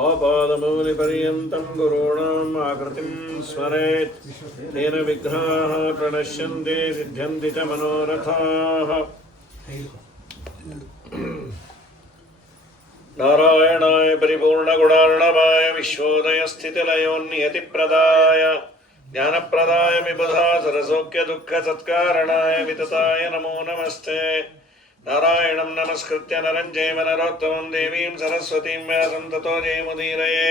आपादमौलिपर्यन्तं गुरूणाम् आकृतिं स्मरेत् तेन विघ्नाः प्रणश्यन्ते सिद्ध्यन्ति च मनोरथाः। नारायणाय परिपूर्णगुणार्णवाय विश्वोदयस्थितिलयोन्नियतिप्रदाय ज्ञानप्रदाय विबुधासुरसौख्यदुःखसत्कारणाय वितताय नमो नमस्ते। नारायणं नमस्कृत्य नरं चैव नरोत्तमं देवीं सरस्वतीं व्यासं ततो जयमुदीरये।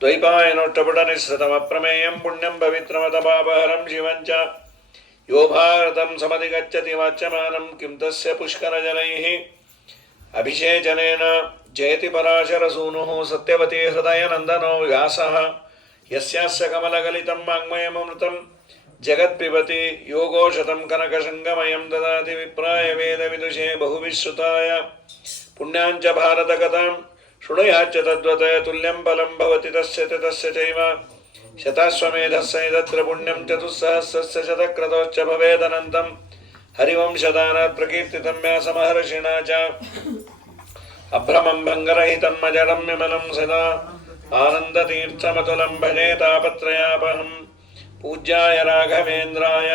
द्वैपायनोष्टपुटनिःसृतमप्रमेयं पुण्यं पवित्रमतपापहरं शिवं च यो भारतं समधिगच्छति वाच्यमानं किं तस्य पुष्करजलैः अभिषेचनेन जयति पराशरसूनुः सत्यवती हृदयनन्दनो व्यासः यस्यास्य कमलगलितं वाङ्मयममृतं जगत्पिबति योगोशतं कनकशङ्गमयं ददाति विप्राय वेदविदुषे बहुविश्रुताय पुण्याञ्च भारतकथां शृणुयाच्च तद्वत् तुल्यं फलं भवति तस्य चैव शताश्वमेधस्य पुण्यं चतुस्सहस्रस्य शतक्रतोश्च भवेदनन्तं हरिवंशदानात् प्रकीर्तितं व्यासमहर्षिणा च अभ्रमं भङ्गरहितं अजडं विमलं सदा आनन्दतीर्थमतुलं भजे तापत्रयापहम्। पूज्याय राघवेन्द्राय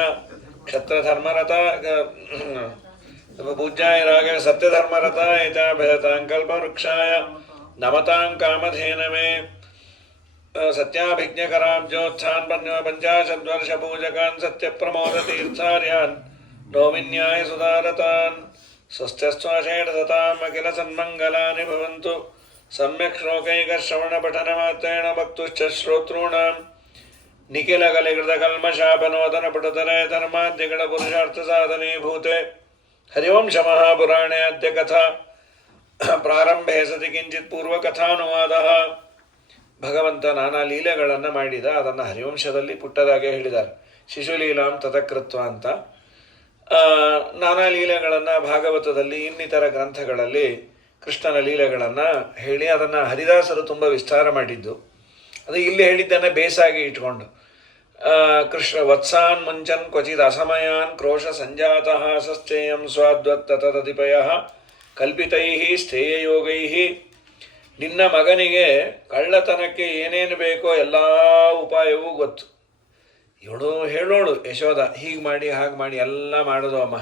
सत्यधर्मरताय च भजतां कल्पवृक्षाय नमतां कामधेनवे सत्याभिज्ञकराब्जोत्थान् पञ्चाशद्वर्षपूजकान् सत्यप्रमोदतीर्थार्यान् नौमिन्याय सुधारतान् स्वस्त्यस्त्वाषेढदताम् अखिल सन्मङ्गलानि भवन्तु। सम्यक् श्लोकैकश्रवणपठनमात्रेण वक्तुश्च श्रोतॄणां निखिलकलिकृतकल्मषापनोदनपटुतले धर्माद्यगणपुरुषार्थसाधने हरिवंशमहापुराणे अद्य कथा ಪ್ರಾರಂಭೆ ಸತಿ ಕಿಂಚಿತ್ ಪೂರ್ವಕಥಾನುವಾದಃ. ಭಗವಂತ ನಾನಾ ಲೀಲೆಗಳನ್ನು ಮಾಡಿದ, ಅದನ್ನು ಹರಿವಂಶದಲ್ಲಿ ಪುಟ್ಟದಾಗೆ ಹೇಳಿದ್ದಾರೆ. ಶಿಶುಲೀಲಾಂ ತತಕೃತ್ವ ಅಂತ ನಾನಾ ಲೀಲೆಗಳನ್ನು ಭಾಗವತದಲ್ಲಿ ಇನ್ನಿತರ ಗ್ರಂಥಗಳಲ್ಲಿ ಕೃಷ್ಣನ ಲೀಲೆಗಳನ್ನು ಹೇಳಿ ಅದನ್ನು ಹರಿದಾಸರು ತುಂಬ ವಿಸ್ತಾರ ಮಾಡಿದ್ದು. ಅದು ಇಲ್ಲಿ ಹೇಳಿದ್ದನ್ನು ಬೇಸಾಗಿ ಇಟ್ಕೊಂಡು ಕೃಷ್ಣ ವತ್ಸಾನ್ ಮುಂಚನ್ ಕ್ವಚಿತ್ ಅಸಮಯಾನ್ ಕ್ರೋಶ ಸಂಜಾತಃ ಸಸ್ಥೇಯಂ ಸ್ವಾದ್ವತ್ತತದಿಪಯ ಕಲ್ಪಿತೈ ಸ್ಥೇಯಯೋಗೈ. ನಿನ್ನ ಮಗನಿಗೆ ಕಳ್ಳತನಕ್ಕೆ ಏನೇನು ಬೇಕೋ ಎಲ್ಲ ಉಪಾಯವೂ ಗೊತ್ತು. ಇವಳು ಹೇಳೋಳು ಯಶೋದ, ಹೀಗೆ ಮಾಡಿ ಹಾಗೆ ಮಾಡಿ ಎಲ್ಲ ಮಾಡೋದು ಅಮ್ಮ.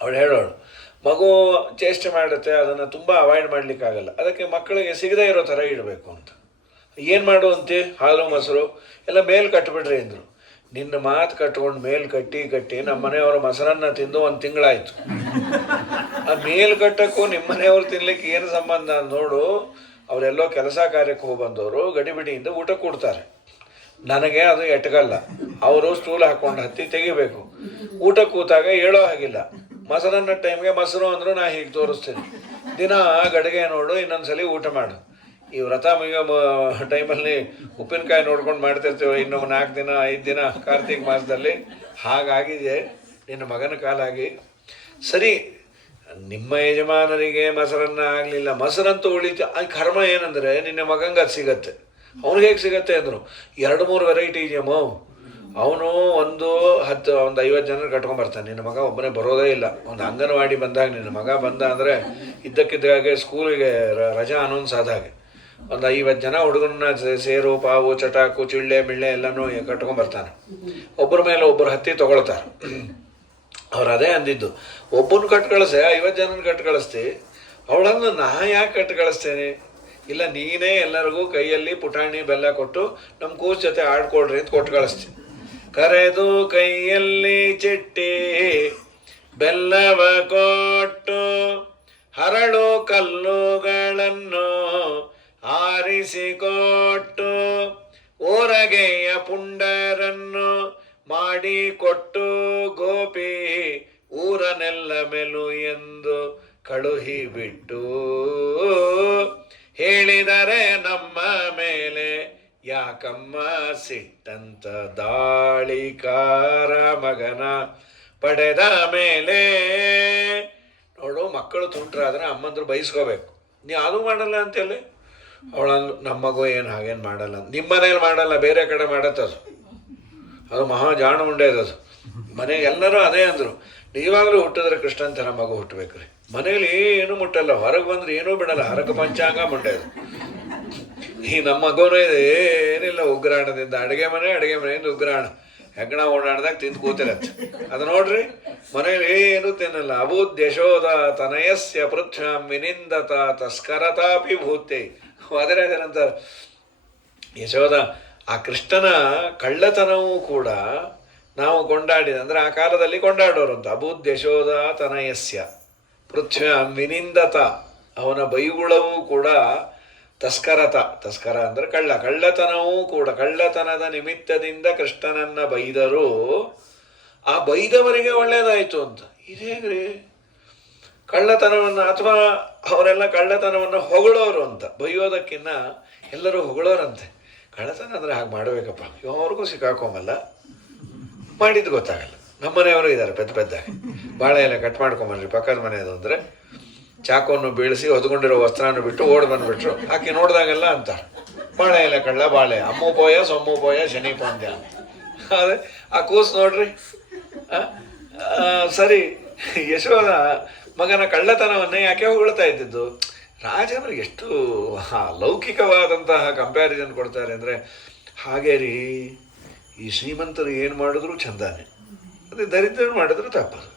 ಅವಳು ಹೇಳೋಳು ಮಗು ಚೇಷ್ಟೆ ಮಾಡುತ್ತೆ, ಅದನ್ನು ತುಂಬ ಅವಾಯ್ಡ್ ಮಾಡಲಿಕ್ಕಾಗಲ್ಲ, ಅದಕ್ಕೆ ಮಕ್ಕಳಿಗೆ ಸಿಗದೇ ಇರೋ ಥರ ಇಡಬೇಕು ಅಂತ. ಏನು ಮಾಡು ಅಂತೆ, ಹಾಲು ಮೊಸರು ಎಲ್ಲ ಮೇಲ್ ಕಟ್ಟಿಬಿಡ್ರಿ ಅಂದರು. ನಿನ್ನ ಮಾತು ಕಟ್ಕೊಂಡು ಮೇಲ್ ಕಟ್ಟಿ ನಮ್ಮ ಮನೆಯವರು ಮೊಸರನ್ನ ತಿಂದು ಒಂದು ತಿಂಗಳಾಯಿತು. ಆ ಮೇಲ್ ಕಟ್ಟಕ್ಕೂ ನಿಮ್ಮ ಮನೆಯವ್ರು ತಿನ್ಲಿಕ್ಕೆ ಏನು ಸಂಬಂಧ ನೋಡು. ಅವರೆಲ್ಲೋ ಕೆಲಸ ಕಾರ್ಯಕ್ಕೆ ಹೋಗಿ ಬಂದವರು ಗಡಿಬಿಡಿಯಿಂದ ಊಟ ಕೊಡ್ತಾರೆ. ನನಗೆ ಅದು ಎಟ್ಗಲ್ಲ. ಅವರು ಸ್ಟೂಲ್ ಹಾಕ್ಕೊಂಡು ಹತ್ತಿ ತೆಗಿಬೇಕು. ಊಟ ಕೂತಾಗ ಹೇಳೋ ಹಾಗಿಲ್ಲ. ಮೊಸರನ್ನ ಟೈಮ್ಗೆ ಮೊಸರು ಅಂದರೂ ನಾ ಹೀಗೆ ತೋರಿಸ್ತೀನಿ. ದಿನ ಗಡಿಗೆ ನೋಡು, ಇನ್ನೊಂದ್ಸಲಿ ಊಟ ಮಾಡು. ಈ ವ್ರತ ಮುಗಿಯೋ ಟೈಮಲ್ಲಿ ಉಪ್ಪಿನಕಾಯಿ ನೋಡ್ಕೊಂಡು ಮಾಡ್ತಿರ್ತೀವಿ. ಇನ್ನು 4 ದಿನ 5 ದಿನ ಕಾರ್ತಿಕ ಮಾಸದಲ್ಲಿ ಹಾಗಾಗಿದೆ ನಿನ್ನ ಮಗನ ಕಾಲಾಗಿ. ಸರಿ, ನಿಮ್ಮ ಯಜಮಾನರಿಗೆ ಮೊಸರನ್ನ ಆಗಲಿಲ್ಲ, ಮೊಸರಂತೂ ಉಳಿತು. ಆ ಕರ್ಮ ಏನಂದರೆ ನಿನ್ನ ಮಗಂಗೆ ಅದು ಸಿಗತ್ತೆ. ಅವ್ನಿಗೆ ಹೇಗೆ ಸಿಗತ್ತೆ ಅಂದರು. 2-3 ವೆರೈಟಿ ಇದೆಯಮ್ಮೋ. ಅವನು ಒಂದು 50 ಜನ ಕಟ್ಕೊಂಡ್ಬರ್ತಾನೆ. ನಿನ್ನ ಮಗ ಒಬ್ಬನೇ ಬರೋದೇ ಇಲ್ಲ. ಒಂದು ಅಂಗನವಾಡಿ ಬಂದಾಗ ನಿನ್ನ ಮಗ ಬಂದ ಅಂದರೆ ಇದ್ದಕ್ಕಿದ್ದಾಗೆ ಸ್ಕೂಲಿಗೆ ರಜಾ ಅನೌನ್ಸ್ ಆದಾಗೆ ಒಂದು 50 ಜನ ಹುಡುಗರನ್ನ ಸೇರು ಪಾವು ಚಟಾಕು ಚಿಳ್ಳೆ ಮಿಳ್ಳೆ ಎಲ್ಲನೂ ಕಟ್ಕೊಂಡ್ಬರ್ತಾನೆ. ಒಬ್ಬರ ಮೇಲೆ ಒಬ್ಬರು ಹತ್ತಿ ತೊಗೊಳ್ತಾರೆ. ಅವ್ರು ಅದೇ ಅಂದಿದ್ದು, ಒಬ್ಬನ ಕಟ್ಟು ಕಳಿಸೆ 50 ಜನನ ಕಟ್ಟು ಕಳಿಸ್ತಿ. ಅವಳನ್ನು ನಾ ಯಾಕೆ ಕಟ್ಟು ಕಳಿಸ್ತೇನೆ? ಇಲ್ಲ, ನೀನೇ ಎಲ್ಲರಿಗೂ ಕೈಯಲ್ಲಿ ಪುಟಾಣಿ ಬೆಲ್ಲ ಕೊಟ್ಟು ನಮ್ಮ ಕೂಸ್ ಜೊತೆ ಆಡ್ಕೊಳ್ರಿ ಅಂತ ಕೊಟ್ಟು ಕಳಿಸ್ತೀನಿ. ಕರೆದು ಕೈಯಲ್ಲಿ ಚಿಟ್ಟಿ ಬೆಲ್ಲವ ಕೊಟ್ಟು ಹರಳು ಕಲ್ಲುಗಳನ್ನು ಆರಿಸಿಕೊಟ್ಟು ಓರಗೆಯ ಪುಂಡರನ್ನು ಮಾಡಿಕೊಟ್ಟು ಗೋಪಿ ಊರನೆಲ್ಲ ಮೆಲು ಎಂದು ಕಳುಹಿಬಿಟ್ಟು ಹೇಳಿದರೆ ನಮ್ಮ ಮೇಲೆ ಯಾಕಮ್ಮ ಸಿಟ್ಟಂತ ದಾಳಿಕಾರ ಮಗನ ಪಡೆದ ಮೇಲೆ. ನೋಡು, ಮಕ್ಕಳು ತುಂಟ್ರಾದ್ರೆ ಅಮ್ಮಂದ್ರು ಬಯಸ್ಕೋಬೇಕು. ನೀವು ಅದು ಮಾಡಲ್ಲ ಅಂತೇಳಿ ಅವಳಂದು ನಮ್ಮ ಮಗು ಏನು ಹಾಗೇನು ಮಾಡಲ್ಲ. ನಿಮ್ಮ ಮನೇಲಿ ಮಾಡಲ್ಲ, ಬೇರೆ ಕಡೆ ಮಾಡತ್ತದು. ಅದು ಮಹಾ ಜಾಣ ಉಂಡೆ ಅದು. ಮನೆಗೆ ಎಲ್ಲರೂ ಅದೇ ಅಂದರು. ನೀವಾಗಲೂ ಹುಟ್ಟಿದ್ರೆ ಕೃಷ್ಣಂತರ ಮಗು ಹುಟ್ಟಬೇಕು ರೀ. ಮನೇಲಿ ಏನು ಮುಟ್ಟಲ್ಲ, ಹೊರಗೆ ಬಂದ್ರೆ ಏನೂ ಬಿಡಲ್ಲ, ಹರಕ ಪಂಚಾಂಗ ಮುಂಡೆದು. ಈ ನಮ್ಮ ಮಗುನೂ ಇದೆ, ಏನಿಲ್ಲ ಉಗ್ರಾಣದಿಂದ ಅಡುಗೆ ಮನೆಯಿಂದ ಉಗ್ರಾಣ ಹೆಗ್ಗಣ ಓಡಾಡ್ದಾಗ ತಿಂದು ಕೂತಿರತ್ತೆ. ಅದು ನೋಡ್ರಿ, ಮನೇಲಿ ಏನು ತಿನ್ನಲ್ಲ. ಅಬೂದ್ ಯಶೋಧ ತನಯಸ್ಯ ಪೃಥ್ವ್ಯಾಂ ವಿನಿಂದತ ತಸ್ಕರತಾಪಿ ಭೂತೆ. ಅದರಂತ ಯಶೋಧ, ಆ ಕೃಷ್ಣನ ಕಳ್ಳತನವೂ ಕೂಡ ನಾವು ಕೊಂಡಾಡಿದ ಅಂದರೆ ಆ ಕಾಲದಲ್ಲಿ ಕೊಂಡಾಡೋರಂತ. ಅಬೂದ್ ಯಶೋಧ ತನಯಸ್ಯ ಪೃಥ್ವ್ಯಾಂ ವಿನಿಂದತ, ಅವನ ಬೈಗುಳವೂ ಕೂಡ ತಸ್ಕರ ಅಂದರೆ ಕಳ್ಳತನವೂ ಕೂಡ, ಕಳ್ಳತನದ ನಿಮಿತ್ತದಿಂದ ಕೃಷ್ಣನನ್ನ ಬೈದರೂ ಆ ಬೈದವರಿಗೆ ಒಳ್ಳೇದಾಯಿತು ಅಂತ. ಇದೇಗ್ರಿ ಕಳ್ಳತನವನ್ನು, ಅಥವಾ ಅವರೆಲ್ಲ ಕಳ್ಳತನವನ್ನು ಹೊಗಳೋರು ಅಂತ. ಬೈಯೋದಕ್ಕಿನ್ನ ಎಲ್ಲರೂ ಹೊಗಳೋರಂತೆ. ಕಳ್ಳತನ ಅಂದರೆ ಹಾಗೆ ಮಾಡಬೇಕಪ್ಪ, ಅವ್ರಿಗೂ ಸಿಕ್ಕಾಕೊಂಬಲ್ಲ, ಮಾಡಿದ್ದು ಗೊತ್ತಾಗಲ್ಲ. ನಮ್ಮನೆಯವರು ಇದ್ದಾರೆ ಪೆದ್ದಾಗಿ, ಬಾಳೆ ಎಲೆ ಕಟ್ ಮಾಡ್ಕೊಂಬನ್ರಿ ಪಕ್ಕದ ಮನೆಯದು ಅಂದರೆ ಚಾಕುವನ್ನು ಬೀಳಿಸಿ ಹೊದ್ಕೊಂಡಿರೋ ವಸ್ತ್ರನ ಬಿಟ್ಟು ಓಡಿ ಬಂದುಬಿಟ್ರು. ಆಕೆ ನೋಡಿದಾಗೆಲ್ಲ ಅಂತಾರೆ, ಬಾಳೆ ಎಲೆ ಕಳ್ಳ, ಬಾಳೆ ಅಮ್ಮು ಪೋಯ ಸೊಮ್ಮು ಪೋಯ ಶನಿ ಪಂದ್ಯ. ಅದೇ ಆ ಕೂಸು ನೋಡ್ರಿ. ಸರಿ, ಯಶೋಧ ಮಗನ ಕಳ್ಳತನವನ್ನೇ ಯಾಕೆ ಹೊಗಳ್ತಾ ಇದ್ದಿದ್ದು? ರಾಜರು ಎಷ್ಟು ಲೌಕಿಕವಾದಂತಹ ಕಂಪ್ಯಾರಿಸನ್ ಕೊಡ್ತಾರೆ ಅಂದರೆ, ಹಾಗೇ ರೀ, ಈ ಶ್ರೀಮಂತರು ಏನು ಮಾಡಿದ್ರು ಚಂದಾನೆ, ಅದೇ ದರಿದ್ರರು ಮಾಡಿದ್ರು ತಪ್ಪದು.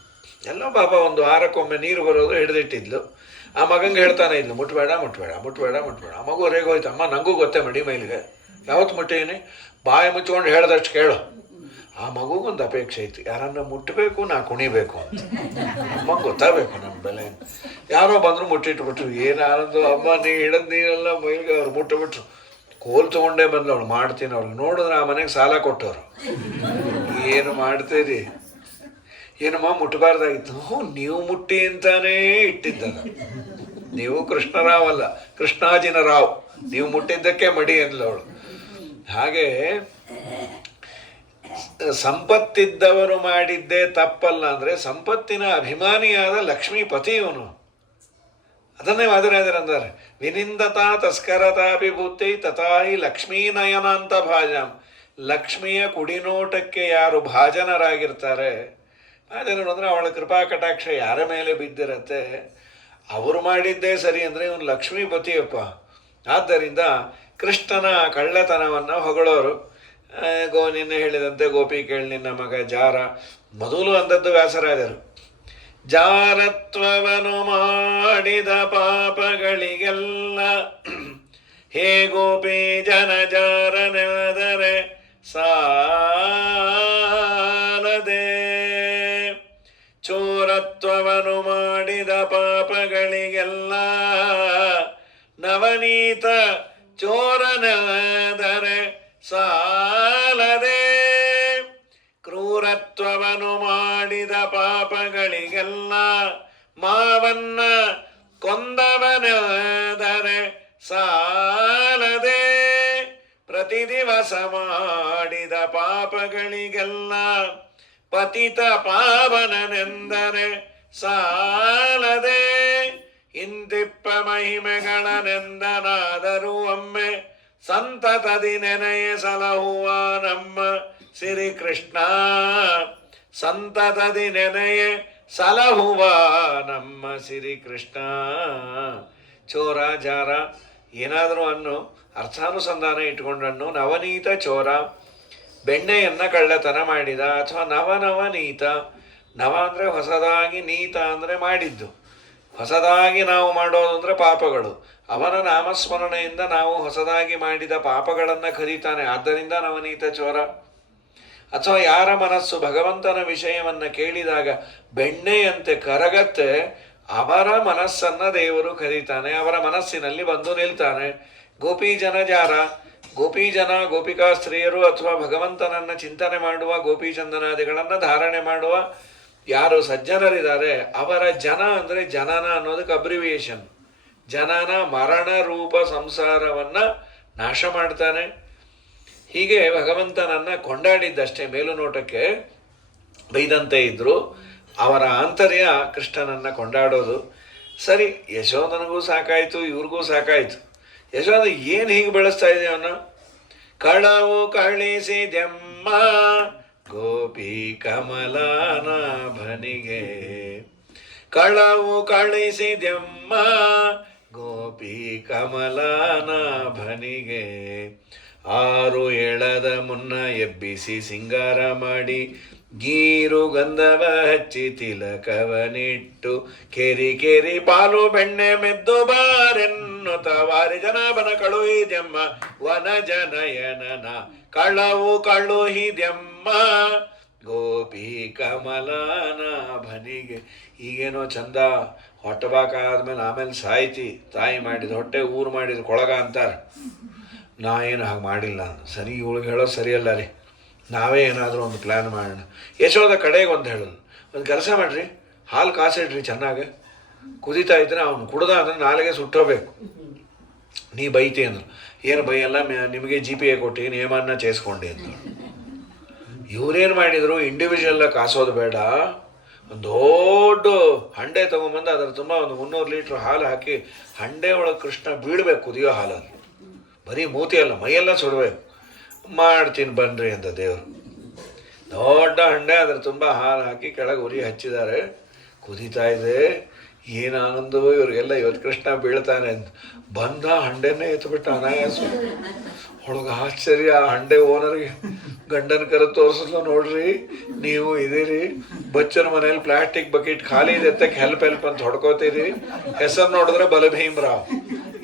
ಎಲ್ಲ ಪಾಪ ಒಂದು ವಾರಕ್ಕೊಮ್ಮೆ ನೀರು ಬರೋದು ಹಿಡಿದಿಟ್ಟಿದ್ಲು. ಆ ಮಗಂಗೆ ಹೇಳ್ತಾನೆ ಇದ್ಲು, ಮುಟ್ಬೇಡ. ಆ ಮಗು ಹೊರಗೆ ಹೋಯ್ತು, ಅಮ್ಮ ನನಗೂ ಗೊತ್ತೇ ಮಡಿ ಮೈಲಿಗೆ, ಯಾವತ್ತು ಮುಟ್ಟೇನಿ, ಬಾಯಿ ಮುಚ್ಕೊಂಡು ಹೇಳ್ದಷ್ಟು ಕೇಳು. ಆ ಮಗುಗೊಂದು ಅಪೇಕ್ಷೆ ಇತ್ತು, ಯಾರನ್ನ ಮುಟ್ಟಬೇಕು, ನಾ ಕುಣಿಬೇಕು ಅಂತ. ಅಮ್ಮಗೆ ಗೊತ್ತಾಗಬೇಕು ನಮ್ಮ ಬೆಲೆ. ಯಾರೋ ಬಂದರು ಮುಟ್ಟಿಟ್ಬಿಟ್ರು, ಏನು ಆನಂದ ಅಮ್ಮ, ನೀ ಹಿಡಿದು ನೀರೆಲ್ಲ ಮೈಲಿಗೆ ಅವ್ರು ಮುಟ್ಟಿಬಿಟ್ರು. ಕೋಲ್ ತೊಗೊಂಡೇ ಬಂದು ಅವಳು ಮಾಡ್ತೀನಿ. ಅವ್ರಿಗೆ ನೋಡಿದ್ರೆ ಆ ಮನೆಗೆ ಸಾಲ ಕೊಟ್ಟವರು. ಏನು ಮಾಡ್ತೀರಿ, ಏನಮ್ಮ ಮುಟ್ಟಬಾರ್ದಾಗಿತ್ತು. ನೀವು ಮುಟ್ಟಿ ಅಂತಾನೇ ಇಟ್ಟಿದ್ದಲ್ಲ, ನೀವು ಕೃಷ್ಣರಾವ್ ಅಲ್ಲ, ಕೃಷ್ಣಾಜಿನ ರಾವ್, ನೀವು ಮುಟ್ಟಿದ್ದಕ್ಕೆ ಮಡಿ ಅಂದ್ಲು ಅವಳು. ಹಾಗೆ ಸಂಪತ್ತಿದ್ದವರು ಮಾಡಿದ್ದೇ ತಪ್ಪಲ್ಲ ಅಂದರೆ, ಸಂಪತ್ತಿನ ಅಭಿಮಾನಿಯಾದ ಲಕ್ಷ್ಮೀಪತಿ ಇವನು. ಅದನ್ನೇ ವಾದರಾಜರಂದರೆ, ವಿನಿಂದತಾ ತಸ್ಕರತಾಭಿಭೂತೈ ತಥಾಹಿ ಲಕ್ಷ್ಮೀನಯನ ಅಂತ ಭಾಜಾಂ. ಲಕ್ಷ್ಮಿಯ ಕುಡಿನೋಟಕ್ಕೆ ಯಾರು ಭಾಜನರಾಗಿರ್ತಾರೆ, ಭಾಜನರು ಅಂದರೆ ಅವಳ ಕೃಪಾ ಕಟಾಕ್ಷ ಯಾರ ಮೇಲೆ ಬಿದ್ದಿರತ್ತೆ, ಅವರು ಮಾಡಿದ್ದೇ ಸರಿ ಅಂದರೆ ಇವನು ಲಕ್ಷ್ಮೀಪತಿಯಪ್ಪ. ಆದ್ದರಿಂದ ಕೃಷ್ಣನ ಕಳ್ಳತನವನ್ನು ಹೊಗಳೋರು. ನಿನ್ನೆ ಹೇಳಿದಂತೆ ಗೋಪಿ ಕೇಳಿ ನಿನ್ನ ಮಗ ಜಾರ, ಮೊದಲು ಅಂದದ್ದು ವ್ಯಾಸರಾಜರು. ಜಾರತ್ವವನು ಮಾಡಿದ ಪಾಪಗಳಿಗೆಲ್ಲ ಹೇ ಗೋಪಿ ಜನ ಜಾರನೆದರೆ ಸಾಲದೆ, ಚೋರತ್ವವನು ಮಾಡಿದ ಪಾಪಗಳಿಗೆಲ್ಲ ನವನೀತ ಚೋರನೆದರೆ ಸಾಲದೆ, ಕ್ರೂರತ್ವವನು ಮಾಡಿದ ಪಾಪಗಳಿಗೆಲ್ಲ ಮಾವನ್ನ ಕೊಂದವನೆದರೆ ಸಾಲದೆ, ಪ್ರತಿ ದಿವಸ ಮಾಡಿದ ಪಾಪಗಳಿಗೆಲ್ಲ ಪತಿತ ಪಾವನನೆಂದರೆ ಸಾಲದೆ, ಇಂತಿಪ್ಪ ಮಹಿಮೆಗಳನೆಂದನಾದರೂ ಒಮ್ಮೆ ಸಂತತದಿ ನೆನೆಯ ಸಲಹುವ ನಮ್ಮ ಶ್ರೀಕೃಷ್ಣ, ಸಂತತದಿ ನೆನೆಯ ಸಲಹುವ ನಮ್ಮ ಶ್ರೀಕೃಷ್ಣ. ಚೋರ ಜಾರ ಏನಾದರೂ ಅನ್ನು ಅರ್ಥಾನುಸಂಧಾನ ಇಟ್ಕೊಂಡನ್ನು. ನವನೀತ ಚೋರ, ಬೆಣ್ಣೆಯನ್ನು ಕಳ್ಳತನ ಮಾಡಿದ, ಅಥವಾ ನವನೀತ, ನವ ಅಂದರೆ ಹೊಸದಾಗಿ, ನೀತ ಅಂದರೆ ಮಾಡಿದ್ದು. ಹೊಸದಾಗಿ ನಾವು ಮಾಡೋದು ಅಂದರೆ ಪಾಪಗಳು. ಅವನ ನಾಮಸ್ಮರಣೆಯಿಂದ ನಾವು ಹೊಸದಾಗಿ ಮಾಡಿದ ಪಾಪಗಳನ್ನು ಕರೀತಾನೆ, ಆದ್ದರಿಂದ ನವನೀತ ಚೋರ. ಅಥವಾ ಯಾರ ಮನಸ್ಸು ಭಗವಂತನ ವಿಷಯವನ್ನು ಕೇಳಿದಾಗ ಬೆಣ್ಣೆಯಂತೆ ಕರಗತ್ತೆ, ಅವರ ಮನಸ್ಸನ್ನು ದೇವರು ಕರೀತಾನೆ, ಅವರ ಮನಸ್ಸಿನಲ್ಲಿ ಬಂದು ನಿಲ್ತಾನೆ. ಗೋಪೀಜನ ಜಾರ, ಗೋಪೀಜನ ಗೋಪಿಕಾ ಸ್ತ್ರೀಯರು ಅಥವಾ ಭಗವಂತನನ್ನು ಚಿಂತನೆ ಮಾಡುವ ಗೋಪೀಚಂದನಾದಿಗಳನ್ನು ಧಾರಣೆ ಮಾಡುವ ಯಾರು ಸಜ್ಜನರಿದ್ದಾರೆ ಅವರ ಜನ ಅಂದರೆ ಜನನ ಅನ್ನೋದಕ್ಕೆ ಅಬ್ರಿವಿಯೇಷನ್. ಜನನ ಮರಣ ರೂಪ ಸಂಸಾರವನ್ನು ನಾಶ ಮಾಡ್ತಾನೆ. ಹೀಗೆ ಭಗವಂತನನ್ನು ಕೊಂಡಾಡಿದ್ದಷ್ಟೇ ಮೇಲುನೋಟಕ್ಕೆ ಬೈದಂತೆ ಇದ್ದರು. ಅವರ ಆಂತರ್ಯ ಕೃಷ್ಣನನ್ನು ಕೊಂಡಾಡೋದು. ಸರಿ, ಯಶೋಧನಿಗೂ ಸಾಕಾಯಿತು, ಇವ್ರಿಗೂ ಸಾಕಾಯಿತು. ಯಶೋಧ ಏನು ಹೀಗೆ ಬೆಳೆಸ್ತಾ ಇದೆ ಅವನು? ಕಳವು ಕಳಿಸಿದೆಮ್ಮ ಗೋಪಿ ಕಮಲಾನಾಭನಿಗೆ, ಕಳವು ಕಳಿಸಿದೆಮ್ಮ ಗೋಪಿ ಕಮಲನಾಭನಿಗೆ. ಆರು ಎಳದ ಮುನ್ನ ಎಬ್ಬಿಸಿ ಸಿಂಗಾರ ಮಾಡಿ ಗೀರು ಗಂಧವ ಹಚ್ಚಿ ತಿಲಕವನಿಟ್ಟು ಕೆರಿ ಕೆರಿ ಪಾಲು ಬೆಣ್ಣೆ ಮೆದ್ದು ಬಾರೆನ್ನುತ್ತ ವಾರಿ ಜನಾಭನ ಕಳುಹಿದೆಮ್ಮ ವನ ಜನಯನನ. ಕಳವು ಕಳುಹಿದೆಮ್ಮ ಗೋಪಿ ಕಮಲನಾಭನಿಗೆ. ಈಗೇನೋ ಚಂದ ಹೊಟ್ಟಬಾಕಾದ್ಮೇಲೆ ಆಮೇಲೆ ಸಾಯ್ತಿ, ತಾಯಿ ಮಾಡಿದ ಹೊಟ್ಟೆ ಊರು ಮಾಡಿದ ಕೊಳಗ ಅಂತಾರೆ. ನಾ ಏನು ಹಾಗೆ ಮಾಡಿಲ್ಲ. ಸರಿ, ಇವಳಿಗೆ ಹೇಳೋದು ಸರಿಯಲ್ಲ ರೀ, ನಾವೇ ಏನಾದರೂ ಒಂದು ಪ್ಲ್ಯಾನ್ ಮಾಡೋಣ. ಯಶೋದ ಕಡೆಗೆ ಒಂದು ಹೇಳೋದು, ಒಂದು ಕೆಲಸ ಮಾಡಿರಿ, ಹಾಲು ಕಾಸಿಡ್ರಿ ಚೆನ್ನಾಗಿ, ಕುದೀತಾ ಇದ್ರೆ ಅವನು ಕುಡ್ದ ಅಂದರೆ ನಾಳೆಗೆ ಸುಟ್ಟೋಬೇಕು. ನೀ ಬೈತಿ ಅಂದರು. ಏನು ಬೈಯಲ್ಲ, ನಿಮಗೆ GPA ಕೊಟ್ಟು ನಿಯಮನ್ನ ಚೇಸ್ಕೊಂಡಿ ಅಂತ. ಇವರೇನು ಮಾಡಿದರು, ಇಂಡಿವಿಜುವಲ್ಲ ಕಾಸೋದು ಬೇಡ, ಒಂದು ದೊಡ್ಡ ಹಂಡೆ ತೊಗೊಂಬಂದು ಅದರ ತುಂಬ ಒಂದು 300 ಲೀಟ್ರ್ ಹಾಲು ಹಾಕಿ ಹಂಡೆ ಒಳಗೆ ಕೃಷ್ಣ ಬೀಳಬೇಕು ಕುದಿಯೋ ಹಾಲಲ್ಲಿ. ಬರೀ ಮೂತಿ ಅಲ್ಲ, ಮೈಯೆಲ್ಲ ಸುಡಬೇಕು. ಮಾಡ್ತೀನಿ ಬನ್ನಿರಿ ಅಂತ ದೇವರು. ದೊಡ್ಡ ಹಂಡೆ ಅದರ ತುಂಬ ಹಾಲು ಹಾಕಿ ಕೆಳಗೆ ಉರಿ ಹಚ್ಚಿದ್ದಾರೆ, ಕುದೀತಾ ಇದೆ. ಏನು ಆನಂದವೋ ಇವ್ರಿಗೆಲ್ಲ, ಇವತ್ತು ಕೃಷ್ಣ ಬೀಳ್ತಾನೆ ಅಂತ. ಬಂದ ಹಂಡೆನೇ ಎತ್ಬಿಟ್ಟು ಅನಾಯಾಸ. ಒಳಗೆ ಆಶ್ಚರ್ಯ. ಆ ಹಂಡೆ ಓನರ್ಗೆ ಗಂಡನ ಕರೆ ತೋರಿಸಲು, ನೋಡ್ರಿ ನೀವು ಇದೀರಿ ಬಚ್ಚನ ಮನೇಲಿ ಪ್ಲಾಸ್ಟಿಕ್ ಬಕೆಟ್ ಖಾಲಿ ಇದೆ ಎತ್ತಕ್ಕೆ ಹೆಲ್ಪ್ ಅಂತ ಹೊಡ್ಕೋತೀರಿ, ಹೆಸರು ನೋಡಿದ್ರೆ ಬಲಭೀಮರಾವ್.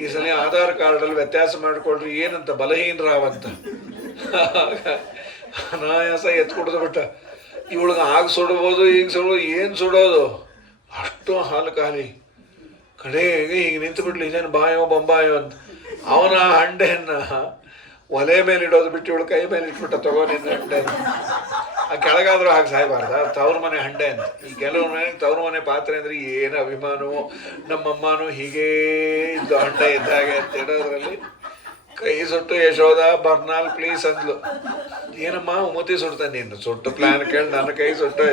ಈ ಸಲ ಆಧಾರ್ ಕಾರ್ಡಲ್ಲಿ ವ್ಯತ್ಯಾಸ ಮಾಡಿಕೊಡ್ರಿ, ಏನಂತ ಬಲಹೀನರಾವ್ ಅಂತ. ಅನಾಯಾಸ ಎತ್ತು ಕುಡಿದು ಬಿಟ್ಟ. ಇವಳಿಗೆ ಆಗ ಸುಡ್ಬೋದು, ಈಗ ಸುಡೋದು, ಏನು ಸುಡೋದು, ಅಷ್ಟು ಹಾಲು ಖಾಲಿ. ಕಡೆಗೆ ಈಗ ನಿಂತು ಬಿಡ್ಲಿ, ಇದೇನು ಬಾಯೋ ಬೊಂಬಾಯೋ ಅಂತ. ಅವನ ಹಂಡೆಯನ್ನು ಒಲೆ ಮೇಲೆ ಇಡೋದು ಬಿಟ್ಟು ಇವಳು ಕೈ ಮೇಲೆ ಇಟ್ಬಿಟ್ಟ, ತಗೋ ನಿನ್ನ ಹಂಡೆ. ಆ ಕೆಳಗಾದ್ರೂ ಹಾಗೆ ಸಾಯ್ಬಾರ್ದ, ತವ್ರ ಮನೆ ಹಂಡೆ ಅಂತ. ಈ ಕೆಲವ್ರ ಮನೆಗೆ ತವ್ರ ಮನೆ ಪಾತ್ರೆ ಅಂದರೆ ಏನು ಅಭಿಮಾನವೋ. ನಮ್ಮಮ್ಮನೂ ಹೀಗೇ ಇದ್ದು ಹಂಡೆ ಇದ್ದಾಗೆ ಅಂತ ಹೇಳೋದ್ರಲ್ಲಿ ಕೈ ಸುಟ್ಟು ಯಶೋದ ಬರ್ನಾಲ್ ಪ್ಲೀಸ್ ಅಂದ್ಲು. ಏನಮ್ಮ ಉಮತಿ ಸುಡ್ತಾನೆ ನೀನು, ಸುಟ್ಟು ಪ್ಲಾನ್ ಕೇಳಿ ನನ್ನ ಕೈ ಸುಟ್ಟು.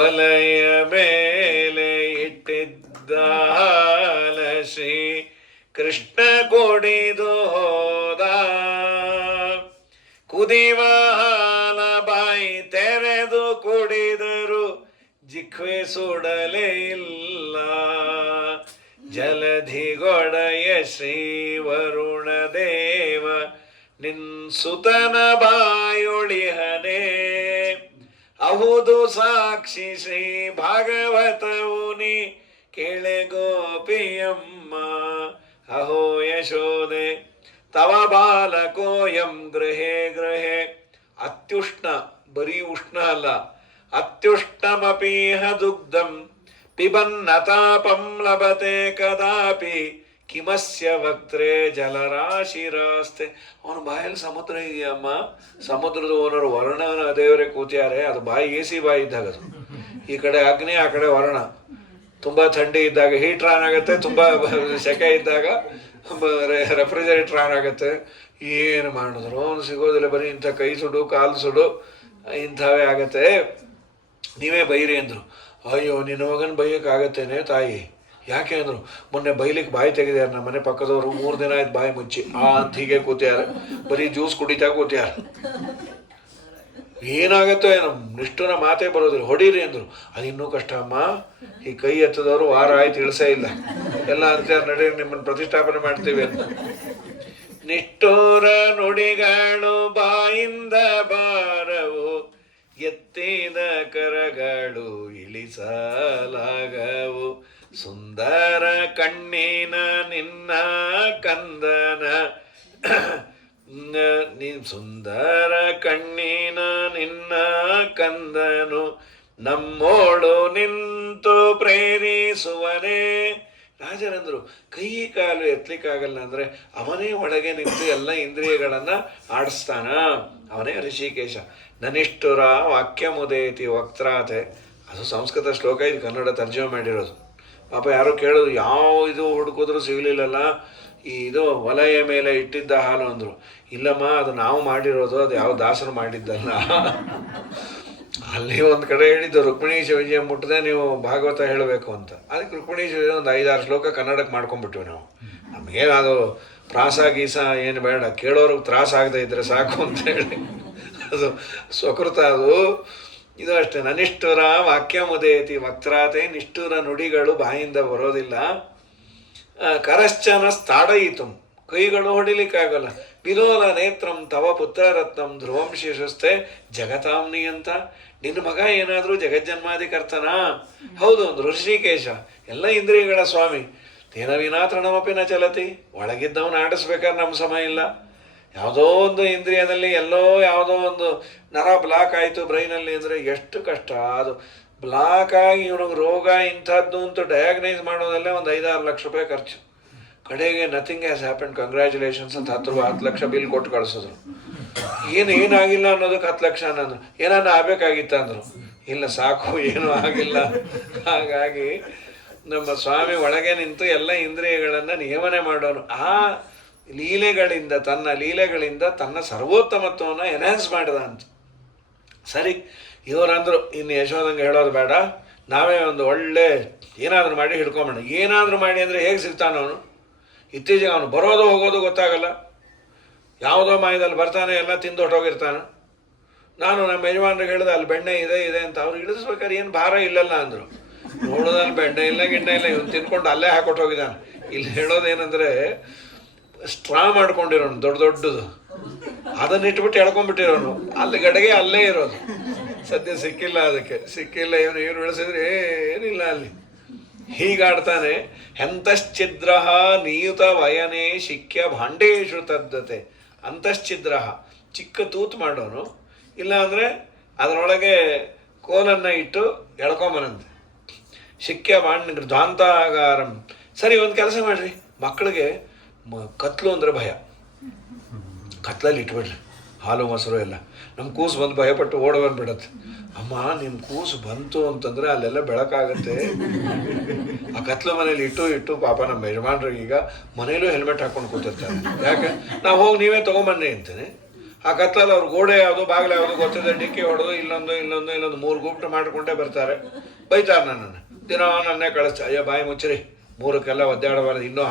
ಒಲೆಯ ಮೇಲೆ ಇಟ್ಟಿದ್ದ ಶ್ರೀ ಕೃಷ್ಣ ಕುಡಿದು ಹೋದ, ಕುದಿವ ಹಾಲ ಬಾಯಿ ತೆರೆದು ಕುಡಿದರು ಜಿಖ್ವೆ ಸುಡಲೇ ಇಲ್ಲ. ಜಲಧಿಗೊಡೆಯ ಶ್ರೀ ವರುಣ ದೇವ ನಿನ್ ಸುತನ ಬಾಯೊಳಿಹನೆ. ಅಹುದು ಸಾಕ್ಷಿ ಶ್ರೀ ಭಾಗವತವು ನೀ ಕೇಳೆ ಗೋಪಿಯಮ್ಮ. ಅಹೋ ಯಶೋದೆ ತವ ಬಾಲಕೋಯಂ ಗೃಹೆ ಗೃಹೆ. ಅತ್ಯುಷ್ಣ, ಬರೀ ಉಷ್ಣ ಅಲ್ಲ, ಅತ್ಯುಷ್ಣಮಪೀಹ ದುಗ್ಧಂ ಪಿಬನ್ನತಾಪಂ ಲಭತೆ ಕದಾಪಿ. ಕಿಮಸ್ಯ ವಕ್ತ್ರೆ ಜಲರಾಶಿರಾಸ್ತೆ. ಅವನ ಬಾಯಲ್ಲಿ ಸಮುದ್ರ ಇದೆಯಮ್ಮ. ಸಮುದ್ರದ ಓನರು ವರ್ಣನ ದೇವರೇ ಕೂತಿದ್ದಾರೆ. ಅದು ಬಾಯಿ AC ಬಾಯಿ ಇದ್ದಾಗ, ಅದು ಈ ಕಡೆ ಅಗ್ನಿ, ಆ ಕಡೆ ವರ್ಣ. ತುಂಬ ಥಂಡಿ ಇದ್ದಾಗ ಹೀಟ್ರ್ ಆನ್ ಆಗುತ್ತೆ, ತುಂಬ ಸೆಕೆ ಇದ್ದಾಗ ರೆಫ್ರಿಜರೇಟರ್ ಆನ್ ಆಗುತ್ತೆ. ಏನು ಮಾಡಿದ್ರು ಅವನು ಸಿಗೋದಿಲ್ಲ, ಬರೀ ಇಂಥ ಕೈ ಸುಡು ಕಾಲು ಸುಡು ಇಂಥವೇ ಆಗತ್ತೆ. ನೀವೇ ಬೈರಿ ಅಂದರು. ಅಯ್ಯೋ ನಿನ್ನ ಮಗನ ಬೈಯೋಕ್ಕಾಗತ್ತೇನೆ ತಾಯಿ, ಯಾಕೆ ಅಂದರು. ಮೊನ್ನೆ ಬೈಲಿಕ್ಕೆ ಬಾಯಿ ತೆಗೆದಾರೆ ನಮ್ಮ ಮನೆ ಪಕ್ಕದವರು, 3 ದಿನ ಆಯ್ತು ಬಾಯಿ ಮುಚ್ಚಿ ಅಂತ ಹೀಗೆ ಕೂತ್ಯಾರ, ಬರೀ ಜ್ಯೂಸ್ ಕುಡಿತಾ ಕೂತ್ಯಾರ. ಏನಾಗತ್ತೋ ಏನೋ, ನಿಷ್ಠುರ ಮಾತೇ ಬರೋದಿಲ್ಲ. ಹೊಡೀರಿ ಅಂದರು. ಅದು ಇನ್ನೂ ಕಷ್ಟ ಅಮ್ಮ, ಈ ಕೈ ಎತ್ತದವರು ವಾರ ಆಯ್ತು ಇಳಿಸೇ ಇಲ್ಲ. ಎಲ್ಲ ಅಂತಾರೆ ನಡೀರಿ ನಿಮ್ಮನ್ನು ಪ್ರತಿಷ್ಠಾಪನೆ ಮಾಡ್ತೀವಿ ಅಂತ. ನಿಷ್ಠುರ ನುಡಿಗಳು ಬಾಯಿಂದ ಬಾರವು, ಎತ್ತಿದ ಕರಗಳು ಇಳಿಸಲಾಗವು. ಸುಂದರ ಕಣ್ಣಿನ ನಿನ್ನ ಕಂದನ, ಸುಂದರ ಕಣ್ಣಿನ ನಿನ್ನ ಕಂದನು ನಮ್ಮೋಳು ನಿಂತು ಪ್ರೇರಿಸುವನೇ. ರಾಜರಂದ್ರು ಕೈ ಕಾಲು ಎತ್ತಲಿಕ್ಕಾಗಲ್ಲ ಅಂದರೆ ಅವನೇ ಒಳಗೆ ನಿಂತು ಎಲ್ಲ ಇಂದ್ರಿಯಗಳನ್ನು ಆಡಿಸ್ತಾನ, ಅವನೇ ಋಷಿಕೇಶ. ನನಿಷ್ಠುರ ವಾಕ್ಯ ಮುದೇತಿ ವಕ್ತ್ರಾತೆ. ಅದು ಸಂಸ್ಕೃತ ಶ್ಲೋಕ, ಇದು ಕನ್ನಡ ತರ್ಜಮೆ ಮಾಡಿರೋದು. ಪಾಪ ಯಾರೋ ಕೇಳೋದು, ಯಾವ ಇದು ಹುಡುಕಿದ್ರು ಸಿಗಲಿಲ್ಲಲ್ಲ, ಇದು ಒಲೆಯ ಮೇಲೆ ಇಟ್ಟಿದ್ದ ಹಾಲು ಅಂದರು. ಇಲ್ಲಮ್ಮ, ಅದು ನಾವು ಮಾಡಿರೋದು, ಅದು ಯಾವ ದಾಸರು ಮಾಡಿದ್ದಲ್ಲ. ಅಲ್ಲಿ ಒಂದು ಕಡೆ ಹೇಳಿದ್ದು ರುಕ್ಮಿಣೀಶ ವಿಜಯ ಮುಟ್ಟದೆ ನೀವು ಭಾಗವತ ಹೇಳಬೇಕು ಅಂತ. ಅದಕ್ಕೆ ರುಕ್ಮಿಣೀಶ ವಿಜಯ ಒಂದು 5-6 ಶ್ಲೋಕ ಕನ್ನಡಕ್ಕೆ ಮಾಡ್ಕೊಂಡ್ಬಿಟ್ವಿ ನಾವು. ನಮಗೇನದು ಪ್ರಾಸ ಗೀಸ ಏನು ಬೇಡ, ಕೇಳೋರಿಗೆ ತ್ರಾಸ ಆಗದೆ ಇದ್ರೆ ಸಾಕು ಅಂತ ಹೇಳಿ. ಅದು ಸ್ವಕೃತ. ಅದು ಇದು ಅಷ್ಟೇ. ನನಿಷ್ಠುರ ವಾಕ್ಯ ಮುದೇತಿ ವಕ್ರಾತೆ, ನಿಷ್ಠುರ ನುಡಿಗಳು ಬಾಯಿಂದ ಬರೋದಿಲ್ಲ. ಕರಶ್ಚನ ಸ್ಥಾಡಯಿತು, ಕೈಗಳು ಹೊಡಿಲಿಕ್ಕಾಗಲ್ಲ. ವಿಲೋಲ ನೇತ್ರಂ ತವ ಪುತ್ರರತ್ನಂ ಧ್ರುವಂ ಶಿಶುಸ್ತೆ ಜಗತಾಂನಿ ಅಂತ. ನಿನ್ನ ಮಗ ಏನಾದರೂ ಜಗಜ್ಜನ್ಮಾಧಿಕರ್ತನಾ? ಹೌದು, ಒಂದು ಋಷಿಕೇಶ, ಎಲ್ಲ ಇಂದ್ರಿಯಗಳ ಸ್ವಾಮಿ. ತೇನ ವಿನಾ ತೃಣಮಪಿ ನ ಚಲತಿ. ಒಳಗಿದ್ದವನ್ನ ಆಡಿಸ್ಬೇಕಾದ್ರೆ ನಮ್ಮ ಸಮಯ ಇಲ್ಲ. ಯಾವುದೋ ಒಂದು ಇಂದ್ರಿಯದಲ್ಲಿ ಎಲ್ಲೋ ಯಾವುದೋ ಒಂದು ನರ ಬ್ಲಾಕ್ ಆಯಿತು ಬ್ರೈನಲ್ಲಿ ಅಂದರೆ ಎಷ್ಟು ಕಷ್ಟ. ಅದು ಬ್ಲಾಕ್ ಆಗಿ ಇವ್ನಿಗೆ ರೋಗ ಇಂಥದ್ದು ಅಂತ ಡಯಾಗ್ನೈಸ್ ಮಾಡೋದಲ್ಲೇ ಒಂದು 5-6 ಲಕ್ಷ ರೂಪಾಯಿ ಖರ್ಚು. ಕಡೆಗೆ ನಥಿಂಗ್ ಹ್ಯಾಸ್ ಹ್ಯಾಪನ್, ಕಂಗ್ರ್ಯಾಚುಲೇಷನ್ಸ್ ಅಂತ 10 ಲಕ್ಷ ಬಿಲ್ ಕೊಟ್ಟು ಕಳಿಸಿದ್ರು. ಏನಾಗಿಲ್ಲ ಅನ್ನೋದಕ್ಕೆ 10 ಲಕ್ಷ ಅನ್ನೋದು. ಏನಾನ ಆಗಬೇಕಾಗಿತ್ತ ಅಂದರು. ಇಲ್ಲ ಸಾಕು, ಏನೂ ಆಗಿಲ್ಲ. ಹಾಗಾಗಿ ನಮ್ಮ ಸ್ವಾಮಿ ಒಳಗೆ ನಿಂತು ಎಲ್ಲ ಇಂದ್ರಿಯಗಳನ್ನು ನಿಯಮನೆ ಮಾಡೋನು. ಆ ಲೀಲೆಗಳಿಂದ ತನ್ನ ಸರ್ವೋತ್ತಮತ್ವವನ್ನು ಎನ್ಹ್ಯಾನ್ಸ್ ಮಾಡಿದ ಅಂತ. ಸರಿ, ಇವರಂದರು ಇನ್ನು ಯಶೋದಂಗೆ ಹೇಳೋದು ಬೇಡ, ನಾವೇ ಒಂದು ಒಳ್ಳೆ ಏನಾದರೂ ಮಾಡಿ ಹಿಡ್ಕೊಂಬೋಣ. ಏನಾದರೂ ಮಾಡಿ ಅಂದರೆ ಹೇಗೆ ಸಿಗ್ತಾನವನು? ಇತ್ತೀಚೆಗೆ ಅವನು ಬರೋದು ಹೋಗೋದು ಗೊತ್ತಾಗಲ್ಲ. ಯಾವುದೋ ಮಾಯದಲ್ಲಿ ಬರ್ತಾನೆ, ಎಲ್ಲ ತಿಂದು ಹೊಟ್ಟೋಗಿರ್ತಾನೆ. ನಾನು ನಮ್ಮ ಯಜಮಾನ್ರಿಗೆ ಹೇಳಿದೆ ಅಲ್ಲಿ ಬೆಣ್ಣೆ ಇದೆ ಅಂತ. ಅವ್ರು ಇಳಿಸ್ಬೇಕಾದ್ರೆ ಏನು ಭಾರ ಇಲ್ಲಲ್ಲ ಅಂದರು. ನೋಡೋದಲ್ಲಿ ಬೆಣ್ಣೆ ಇಲ್ಲ ಗಿಣ್ಣೆ ಇಲ್ಲ, ಇವನು ತಿನ್ಕೊಂಡು ಅಲ್ಲೇ ಹಾಕೊಟ್ಟು ಹೋಗಿದ್ದಾನೆ. ಇಲ್ಲಿ ಹೇಳೋದೇನೆಂದರೆ ಸ್ಟ್ರಾ ಮಾಡ್ಕೊಂಡಿರೋನು ದೊಡ್ಡದು, ಅದನ್ನ ಇಟ್ಬಿಟ್ಟು ಎಳ್ಕೊಂಡ್ಬಿಟ್ಟಿರೋನು. ಅಲ್ಲಿ ಗಡೆಗೆ ಅಲ್ಲೇ ಇರೋದು. ಸದ್ಯ ಸಿಕ್ಕಿಲ್ಲ, ಅದಕ್ಕೆ ಸಿಕ್ಕಿಲ್ಲ. ಇವರು ಇಳಿಸಿದ್ರೆ ಏನಿಲ್ಲ ಅಲ್ಲಿ. ಹೀಗಾಡ್ತಾನೆ. ಎಂತಶ್ಚಿದ್ರ ನಿಯುತ ವಯನೇ ಶಿಕ್ಯ ಭಾಂಡೇಶು ತದ್ದತೆ. ಅಂತಶ್ಚಿದ್ರ, ಚಿಕ್ಕ ತೂತು ಮಾಡೋನು, ಇಲ್ಲಾಂದರೆ ಅದರೊಳಗೆ ಕೋಲನ್ನು ಇಟ್ಟು ಎಳ್ಕೊಂಬನಂತೆ. ಶಿಕ್ಯ ಧ್ವಾಂತಾಗಾರಂ. ಸರಿ, ಒಂದು ಕೆಲಸ ಮಾಡಿರಿ, ಮಕ್ಕಳಿಗೆ ಕತ್ಲು ಅಂದರೆ ಭಯ, ಕತ್ಲಲ್ಲಿ ಇಟ್ಬಿಡ್ರಿ ಹಾಲು ಮೊಸರು ಎಲ್ಲ. ನಮ್ಮ ಕೂಸು ಬಂದು ಭಯಪಟ್ಟು ಓಡಿ ಬಂದುಬಿಡತ್ತೆ. ಅಮ್ಮ ನಿಮ್ಮ ಕೂಸು ಬಂತು ಅಂತಂದರೆ ಅಲ್ಲೆಲ್ಲ ಬೆಳಕಾಗುತ್ತೆ. ಆ ಕತ್ಲು ಮನೇಲಿ ಇಟ್ಟು ಪಾಪ ನಮ್ಮ ಯಜಮಾನ್ರಿಗೆ ಈಗ ಮನೇಲೂ ಹೆಲ್ಮೆಟ್ ಹಾಕ್ಕೊಂಡು ಕೂತಿರ್ತಾರೆ. ಯಾಕೆ? ನಾವು ಹೋಗಿ ನೀವೇ ತೊಗೊಂಬನ್ನಿ ಅಂತೀನಿ. ಆ ಕತ್ಲಲ್ಲಿ ಅವ್ರು ಗೋಡೆ ಯಾವುದು ಬಾಗಿಲು ಯಾವುದು ಗೊತ್ತಿದೆ, ಡಿಕ್ಕಿ ಹೊಡೆದು ಇಲ್ಲೊಂದು 3 ಗುಪ್ಟ್ ಮಾಡಿಕೊಂಡೇ ಬರ್ತಾರೆ. ಬೈತಾರೆ ನನ್ನನ್ನು, ದಿನ ನನ್ನೇ ಕಳಿಸ್ತಾ. ಅಯ್ಯೋ ಬಾಯಿ ಮುಚ್ಚಿರಿ, 3ಕ್ಕೆಲ್ಲ ಒದ್ದಾಡಬಾರ್ದು, ಇನ್ನೂ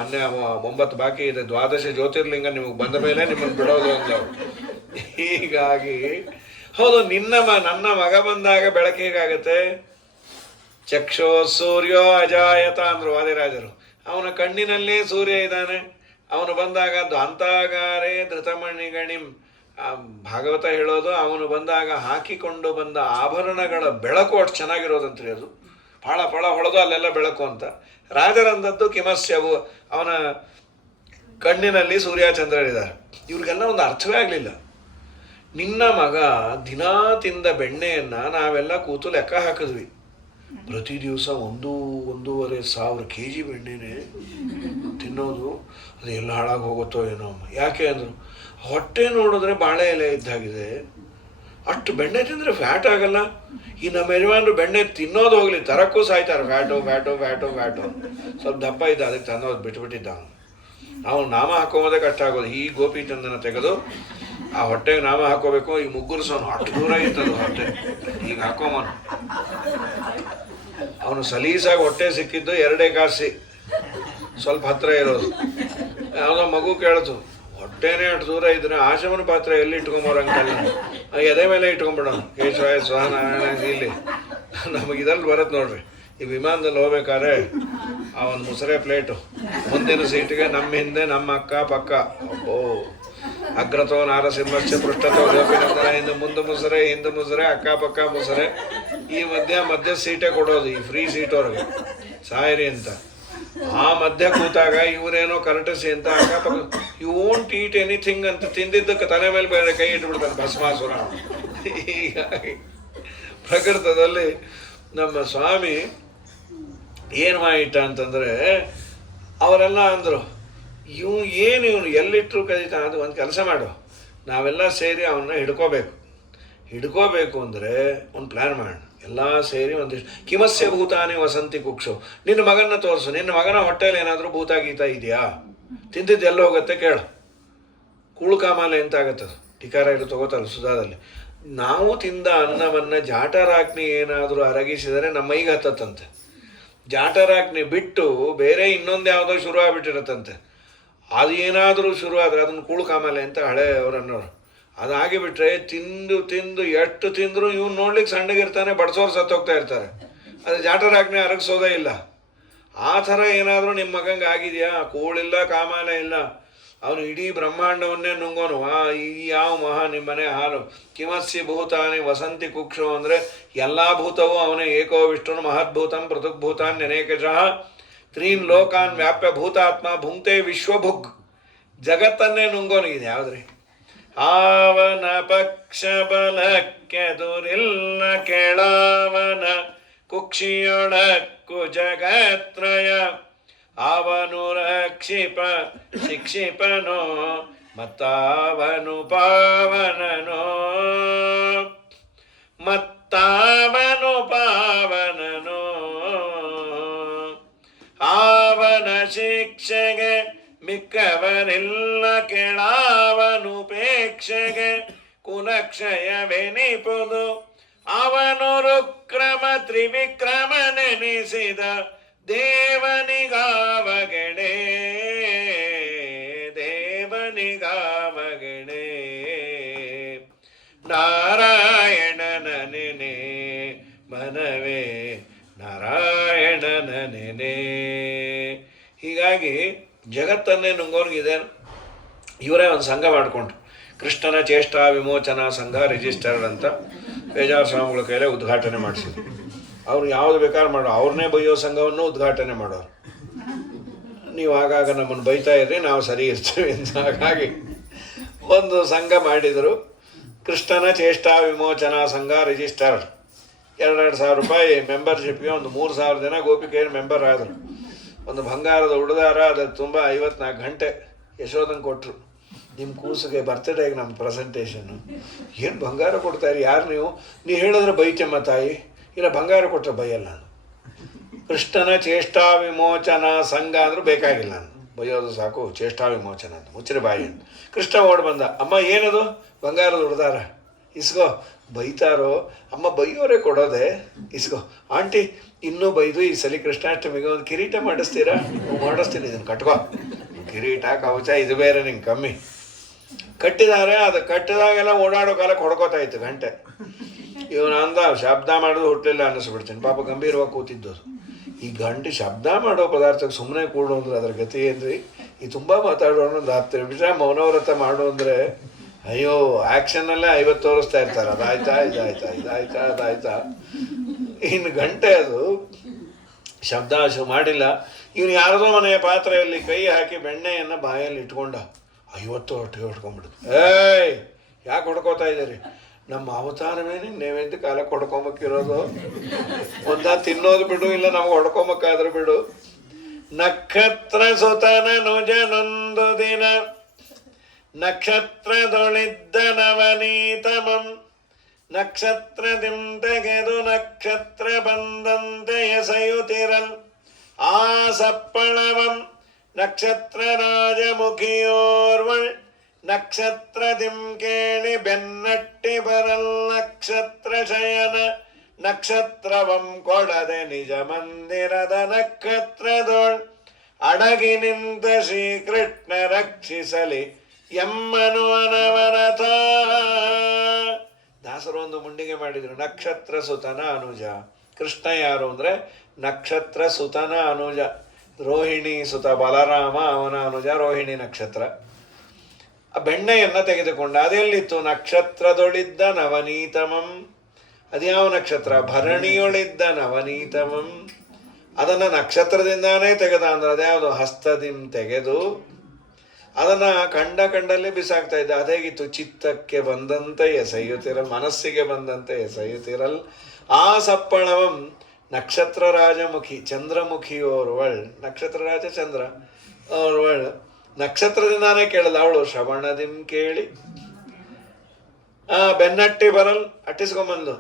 9 ಬಾಕಿ ಇದೆ, 12 ಜ್ಯೋತಿರ್ಲಿಂಗ ನಿಮಗೆ ಬಂದ ಮೇಲೆ ನಿಮ್ಮನ್ನು ಬಿಡೋದು ಅಂದವು. ಹೀಗಾಗಿ ಹೌದು, ನನ್ನ ಮಗ ಬಂದಾಗ ಬೆಳಕು ಹೇಗಾಗತ್ತೆ? ಚಕ್ಷೋ ಸೂರ್ಯೋ ಅಜಾಯತ ಅಂದರು ವಾದಿರಾಜರು. ಅವನ ಕಣ್ಣಿನಲ್ಲಿ ಸೂರ್ಯ ಇದ್ದಾನೆ. ಅವನು ಬಂದಾಗ ಧ್ವಾಂತಾಗಾರೇ ಧೃತಮಣಿಗಣಿಂ. ಭಾಗವತ ಹೇಳೋದು ಅವನು ಬಂದಾಗ ಹಾಕಿಕೊಂಡು ಬಂದ ಆಭರಣಗಳ ಬೆಳಕು ಅಷ್ಟು ಚೆನ್ನಾಗಿರೋದಂತ್ರಿ. ಅದು ಫಳ ಹೊಳೆದು ಅಲ್ಲೆಲ್ಲ ಬೆಳಕು ಅಂತ. ರಾಜರಂದದ್ದು ಕಿಮಸ್ಯವು, ಅವನ ಕಣ್ಣಿನಲ್ಲಿ ಸೂರ್ಯ ಚಂದ್ರರಿದ್ದಾರೆ. ಇವ್ರಿಗೆಲ್ಲ ಒಂದು ಅರ್ಥವೇ ಆಗಲಿಲ್ಲ. ನಿನ್ನ ಮಗ ದಿನಾ ತಿಂದ ಬೆಣ್ಣೆಯನ್ನು ನಾವೆಲ್ಲ ಕೂತು ಲೆಕ್ಕ ಹಾಕಿದ್ವಿ. ಪ್ರತಿ ದಿವಸ 1-1.5 kg ಬೆಣ್ಣೆನೇ ತಿನ್ನೋದು. ಅದು ಎಲ್ಲ ಹಾಳಾಗಿ ಹೋಗುತ್ತೋ ಏನೋ ಅಮ್ಮ. ಯಾಕೆ ಅಂದರು, ಹೊಟ್ಟೆ ನೋಡಿದ್ರೆ ಬಾಳೆ ಎಲೆ ಇದ್ದಾಗಿದೆ, ಅಷ್ಟು ಬೆಣ್ಣೆ ತಿಂದರೆ ಫ್ಯಾಟ್ ಆಗಲ್ಲ. ಈ ನಮ್ಮ ಯಜಮಾನರು ಬೆಣ್ಣೆ ತಿನ್ನೋದು ಹೋಗಲಿ, ತರಕ್ಕೂ ಸಾಯ್ತಾರೆ. ಫ್ಯಾಟು ಸ್ವಲ್ಪ ದಪ್ಪ ಇದ್ದ, ಅದಕ್ಕೆ ತಂದೋದು ಬಿಟ್ಬಿಟ್ಟಿದ್ದ. ಅವನು ನಾಮ ಹಾಕೋಬೋದೇ ಕಷ್ಟ ಆಗೋದು. ಈ ಗೋಪಿ ಚಂದನ ತೆಗೆದು ಆ ಹೊಟ್ಟೆಗೆ ನಾಮ ಹಾಕೋಬೇಕು. ಈ ಮುಗ್ಗುರಿಸೋನು ಅಷ್ಟು ದೂರ ಇರ್ತದೆ ಹೊಟ್ಟೆ, ಈಗ ಹಾಕೋಮನು. ಅವನು ಸಲೀಸಾಗಿ ಹೊಟ್ಟೆ ಸಿಕ್ಕಿದ್ದು 2 ಕಾಸಿ, ಸ್ವಲ್ಪ ಹತ್ರ ಇರೋದು. ಯಾವುದೋ ಮಗು ಕೇಳ್ತು, ಹೊಟ್ಟೆನೇ ಅಷ್ಟು ದೂರ ಇದ್ರೆ ಆಶಮನ ಪಾತ್ರೆ ಎಲ್ಲಿ ಇಟ್ಕೊಂಬರಂಗಲ್ಲ, ಎದೆ ಮೇಲೆ ಇಟ್ಕೊಂಡ್ಬಿಡೋನು. ಕೇಶವಾಯ ಸ್ವಾನಾರಾಯಣ. ಇಲ್ಲಿ ನಮಗಿದಲ್ಲಿ ಬರುತ್ತೆ ನೋಡ್ರಿ, ಈ ವಿಮಾನದಲ್ಲಿ ಹೋಗ್ಬೇಕಾದ್ರೆ ಆ ಒಂದು ಮುಸರೆ ಪ್ಲೇಟು, ಮುಂದಿನ ಸೀಟಿಗೆ ನಮ್ಮ ಹಿಂದೆ ನಮ್ಮ ಅಕ್ಕ ಪಕ್ಕ. ಅಬ್ಬೋ, ಅಗ್ರತೋ ನಾರಸಿಂಹಸ್ಯ ಪೃಷ್ಠತೋ ಗೋಪಿನಂದನ. ಮುಂದೆ ಮುಸರೆ ಅಕ್ಕಪಕ್ಕ ಮುಸರೆ. ಈ ಮಧ್ಯ ಸೀಟೇ ಕೊಡೋದು, ಈ ಫ್ರೀ ಸೀಟವ್ರಿಗೆ ಸಾಯಿರಿ ಅಂತ. ಆ ಮಧ್ಯ ಕೂತಾಗ ಇವರೇನೋ ಕರಟಸಿ ಅಂತ ಅಕ್ಕಪಕ್ಕ ಯು ವೋಂಟ್ ಈಟ್ ಎನಿಥಿಂಗ್ ಅಂತ ತಿಂದಿದ್ದಕ್ಕೆ ತಲೆ ಮೇಲೆ ಬೇರೆ ಕೈ ಇಟ್ಬಿಡ್ತಾನೆ ಭಸ್ಮಾಸುರ. ಹೀಗಾಗಿ ಪ್ರಕೃತದಲ್ಲಿ ನಮ್ಮ ಸ್ವಾಮಿ ಏನು ಮಾಡಿಟ್ಟ ಅಂತಂದರೆ, ಅವರೆಲ್ಲ ಅಂದರು ಇವನು ಎಲ್ಲಿಟ್ಟರು ಕದೀತಾನೆ. ಅದು ಒಂದು ಕೆಲಸ ಮಾಡು, ನಾವೆಲ್ಲ ಸೇರಿ ಅವನ್ನ ಹಿಡ್ಕೋಬೇಕು ಅಂದರೆ ಒಂದು ಪ್ಲ್ಯಾನ್ ಮಾಡೋಣ. ಎಲ್ಲ ಸೇರಿ ಒಂದಿಷ್ಟು ಕಿಮಸ್ಯ ಭೂತಾನೇ ವಸಂತಿ ಕುಕ್ಷು. ನಿನ್ನ ಮಗನ ತೋರಿಸು, ನಿನ್ನ ಮಗನ ಹೊಟ್ಟೆಯಲ್ಲಿ ಏನಾದರೂ ಭೂತ ಗೀತ ಇದೆಯಾ? ತಿಂದಿದ್ದು ಎಲ್ಲ ಹೋಗುತ್ತೆ ಕೇಳು. ಕುಳುಕಾಮಾಲೆ ಅಂತ ಆಗತ್ತದು. ಟೀಕಾರ ಇದು ತಗೋತಲ್ಲ ಸುಧಾದಲ್ಲಿ. ನಾವು ತಿಂದ ಅನ್ನವನ್ನು ಜಾಟರಾಗ್ನಿ ಏನಾದರೂ ಅರಗಿಸಿದರೆ ನಮ್ಮ ಮೈಗೆ ಹತ್ತತ್ತಂತೆ. ಜಾಟರಾಗ್ನಿ ಬಿಟ್ಟು ಬೇರೆ ಇನ್ನೊಂದು ಯಾವುದೋ ಶುರು ಆಗ್ಬಿಟ್ಟಿರತ್ತಂತೆ. ಅದು ಏನಾದರೂ ಶುರು ಆದರೆ ಅದನ್ನು ಕುಳುಕಾಮಾಲೆ ಅಂತ ಹಳೆಯವರನ್ನೋರು. ಅದಾಗಿಬಿಟ್ರೆ ತಿಂದು ತಿಂದು ಎಷ್ಟು ತಿಂದರೂ ಇವ್ನು ನೋಡ್ಲಿಕ್ಕೆ ಸಣ್ಣಗಿರ್ತಾನೆ, ಬಡ್ಸೋರು ಸತ್ತೋಗ್ತಾ ಇರ್ತಾರೆ. ಅದು ಜಾಟರಾಜ್ಞೆ ಅರಗಿಸೋದೇ ಇಲ್ಲ. ಆ ಥರ ಏನಾದರೂ ನಿಮ್ಮ ಮಗಂಗೆ ಆಗಿದೆಯಾ? ಕೂಳಿಲ್ಲ, ಕಾಮಾಲ ಇಲ್ಲ, ಅವನು ಇಡೀ ಬ್ರಹ್ಮಾಂಡವನ್ನೇ ನುಂಗೋನು. ಈ ಯಾವ ಮಹಾ ನಿಮ್ಮನೆ ಹಾಲು ಕಿಮಸ್ಸಿ ಭೂತಾನಿ ವಸಂತಿ ಕುಕ್ಷು ಅಂದರೆ ಎಲ್ಲ ಭೂತವೂ ಅವನೇ. ಏಕೋ ವಿಷ್ಣು ಮಹದ್ಭೂತಂ ಪೃಥುಗ್ಭೂತಾನ್ ಅನೇಕಶಃ ತ್ರೀನ್ ಲೋಕಾನ್ ವ್ಯಾಪ್ಯ ಭೂತಾತ್ಮ ಭುಂಕ್ತೆ ವಿಶ್ವಭುಕ್. ಜಗತ್ತನ್ನೇ ನುಂಗೋನಿಗಿದೆ ಯಾವುದ್ರಿ? ಆವನ ಪಕ್ಷ ಬಲಕ್ಕೆದುರಿಲ್ಲ ಕೆಳವನ ಕುಕ್ಷಿಯೊಳಕ್ಕು ಜಗತ್ರಯ ಅವನು ರಕ್ಷಿಪ ಶಿಕ್ಷಿಪನೋ ಮತ್ತಾವನು ಪಾವನನೋ ಮತ್ತಾವನು ಪಾವನನೋ. ಅವನ ಶಿಕ್ಷೆಗೆ ಮಿಕ್ಕವರಿಲ್ಲ ಕೆಳಾವನುಪೇಕ್ಷೆಗೆ ಕುಲಕ್ಷಯವೆನಿಪುದು ಅವನು ರುಕ್ರಮ ತ್ರಿವಿಕ್ರಮ ನೆನೆಸಿದ ದೇವನಿಗಾವಗೆಡೆ ದೇವನಿಗಾವಗೆಡೆ. ನಾರಾಯಣನ ನೆನೆ ಮನವೇ ನಾರಾಯಣನ ನೆನೆ. ಹೀಗಾಗಿ ಜಗತ್ತನ್ನೇ ನುಂಗೋರ್ಗಿದೆ. ಇವರೇ ಒಂದು ಸಂಘ ಮಾಡಿಕೊಂಡ್ರು, ಕೃಷ್ಣನ ಚೇಷ್ಟಾ ವಿಮೋಚನಾ ಸಂಘ ರಿಜಿಸ್ಟರ್ಡ್ ಅಂತ ಬೇಜಾರು ಸ್ವಾಮಿಗಳ ಕೈಲೇ ಉದ್ಘಾಟನೆ ಮಾಡಿಸಿದ್ರು. ಅವ್ರು ಯಾವುದು ಬೇಕಾದ್ರೂ ಮಾಡೋ, ಅವ್ರನ್ನೇ ಬೈಯೋ ಸಂಘವನ್ನು ಉದ್ಘಾಟನೆ ಮಾಡೋರು. ನೀವು ಆಗಾಗ ನಮ್ಮನ್ನು ಬೈತಾ ಇರ್ರಿ, ನಾವು ಸರಿ ಇರ್ತೀವಿ ಅಂತ. ಹಾಗಾಗಿ ಒಂದು ಸಂಘ ಮಾಡಿದರು, ಕೃಷ್ಣನ ಚೇಷ್ಟಾ ವಿಮೋಚನಾ ಸಂಘ ರಿಜಿಸ್ಟರ್ಡ್. 2,000 ರೂಪಾಯಿ ಮೆಂಬರ್ಶಿಪ್ಗೆ ಒಂದು 3,000 ಜನ ಗೋಪಿಕೆಯರು ಮೆಂಬರ್ ಆದರು. ಒಂದು ಬಂಗಾರದ ಉಡುದಾರ, ಅದಕ್ಕೆ ತುಂಬ 54 ಗಂಟೆ ಯಶೋಧನ್ ಕೊಟ್ಟರು. ನಿಮ್ಮ ಕೂಸಿಗೆ ಬರ್ತ್ಡೇಗೆ ನಮ್ಮ ಪ್ರೆಸೆಂಟೇಷನ್ನು. ಏನು ಬಂಗಾರ ಕೊಡ್ತಾಯಿರಿ, ಯಾರು ನೀವು ಹೇಳಿದ್ರೆ ಬೈತಮ್ಮ ತಾಯಿ, ಇಲ್ಲ ಬಂಗಾರ ಕೊಟ್ಟರೆ ಬೈಯಲ್ಲ ನಾನು. ಕೃಷ್ಣನ ಚೇಷ್ಟಾ ವಿಮೋಚನಾ ಸಂಘ ಅಂದರೂ ಬೇಕಾಗಿಲ್ಲ, ನಾನು ಬೈಯೋದು ಸಾಕು, ಚೇಷ್ಟಾ ವಿಮೋಚನ ಅಂತ ಮುಚ್ಚಿರಿ ಬಾಯಿ ಅಂತ. ಕೃಷ್ಣ ಓಡಿ ಬಂದ, ಅಮ್ಮ ಏನದು ಬಂಗಾರದ ಉಡ್ದಾರ ಇಸ್ಕೋ. ಬೈತಾರೋ ಅಮ್ಮ, ಬೈಯೋರೇ ಕೊಡೋದೆ, ಇಸ್ಕೋ. ಆಂಟಿ ಇನ್ನೂ ಬೈದು ಈ ಸಲ ಕೃಷ್ಣಾಷ್ಟಮಿಗೆ ಒಂದು ಕಿರೀಟ ಮಾಡಿಸ್ತೀರಾ? ಮಾಡಿಸ್ತೀನಿ, ಇದನ್ನು ಕಟ್ಕೋ. ಕಿರೀಟ ಕವಚ ಇದು ಬೇರೆ ನಿಂಗೆ ಕಮ್ಮಿ. ಕಟ್ಟಿದ್ದಾರೆ, ಅದು ಕಟ್ಟಿದಾಗೆಲ್ಲ ಓಡಾಡೋ ಕಾಲಕ್ಕೆ ಹೊಡ್ಕೋತಾ ಇತ್ತು ಗಂಟೆ. ಇವನು ಅಂದ, ಶಬ್ದ ಮಾಡೋದು ಹುಟ್ಟಲಿಲ್ಲ ಅನ್ನಿಸ್ಬಿಡ್ತೀನಿ. ಪಾಪ ಗಂಭೀರವಾಗಿ ಕೂತಿದ್ದು. ಈ ಗಂಟೆ ಶಬ್ದ ಮಾಡೋ ಪದಾರ್ಥಕ್ಕೆ ಸುಮ್ಮನೆ ಕೂಡು ಅಂದ್ರೆ ಅದ್ರ ಗತಿ ಏನ್ರಿ? ಈ ತುಂಬ ಮಾತಾಡೋಣ ಒಂದು 10 ನಿಮಿಷ ಮೌನವ್ರತ ಮಾಡು ಅಂದರೆ ಅಯ್ಯೋ ಆ್ಯಕ್ಷನಲ್ಲೇ 50 ತೋರಿಸ್ತಾ ಇರ್ತಾರೆ. ಅದಾಯ್ತಾ ಇದಾಯ್ತಾ ಇದಾಯ್ತಾ ಅದಾಯ್ತಾ. ಇನ್ನು ಗಂಟೆ ಅದು ಶಬ್ದ ಮಾಡಿಲ್ಲ. ಇವನು ಯಾರದೋ ಮನೆಯ ಪಾತ್ರೆಯಲ್ಲಿ ಕೈ ಹಾಕಿ ಬೆಣ್ಣೆಯನ್ನು ಬಾಯಲ್ಲಿ ಇಟ್ಕೊಂಡ 50 ಹೊಟ್ಟಿಗೆ ಹೊಡ್ಕೊಂಡ್ಬಿಡುದು. ಏಯ್ ಯಾಕೆ ಹೊಡ್ಕೋತಾ ಇದ್ದೀರಿ? ನಮ್ಮ ಅವತಾರವೇನೆ ನೈವೇದ್ಯ ಕಾಲಕ್ಕೆ ಹೊಡ್ಕೊಂಬಕ್ಕಿರೋದು. ಒಂದ ತಿನ್ನೋದು ಬಿಡು, ಇಲ್ಲ ನಮ್ಗೆ ಹೊಡ್ಕೊಂಬಕ್ಕಾದ್ರೆ ಬಿಡು. ನಕ್ಷತ್ರ ಸುತನ ನುಜನೊಂದು ದಿನ ನಕ್ಷತ್ರದೊಳಿದ್ದ ನವನೀತಮಂ ನಕ್ಷತ್ರದಿಂ ತೆಗೆದು ನಕ್ಷತ್ರ ಬಂದಂತೆ ಎಸೆಯುತ್ತಿರಲ್ ಆ ಸಪ್ಪಳವಂ ನಕ್ಷತ್ರ ರಾಜಮುಖಿಯೋರ್ವಳ್ ನಕ್ಷತ್ರದಿಂ ಕೇಳಿ ಬೆನ್ನಟ್ಟಿ ಬರಲ್ ನಕ್ಷತ್ರ ಶಯನ ನಕ್ಷತ್ರವಂ ಕೊಡದೆ ನಿಜ ಮಂದಿರದ ನಕ್ಷತ್ರದೋಳ್ ಅಡಗಿ ನಿಂತ ಶ್ರೀಕೃಷ್ಣ ರಕ್ಷಿಸಲಿ ಎಮ್ಮನು ಅನವರತ. ದಾಸರು ಒಂದು ಮುಂಡಿಗೆ ಮಾಡಿದರು, ನಕ್ಷತ್ರ ಸುತನ ಅನುಜ. ಕೃಷ್ಣ ಯಾರು ಅಂದರೆ ನಕ್ಷತ್ರ ಸುತನ ಅನುಜ. ರೋಹಿಣಿ ಸುತ ಬಲರಾಮ, ಅವನ ಅನುಜ ರೋಹಿಣಿ ನಕ್ಷತ್ರ. ಆ ಬೆಣ್ಣೆಯನ್ನು ತೆಗೆದುಕೊಂಡ. ಅದೆಲ್ಲಿತ್ತು? ನಕ್ಷತ್ರದೊಳಿದ್ದ ನವನೀತಮಂ. ಅದ್ಯಾವ ನಕ್ಷತ್ರ? ಭರಣಿಯೊಳಿದ್ದ ನವನೀತಮಂ. ಅದನ್ನು ನಕ್ಷತ್ರದಿಂದಾನೇ ತೆಗೆದ ಅಂದ್ರೆ ಅದ್ಯಾವುದು? ಹಸ್ತದಿಂ ತೆಗೆದು ಅದನ್ನು ಕಂಡಲ್ಲಿ ಬಿಸಾಕ್ತಾ ಇದ್ದ. ಅದೇಗಿತ್ತು? ಚಿತ್ತಕ್ಕೆ ಬಂದಂತೆ ಎಸೆಯುತ್ತಿರಲ್, ಮನಸ್ಸಿಗೆ ಬಂದಂತೆ ಎಸೆಯುತ್ತಿರಲ್. ಆ ಸಪ್ಪಳವಂ ನಕ್ಷತ್ರ ರಾಜಮುಖಿ ಚಂದ್ರಮುಖಿಯೋರ್ವಳ್. ನಕ್ಷತ್ರ ರಾಜ ಚಂದ್ರ ಓರ್ವಳ್ ನಕ್ಷತ್ರದಿಂದಾನೇ ಕೇಳಲ್ಲ ಅವಳು. ಶ್ರವಣದಿಂ ಕೇಳಿ ಬೆನ್ನಟ್ಟಿ ಬರಲ್, ಅಟ್ಟಿಸ್ಕೊಂಬಂದು.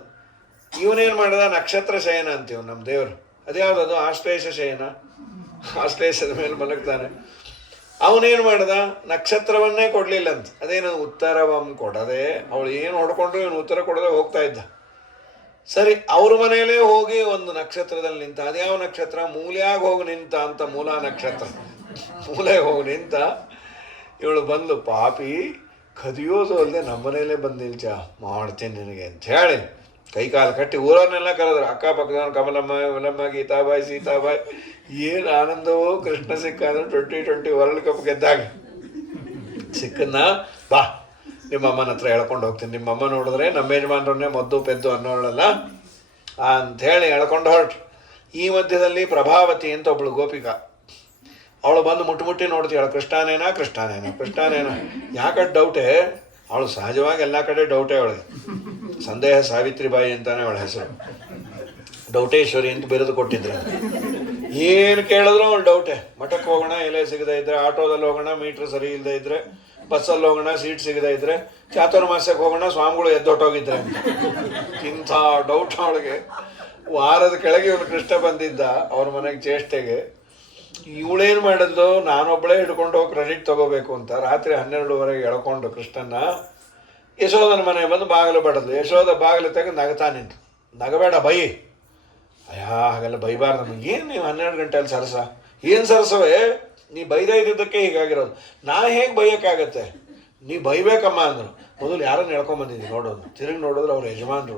ಇವನೇನು ಮಾಡಿದ? ನಕ್ಷತ್ರ ಶಯನ ಅಂತೀವ್ ನಮ್ಮ ದೇವರು. ಅದ್ಯಾವುದದು? ಆಶ್ಲೇಷ ಶಯನ. ಆಶ್ಲೇಷದ ಮೇಲೆ ಮಲಗ್ತಾನೆ. ಅವನೇನು ಮಾಡಿದ? ನಕ್ಷತ್ರವನ್ನೇ ಕೊಡಲಿಲ್ಲಂತ. ಅದೇನು? ಉತ್ತರವಂ ಕೊಡದೆ. ಅವಳು ಏನು ಹೊಡ್ಕೊಂಡ್ರು ಇವನು ಉತ್ತರ ಕೊಡದೆ ಹೋಗ್ತಾ ಇದ್ದ. ಸರಿ, ಅವ್ರ ಮನೆಯಲ್ಲೇ ಹೋಗಿ ಒಂದು ನಕ್ಷತ್ರದಲ್ಲಿ ನಿಂತ. ಅದ್ಯಾವ ನಕ್ಷತ್ರ? ಮೂಲ್ಯಾಗ ಹೋಗಿ ನಿಂತ ಅಂತ. ಮೂಲ ನಕ್ಷತ್ರ ಮೂಲೆ ಹೋಗಿ ನಿಂತ. ಇವಳು ಬಂದು, ಪಾಪಿ ಕದಿಯೋದು ಅಲ್ಲದೆ ನಮ್ಮನೇಲೇ ಬಂದು ನಿಲ್ಚ ಮಾಡ್ತೀನಿ ನಿನಗೆ ಅಂತ ಹೇಳಿ ಕೈ ಕಾಲು ಕಟ್ಟಿ ಊರನ್ನೆಲ್ಲ ಕರೆದ್ರು. ಅಕ್ಕಪಕ್ಕದವನು ಕಮಲಮ್ಮ ಮಲಮ್ಮ ಗೀತಾಬಾಯಿ ಸೀತಾಬಾಯಿ. ಏನು ಆನಂದವೋ ಕೃಷ್ಣ ಸಿಕ್ಕ ಅಂದ್ರೆ 2020 ವರ್ಲ್ಡ್ ಕಪ್ ಗೆದ್ದಾಗ ಸಿಕ್ಕನ್ನ ಬಾ ನಿಮ್ಮಮ್ಮನ ಹತ್ರ ಹೇಳ್ಕೊಂಡು ಹೋಗ್ತೀನಿ. ನಿಮ್ಮಮ್ಮ ನೋಡಿದ್ರೆ ನಮ್ಮ ಯಜಮಾನ್ರನ್ನೇ ಮದ್ದು ಪೆದ್ದು ಅನ್ನೋಳಲ್ಲ ಅಂಥೇಳಿ ಹೇಳ್ಕೊಂಡು ಹೊರಟ್ರು. ಈ ಮಧ್ಯದಲ್ಲಿ ಪ್ರಭಾವತಿ ಅಂತ ಒಬ್ಳು ಗೋಪಿಕಾ, ಅವಳು ಬಂದು ಮುಟ್ಟಿ ನೋಡ್ತೀವಳು, ಕೃಷ್ಣನೇನಾ ಕೃಷ್ಣನೇನಾ ಕೃಷ್ಣನೇನಾ. ಯಾಕಟ್ಟು ಡೌಟೇ, ಅವಳು ಸಹಜವಾಗಿ ಎಲ್ಲ ಕಡೆ ಡೌಟೇ. ಅವಳಿಗೆ ಸಂದೇಹ ಸಾವಿತ್ರಿಬಾಯಿ ಅಂತಾನೆ ಅವಳ ಹೆಸರು. ಡೌಟೇಶ್ವರಿ ಅಂತ ಬಿರುದು ಕೊಟ್ಟಿದ್ರು. ಏನು ಕೇಳಿದ್ರು ಅವಳು ಡೌಟೇ. ಮಠಕ್ಕೆ ಹೋಗೋಣ ಎಲೆ ಸಿಗದೇ ಇದ್ರೆ, ಆಟೋದಲ್ಲಿ ಹೋಗೋಣ ಮೀಟ್ರ್ ಸರಿ ಇಲ್ಲದೆ ಇದ್ರೆ, ಬಸ್ಸಲ್ಲಿ ಹೋಗೋಣ ಸೀಟ್ ಸಿಗದೇ ಇದ್ರೆ, ಚಾತುರ್ಮಾಸ್ಯಕ್ಕೆ ಹೋಗೋಣ ಸ್ವಾಮಿಗಳು ಎದ್ದೊಟ್ಟೋಗಿದ್ರೆ ಅಂತ. ಇಂಥ ಡೌಟ್ ಅವಳಿಗೆ. ವಾರದ ಕೆಳಗೆ ಇವನು ಕೃಷ್ಣ ಬಂದಿದ್ದ ಅವ್ರ ಮನೆಗೆ ಚೇಷ್ಟೆಗೆ. ಇವಳೇನು ಮಾಡಿದ್ದು, ನಾನೊಬ್ಬಳೇ ಹಿಡ್ಕೊಂಡು ಹೋಗಿ ಕ್ರೆಡಿಟ್ ತೊಗೋಬೇಕು ಅಂತ ರಾತ್ರಿ 12:30 ಎಳ್ಕೊಂಡು ಕೃಷ್ಣನ್ನ ಯಶೋಧನ ಮನೆ ಬಂದು ಬಾಗಿಲು ಬಡದು. ಯಶೋಧ ಬಾಗಿಲು ತೆಗೆದು ನಗತಾ ನಿಂತು. ನಗಬೇಡ ಬೈ. ಅಯ್ಯ ಹಾಗೆಲ್ಲ ಬೈಬಾರ್ದು ನಮಗೆ. ಏನು ನೀವು 12 ಗಂಟೆಯಲ್ಲಿ ಸರಸ? ಏನು ಸರಸವೇ? ನೀ ಬೈದೇ ಇದ್ದಿದ್ದಕ್ಕೆ ಹೀಗಾಗಿರೋದು. ನಾ ಹೇಗೆ ಬೈಯೋಕ್ಕಾಗತ್ತೆ? ನೀ ಬೈಬೇಕಮ್ಮ ಅಂದರು. ಮೊದಲು ಯಾರನ್ನು ಹೇಳ್ಕೊಂಬಂದಿದ್ದಿ ನೋಡೋದು. ತಿರುಗಿ ನೋಡಿದ್ರೆ ಅವ್ರ ಯಜಮಾನ್ರು.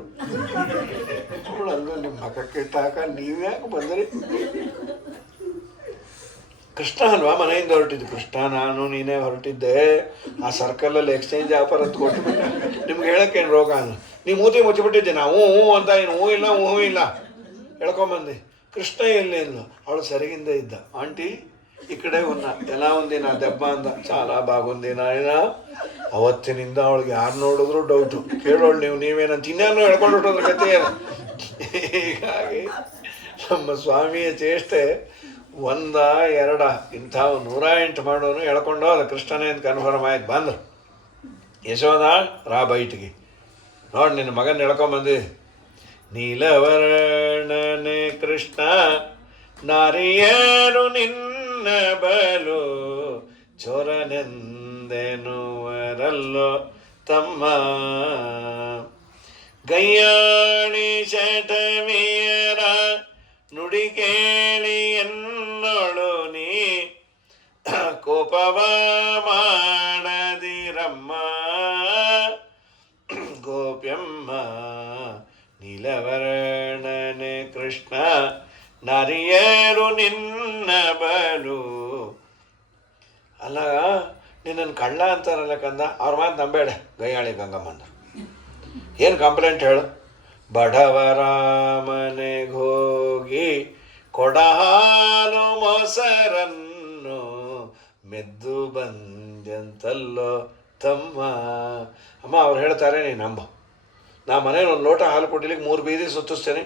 ಅಲ್ಲೂ ನಿಮ್ಮ ಮಕ್ಕಕ್ಕೆ ಇಟ್ಟಾಕ ನೀವ್ಯಾಕೆ ಬಂದ್ರಿ? ಕೃಷ್ಣ ಅಲ್ವಾ ಮನೆಯಿಂದ ಹೊರಟಿದ್ದು. ಕೃಷ್ಣ ನಾನು ನೀನೇ ಹೊರಟಿದ್ದೆ. ಆ ಸರ್ಕಲಲ್ಲಿ ಎಕ್ಸ್ಚೇಂಜ್ ಆಫರ್ ಅಂತ ಕೊಟ್ಟುಬಿಟ್ಟೆ. ನಿಮ್ಗೆ ಹೇಳೋಕ್ಕೇನು ರೋಗ ಅನ್ನು? ನೀವು ಮೂತಿ ಮುಚ್ಚಿಬಿಟ್ಟಿದ್ದೆ. ನಾವು ಹ್ಞೂ ಅಂತ ಏನು ಹ್ಞೂ ಇಲ್ಲ ಹ್ಞೂ ಇಲ್ಲ ಹೇಳ್ಕೊಂಬಂದು. ಕೃಷ್ಣ ಎಲ್ಲಿ ಅಂದ್ಲು. ಅವಳು ಸರಿಗಿಂದ ಇದ್ದ. ಆಂಟಿ ಈ ಕಡೆ ಎಲ್ಲ ಒಂದಿನ ದೆಬ್ಬ ಅಂದ. ಚಾಲ ಬಾಗೊಂದಿನ ಏನ. ಅವತ್ತಿನಿಂದ ಅವಳಿಗೆ ಯಾರು ನೋಡಿದ್ರು ಡೌಟು. ಕೇಳೋಳು ನೀವೇನಂತ ಇನ್ನೇನು ಹೇಳ್ಕೊಂಡು ಹೊಟ್ಟೋದ್ರ ಕತೆ ಏನು. ಹೀಗಾಗಿ ನಮ್ಮ ಸ್ವಾಮಿಯ ಚೇಷ್ಟೆ 1 2 ಇಂಥವು 108 ಮಾಡೋನು ಹೇಳ್ಕೊಂಡು ಅದು ಕೃಷ್ಣನೇ ಅಂತ ಕನ್ಫರ್ಮ್ ಆಯ್ತು. ಬಂದರು ಯಶೋಧ ರಾ ಬೈಟಿಗೆ ನೋಡಿ ನಿನ್ನ ಮಗನ ಹೇಳ್ಕೊಂಬಂದು. ನೀಲವರ್ಣನೆ ಕೃಷ್ಣ ನಾರಿಯರು ನಿನ್ನ ಬಲು ಚೋರನೆಂದೆನುವರಲ್ಲೋ ತಮ್ಮ. ಗಯ್ಯಾಳಿ ಶಟವಿಯರ ನುಡಿ ಕೇಳಿ ಎನ್ನೋಳು ನೀ ಕೋಪವ ಮಾಡದಿರಮ್ಮ ಗೋಪ್ಯಮ್ಮ. ನೀಲವರ್ಣನೆ ಕೃಷ್ಣ ನಾರಿಯರು ನಿನ್ನ ಬಲು. ಅಲ್ಲ ನಿನ್ನನ್ನು ಕಳ್ಳ ಅಂತಾರಲ್ಲ ಕಂದ. ಅವ್ರ ಮಾತು ನಂಬೇಡ. ಗಯ್ಯಾಳಿ ಗಂಗಮ್ಮಂದರು ಏನು ಕಂಪ್ಲೇಂಟ್ ಹೇಳು. ಬಡವರ ಮನೆಗೋಗಿ ಕೊಡಹಾಲು ಮೊಸರನ್ನು ಮೆದ್ದು ಬಂದಂತಲ್ಲೋ ತಮ್ಮ. ಅಮ್ಮ ಅವ್ರು ಹೇಳ್ತಾರೆ ನೀನು ನಂಬ. ನಾ ಮನೇಲಿ ಒಂದು ಲೋಟ ಹಾಲು ಕುಡಿಲಿಕ್ಕೆ 3 ಬೀದಿ ಸುತ್ತಿಸ್ತೇನೆ,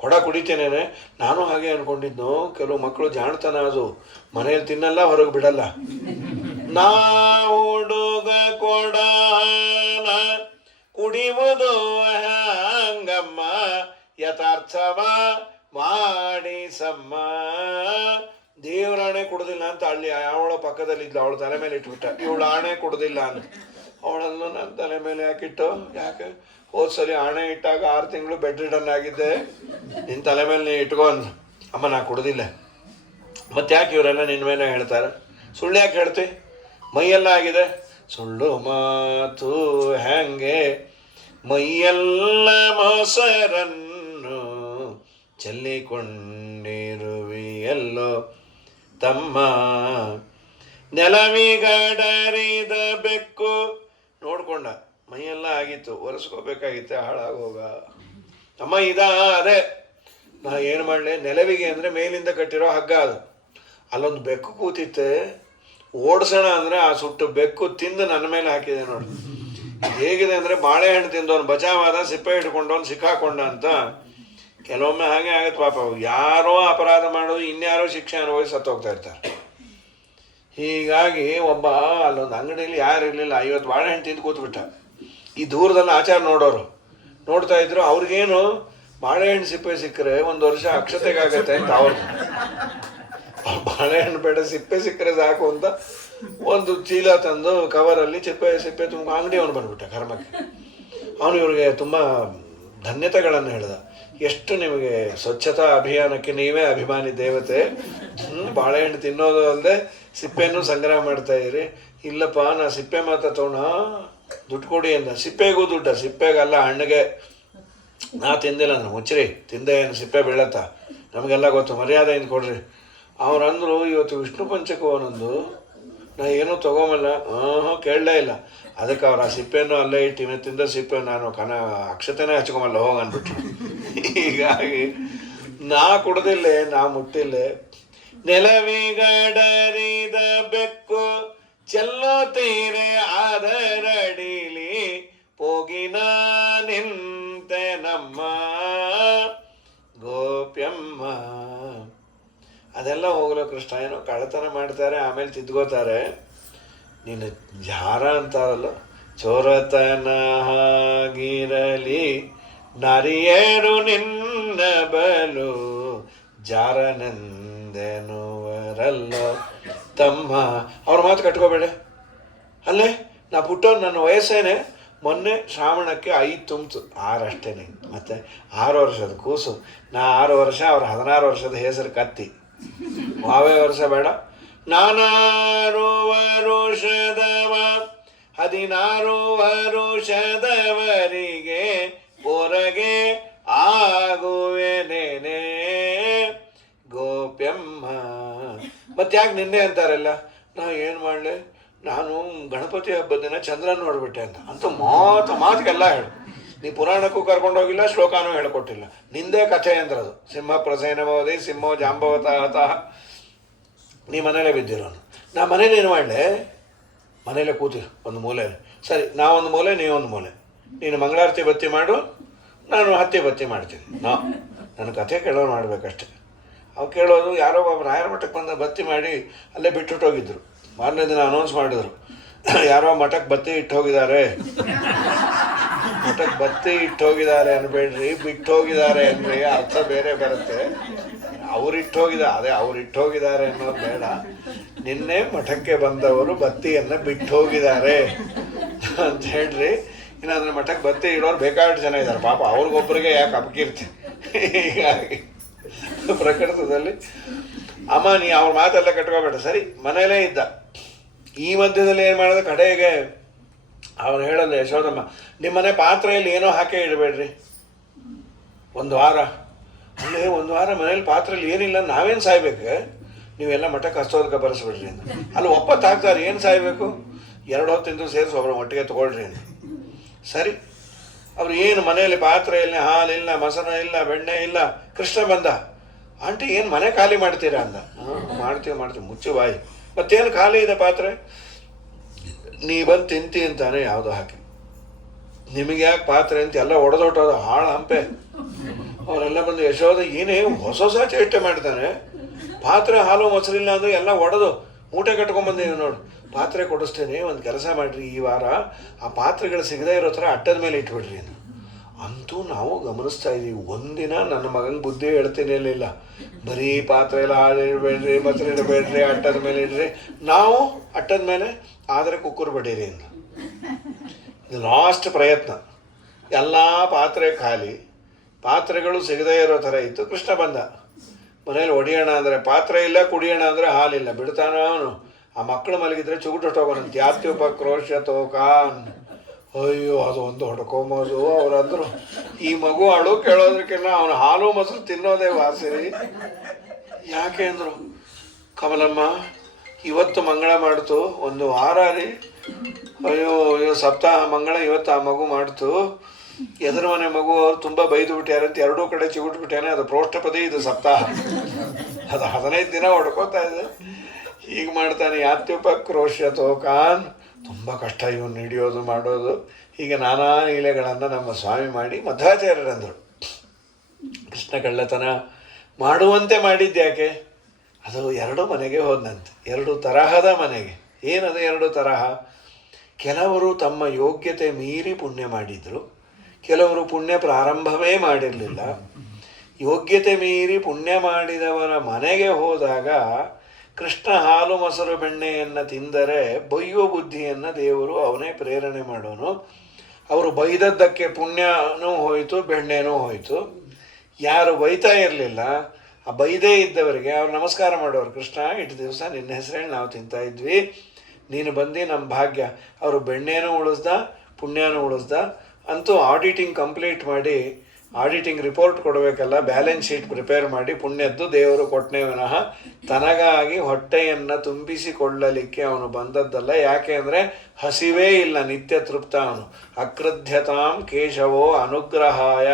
ಕೊಡ ಕುಡಿತೇನೆ. ನಾನು ಹಾಗೆ ಅಂದ್ಕೊಂಡಿದ್ದು. ಕೆಲವು ಮಕ್ಕಳು ಜಾಣ್ತಾನ ಅದು. ಮನೇಲಿ ತಿನ್ನಲ್ಲ, ಹೊರಗೆ ಬಿಡಲ್ಲ. ನಾ ಹುಡುಗ ಕೊಡ ಕುಡಿಯುವುದು ಹಂಗಮ್ಮ ಯಥಾರ್ಥವ ಮಾಡಿಸಮ್ಮ. ದೇವರಾಣೆ ಕೊಡೋದಿಲ್ಲ ಅಂತ ಅಲ್ಲಿ ಅವಳ ಪಕ್ಕದಲ್ಲಿದ್ಲು. ಅವಳು ತಲೆ ಮೇಲೆ ಇಟ್ಬಿಟ್ಟ. ಇವಳು ಆಣೆ ಕೊಡೋದಿಲ್ಲ ಅಂತ. ಅವಳನ್ನು ನನ್ನ ತಲೆ ಮೇಲೆ ಯಾಕಿಟ್ಟು? ಯಾಕೆ ಹೋದ್ಸಲಿ ಆಣೆ ಇಟ್ಟಾಗ 6 ತಿಂಗಳು ಬೆಡ್ ರಿಡನ್ ಆಗಿದ್ದೆ. ನಿನ್ನ ತಲೆ ಮೇಲೆ ನೀ ಇಟ್ಕೊ ಅಂದ. ಅಮ್ಮ ನಾ ಕೊಡೋದಿಲ್ಲ. ಮತ್ತೆ ಯಾಕೆ ಇವರೆಲ್ಲ ನಿನ್ನ ಮೇಲೆ ಹೇಳ್ತಾರೆ? ಸುಳ್ಳು ಯಾಕೆ ಹೇಳ್ತಿ? ಮೈಯೆಲ್ಲ ಆಗಿದೆ. ಸುಳ್ಳು ಮಾತು ಹೆಂಗೆ ಮೈಯೆಲ್ಲ ಮೊಸರನ್ನು ಚೆಲ್ಲಿಕೊಂಡಿರುವಿಯಲ್ಲೋ ತಮ್ಮ. ನೆಲವಿಗಡರಿದ ಬೆಕ್ಕು ನೋಡ್ಕೊಂಡ. ಮೈಯೆಲ್ಲ ಆಗಿತ್ತು, ಒರೆಸ್ಕೋಬೇಕಾಗಿತ್ತೆ, ಹಾಳಾಗೋಗ. ಅಮ್ಮ ಅದೇ ನಾ ಏನು ಮಾಡಲಿ? ನೆಲವಿಗೆ ಅಂದರೆ ಮೇಲಿಂದ ಕಟ್ಟಿರೋ ಹಗ್ಗ ಅದು. ಅಲ್ಲೊಂದು ಬೆಕ್ಕು ಕೂತಿತ್ತೆ. ಓಡಿಸೋಣ ಅಂದರೆ ಆ ಸುಟ್ಟು ಬೆಕ್ಕು ತಿಂದು ನನ್ನ ಮೇಲೆ ಹಾಕಿದೆ ನೋಡಿ. ಹೇಗಿದೆ ಅಂದರೆ ಬಾಳೆಹಣ್ಣು ತಿಂದವನು ಬಚಾವಾದ, ಸಿಪ್ಪೆ ಹಿಡ್ಕೊಂಡವನು ಸಿಕ್ಕಾಕೊಂಡ ಅಂತ. ಕೆಲವೊಮ್ಮೆ ಹಾಗೆ ಆಗತ್ತೆ ಪಾಪ. ಯಾರೋ ಅಪರಾಧ ಮಾಡೋದು, ಇನ್ಯಾರೋ ಶಿಕ್ಷೆ ಅನುಭವಿಸಿ ಸತ್ತೋಗ್ತಾ ಇರ್ತಾರೆ. ಹೀಗಾಗಿ ಒಬ್ಬ ಅಲ್ಲೊಂದು ಅಂಗಡಿಯಲ್ಲಿ ಯಾರು ಇರಲಿಲ್ಲ, 50 ಬಾಳೆಹಣ್ಣು ತಿಂದು ಕೂತ್ಬಿಟ್ಟ. ಈ ದೂರದಲ್ಲಿ ಆಚಾರ ನೋಡೋರು ನೋಡ್ತಾ ಇದ್ರು. ಅವ್ರಿಗೇನು ಬಾಳೆಹಣ್ಣು ಸಿಪ್ಪೆ ಸಿಕ್ಕರೆ 1 ವರ್ಷ ಅಕ್ಷತೆಗಾಗತ್ತೆ ಅಂತ ಅವ್ರದ್ದು. ಬಾಳೆಹಣ್ಣು ಬೇಡ, ಸಿಪ್ಪೆ ಸಿಕ್ಕರೆ ಸಾಕು ಅಂತ ಒಂದು ಚೀಲ ತಂದು ಕವರಲ್ಲಿ ಸಿಪ್ಪೆ ತುಂಬ ಅಂಗಡಿ ಅವನು ಬಂದ್ಬಿಟ್ಟ ಕರ್ಮಕ್ಕೆ. ಅವನು ಇವ್ರಿಗೆ ತುಂಬ ಧನ್ಯತೆಗಳನ್ನು ಹೇಳ್ದ. ಎಷ್ಟು ನಿಮಗೆ ಸ್ವಚ್ಛತಾ ಅಭಿಯಾನಕ್ಕೆ ನೀವೇ ಅಭಿಮಾನಿ ದೇವತೆ. ಬಾಳೆಹಣ್ಣು ತಿನ್ನೋದು ಅಲ್ಲದೆ ಸಿಪ್ಪೆಯನ್ನು ಸಂಗ್ರಹ ಮಾಡ್ತಾ ಇರಿ. ಇಲ್ಲಪ್ಪ ನಾ ಸಿಪ್ಪೆ ಮಾತ್ರ ತೊಗೊಂಡ ದುಡ್ಡು ಕೊಡಿ ಅಂದ. ಸಿಪ್ಪೆಗೂ ದುಡ್ಡ? ಸಿಪ್ಪೆಗಲ್ಲ, ಹಣ್ಣಿಗೆ. ನಾ ತಿಂದಿಲ್ಲ, ನಾನು ಮುಚ್ಚ್ರಿ ತಿಂದೆ, ಏನು ಸಿಪ್ಪೆ ಬೀಳತ್ತ? ನಮಗೆಲ್ಲ ಗೊತ್ತು, ಮರ್ಯಾದೆಯಿಂದ ಕೊಡ್ರಿ. ಅವ್ರಂದ್ರು ಇವತ್ತು ವಿಷ್ಣು ಪಂಚಕ ಒಂದೊಂದು, ನಾ ಏನೂ ತೊಗೊಂಬಲ್ಲ. ಕೇಳಲೇ ಇಲ್ಲ. ಅದಕ್ಕೆ ಅವ್ರು ಆ ಸಿಪ್ಪೆನೂ ಅಲ್ಲೇ ಇಟ್ಟು ತಿಂದ ಸಿಪ್ಪೆ ನಾನು ಅಕ್ಷತೆನೇ ಹಚ್ಕೊಂಬಲ್ಲ ಹೋಗನ್ಬಿಟ್ಟು. ಹೀಗಾಗಿ ನಾ ಕುಡ್ದಿಲ್ಲೇ, ನಾ ಮುಟ್ಟಿಲ್ಲೇ. ನೆಲವಿಗಡರಿದ ಬೆಕ್ಕು ಚೆಲ್ಲೋ ತೀರೆ ಅದರಡಿಲಿ ಹೋಗಿನ ನಿಂತೆ ನಮ್ಮ ಗೋಪ್ಯಮ್ಮ. ಅದೆಲ್ಲ ಹೋಗಲು ಕೃಷ್ಣ ಏನೋ ಕಳ್ಳತನ ಮಾಡ್ತಾರೆ, ಆಮೇಲೆ ತಿದ್ಕೋತಾರೆ. ನೀನು ಜಾರ ಅಂತಾರಲ್ಲ, ಚೋರತನ ಆಗಿರಲಿ ನಾರಿಯರು ನಿನ್ನ ಬಲು ಜಾರನೆಂದೆನುವರಲ್ಲ ತಮ್ಮ. ಅವ್ರ ಮಾತು ಕಟ್ಕೋಬೇಡ. ಅಲ್ಲೇ ನಾ ಪುಟ್ಟವ್ರು, ನನ್ನ ವಯಸ್ಸೇನೆ ಮೊನ್ನೆ ಶ್ರಾವಣಕ್ಕೆ 5 ತುಂಬಿತು, 6 ಅಷ್ಟೇ. ಮತ್ತು 6 ವರ್ಷದ ಕೂಸು. ನಾ 6 ವರ್ಷ, ಅವ್ರು 16 ವರ್ಷದ ಹೆಸರು ಕತ್ತಿ. ವಾವೇ ವರ್ಷ ಬೇಡ. 4 ವರುಷದವ 16 ವರುಷದವರಿಗೆ ಹೊರಗೆ ಆಗುವೆನೇನೆ ಗೋಪ್ಯಮ್ಮ. ಮತ್ತೆ ಯಾಕೆ ನಿನ್ನೆ ಅಂತಾರಲ್ಲ? ನಾ ಏನು ಮಾಡಲಿ, ನಾನು ಗಣಪತಿ ಹಬ್ಬದ ದಿನ ಚಂದ್ರನ ನೋಡ್ಬಿಟ್ಟೆ ಅಂತೂ ಮಾತಿಗೆಲ್ಲ ಹೇಳು. ನೀ ಪುರಾಣಕ್ಕೂ ಕರ್ಕೊಂಡೋಗಿಲ್ಲ, ಶ್ಲೋಕಾನೂ ಹೇಳ್ಕೊಟ್ಟಿಲ್ಲ, ನಿಂದೇ ಕಥೆ ಅಂದ್ರದು. ಸಿಂಹ ಪ್ರಸೇನಬೋದಿ ಸಿಂಹೋ ಜಾಂಬವತಃ. ನೀ ಮನೇಲೇ ಬಿದ್ದಿರೋನು. ನಾ ಮನೇಲಿ ಏನು ಮಾಡಲೆ? ಮನೇಲೇ ಕೂತಿರು ಒಂದು ಮೂಲೆ. ಸರಿ, ನಾ ಒಂದು ಮೂಲೆ, ನೀವೊಂದು ಮೂಲೆ. ನೀನು ಮಂಗಳಾರತಿ ಬತ್ತಿ ಮಾಡು, ನಾನು ಹತ್ತಿ ಬತ್ತಿ ಮಾಡ್ತೀನಿ. ನನ್ನ ಕಥೆ ಕೇಳೋರು ಮಾಡಬೇಕಷ್ಟೆ. ಅವು ಕೇಳೋದು ಯಾರೋ ಒಬ್ಬ ರಾಯರ ಮಠಕ್ಕೆ ಬಂದ ಬತ್ತಿ ಮಾಡಿ ಅಲ್ಲೇ ಬಿಟ್ಟುಟ್ಟೋಗಿದ್ರು. ಮಾರನೇ ದಿನ ಅನೌನ್ಸ್ ಮಾಡಿದ್ರು, ಯಾರೋ ಮಠಕ್ಕೆ ಬತ್ತಿ ಇಟ್ಟು ಹೋಗಿದ್ದಾರೆ. ಮಠಕ್ಕೆ ಬತ್ತಿ ಇಟ್ಟು ಹೋಗಿದ್ದಾರೆ ಅನ್ಬೇಡ್ರಿ, ಬಿಟ್ಟು ಹೋಗಿದ್ದಾರೆ ಅಂದರೆ ಅರ್ಥ ಬೇರೆ ಬರುತ್ತೆ. ಅವ್ರು ಇಟ್ಟು ಹೋಗಿದ್ದಾರೆ ಅನ್ನೋದು ಬೇಡ. ನಿನ್ನೆ ಮಠಕ್ಕೆ ಬಂದವರು ಬತ್ತಿಯನ್ನು ಬಿಟ್ಟು ಹೋಗಿದ್ದಾರೆ ಅಂತ ಹೇಳ್ರಿ. ಇನ್ನಾದ್ರೆ ಮಠಕ್ಕೆ ಬತ್ತಿ ಇಡೋರು ಬೇಕಾದಷ್ಟು ಜನ ಇದ್ದಾರೆ, ಪಾಪ ಅವ್ರಿಗೊಬ್ಬರಿಗೆ ಯಾಕೆ ಅಪಕೀರ್ತಿ. ಹೀಗಾಗಿ ಪ್ರಕೃತದಲ್ಲಿ ಅಮ್ಮ ನೀ ಅವ್ರ ಮಾತೆಲ್ಲ ಕಟ್ಕೋಬೇಡ. ಸರಿ, ಮನೇಲೇ ಇದ್ದ. ಈ ಮಧ್ಯದಲ್ಲಿ ಏನು ಮಾಡಿದ, ಕಡೆಗೆ ಅವ್ರು ಹೇಳಲ್ಲ, ಯಶೋದಮ್ಮ ನಿಮ್ಮ ಮನೆ ಪಾತ್ರೆಯಲ್ಲಿ ಏನೋ ಹಾಕೇ ಇಡಬೇಡ್ರಿ 1 ವಾರ. ಅಲ್ಲೇ 1 ವಾರ ಮನೇಲಿ ಪಾತ್ರೆಯಲ್ಲಿ ಏನಿಲ್ಲ, ನಾವೇನು ಸಾಯ್ಬೇಕು? ನೀವೆಲ್ಲ ಮಠಕ್ಕೆ ಹಸ್ತೋದಕ್ಕೆ ಬರೆಸ್ಬಿಡ್ರಿ ಅಂತ. ಅಲ್ಲಿ ಒಪ್ಪತ್ತು ಹಾಕ್ತಾರೆ, ಏನು ಸಾಯ್ಬೇಕು? 2 ಹೊತ್ತಿಂದು ಸೇರಿಸಿ ಒಬ್ಬರು ಒಟ್ಟಿಗೆ ತೊಗೊಳ್ರಿ ಅಂತ. ಸರಿ, ಅವ್ರು ಏನು ಮನೆಯಲ್ಲಿ ಪಾತ್ರೆಯಲ್ಲಿ ಹಾಲಿಲ್ಲ, ಮೊಸರು ಇಲ್ಲ, ಬೆಣ್ಣೆ ಇಲ್ಲ. ಕೃಷ್ಣ ಬಂದ. ಆಂಟಿ ಏನು ಮನೆ ಖಾಲಿ ಮಾಡ್ತೀರಾ ಅಂದ. ಮಾಡ್ತೀವಿ ಮುಚ್ಚು ಬಾಯಿ. ಮತ್ತೇನು ಖಾಲಿ ಇದೆ ಪಾತ್ರೆ? ನೀ ಬಂದು ತಿಂತಿ ಅಂತಾನೆ ಯಾವುದೋ ಹಾಕಿ. ನಿಮಗೆ ಯಾಕೆ ಪಾತ್ರೆ ಅಂತ ಎಲ್ಲ ಒಡೆದೊಟ್ಟೋದು ಹಾಳು ಹಂಪೆ. ಅವರೆಲ್ಲ ಬಂದು, ಯಶೋದ ಏನೇ ಹೊಸ ಚೇಷ್ಟೆ ಮಾಡ್ತಾನೆ, ಪಾತ್ರೆ ಹಾಲು ಮೊಸರಿಲ್ಲ ಅಂದರೆ ಎಲ್ಲ ಒಡೆದು ಮೂಟೆ ಕಟ್ಕೊಂಡ್ಬಂದೀವಿ ನೋಡು. ಪಾತ್ರೆ ಕೊಡಿಸ್ತೇನೆ, ಒಂದು ಕೆಲಸ ಮಾಡಿರಿ, ಈ ವಾರ ಆ ಪಾತ್ರೆಗಳು ಸಿಗದೇ ಇರೋ ಥರ ಅಟ್ಟದ ಮೇಲೆ ಇಟ್ಬಿಡ್ರಿ ಅಂತ. ಅಂತೂ ನಾವು ಗಮನಿಸ್ತಾ ಇದ್ದೀವಿ. ಒಂದಿನ ನನ್ನ ಮಗನಿಗೆ ಬುದ್ಧಿ ಹೇಳ್ತೀನಿ ಇರಲಿಲ್ಲ, ಬರೀ ಪಾತ್ರೆ ಎಲ್ಲ ಹಾಲು ಇಡಬೇಡ್ರಿ, ಮೊಸರು ಇಡಬೇಡ್ರಿ, ಅಟ್ಟದ ಮೇಲೆ ಇಡ್ರಿ. ನಾವು ಅಟ್ಟದ ಮೇಲೆ ಆದರೆ ಕುಕ್ಕರ್ ಬಡೀರಿ ಅಂತ. ಇದು ಲಾಸ್ಟ್ ಪ್ರಯತ್ನ. ಎಲ್ಲ ಪಾತ್ರೆ ಖಾಲಿ, ಪಾತ್ರೆಗಳು ಸಿಗದೇ ಇರೋ ಥರ ಇತ್ತು. ಕೃಷ್ಣ ಬಂದ. ಮನೇಲಿ ಹೊಡಿಯೋಣ ಅಂದರೆ ಪಾತ್ರೆ ಇಲ್ಲ, ಕುಡಿಯೋಣ ಅಂದರೆ ಹಾಲಿಲ್ಲ. ಬಿಡ್ತಾನ ಅವನು. ಆ ಮಕ್ಕಳು ಮಲಗಿದ್ರೆ ಚುಗುಟೊಟ್ಟೋಗೋಣಂತ. ಯಾತ್ಯುಪಕ್ರೋಶತೋಕಾನ್. ಅಯ್ಯೋ, ಅದು ಒಂದು ಹೊಡ್ಕೊಂಬೋದು. ಅವರಂದ್ರು ಈ ಮಗು ಅಳು ಕೇಳೋದಕ್ಕಿಂತ ಅವನು ಹಾಲು ಮೊಸರು ತಿನ್ನೋದೇ ವಾಸಿರಿ. ಯಾಕೆ ಅಂದರು, ಕಮಲಮ್ಮ ಇವತ್ತು ಮಂಗಳ ಮಾಡ್ತು, 1 ವಾರ ರೀ. ಅಯ್ಯೋ ಸಪ್ತಾಹ ಮಂಗಳ ಇವತ್ತು ಆ ಮಗು ಮಾಡ್ತು. ಎದುರು ಮನೆ ಮಗು ಅವ್ರು ತುಂಬ ಬೈದು ಬಿಟ್ಟಾರಂತ 2 ಕಡೆ ಚಿಗುಟ್ಬಿಟ್ಟಾನೆ. ಅದು ಪ್ರೋಷ್ಠಪದಿ, ಇದು ಸಪ್ತಾಹ. ಅದು 15 ದಿನ ಹೊಡ್ಕೋತಾ ಇದೆ. ಹೀಗೆ ಮಾಡ್ತಾನೆ. ಯಾತ್ಯುಪಕ್ರೋಶತೋಕಾನ್. ತುಂಬ ಕಷ್ಟ ಇವನು ಹಿಡಿಯೋದು ಮಾಡೋದು. ಹೀಗೆ ನಾನಾ ಲೀಲೆಗಳನ್ನು ನಮ್ಮ ಸ್ವಾಮಿ ಮಾಡಿ ಮಧ್ವಾಚಾರ್ಯರಂದರು, ಕೃಷ್ಣ ಕಳ್ಳತನ ಮಾಡುವಂತೆ ಮಾಡಿದ್ಯಾಕೆ? ಅದು 2 ಮನೆಗೆ ಹೋದಂತೆ, 2 ತರಹದ ಮನೆಗೆ. ಏನದು 2 ತರಹ? ಕೆಲವರು ತಮ್ಮ ಯೋಗ್ಯತೆ ಮೀರಿ ಪುಣ್ಯ ಮಾಡಿದರು, ಕೆಲವರು ಪುಣ್ಯ ಪ್ರಾರಂಭವೇ ಮಾಡಿರಲಿಲ್ಲ. ಯೋಗ್ಯತೆ ಮೀರಿ ಪುಣ್ಯ ಮಾಡಿದವರ ಮನೆಗೆ ಹೋದಾಗ ಕೃಷ್ಣ ಹಾಲು ಮೊಸರು ಬೆಣ್ಣೆಯನ್ನು ತಿಂದರೆ ಬೈಯುವ ಬುದ್ಧಿಯನ್ನು ದೇವರು ಅವನೇ ಪ್ರೇರಣೆ ಮಾಡೋನು. ಅವರು ಬೈದದ್ದಕ್ಕೆ ಪುಣ್ಯನೂ ಹೋಯಿತು, ಬೆಣ್ಣೆನೂ ಹೋಯಿತು. ಯಾರು ಬೈತಾ ಇರಲಿಲ್ಲ, ಆ ಬೈದೇ ಇದ್ದವರಿಗೆ ಅವ್ರು ನಮಸ್ಕಾರ ಮಾಡೋರು. ಕೃಷ್ಣ, ಇಷ್ಟು ದಿವಸ ನಿನ್ನ ಹೆಸರೇಳಿ ನಾವು ತಿಂತಾ ಇದ್ವಿ, ನೀನು ಬಂದು ನಮ್ಮ ಭಾಗ್ಯ. ಅವರು ಬೆಣ್ಣೆನೂ ಉಳಿಸ್ದ, ಪುಣ್ಯನೂ ಉಳಿಸ್ದ. ಅಂತೂ ಆಡಿಟಿಂಗ್ ಕಂಪ್ಲೀಟ್ ಮಾಡಿ, ಆಡಿಟಿಂಗ್ ರಿಪೋರ್ಟ್ ಕೊಡಬೇಕಲ್ಲ, ಬ್ಯಾಲೆನ್ಸ್ ಶೀಟ್ ಪ್ರಿಪೇರ್ ಮಾಡಿ ಪುಣ್ಯದ್ದು ದೇವರು ಕೊಟ್ಟನೆ ವಿನಃ ತನಗಾಗಿ ಹೊಟ್ಟೆಯನ್ನು ತುಂಬಿಸಿಕೊಳ್ಳಲಿಕ್ಕೆ ಅವನು ಬಂದದ್ದಲ್ಲ. ಯಾಕೆ ಅಂದರೆ ಹಸಿವೇ ಇಲ್ಲ, ನಿತ್ಯ ತೃಪ್ತ ಅವನು. ಅಕೃಧ್ಯತಾಂ ಕೇಶವೋ ಅನುಗ್ರಹಾಯ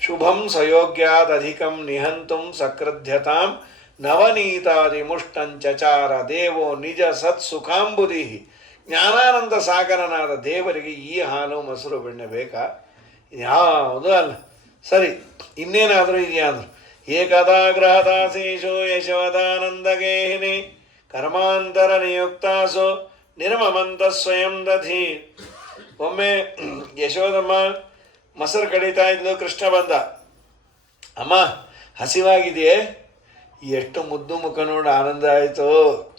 ಶುಭಂ ಸಯೋಗ್ಯಾದಧಿಕಂ ನಿಹಂತುಂ ಸಕೃಧ್ಯತಾಂ ನವನೀತಾದಿ ಮುಷ್ಟಂಚಚಾರ ದೇವೋ ನಿಜ ಸತ್ಸುಖಾಂಬುದಿ. ಜ್ಞಾನಾನಂದ ಸಾಗರನಾದ ದೇವರಿಗೆ ಈ ಹಾಲು ಮೊಸರು ಬೆಣ್ಣೆ ಬೇಕಾ? ಯಾವುದೂ ಅಲ್ಲ. ಸರಿ, ಇನ್ನೇನಾದರೂ ಇದೆಯಾ ಅಂದರು. ಏಕದಾಗ್ರಹದಾಸೀಶು ಯಶವದಾನಂದಗೇಹಿನಿ ಕರ್ಮಾಂತರ ನಿಯುಕ್ತಾಸು ನಿರ್ಮಮಂತ ಸ್ವಯಂ ದಧಿ. ಒಮ್ಮೆ ಯಶೋದಮ್ಮ ಮೊಸರು ಕಡಿತಾ ಇದ್ಲು, ಕೃಷ್ಣ ಬಂದ. ಅಮ್ಮ ಹಸಿವಾಗಿದೆಯೇ? ಎಷ್ಟು ಮುದ್ದು ಮುಖ ನೋಡಿ ಆನಂದ ಆಯಿತು.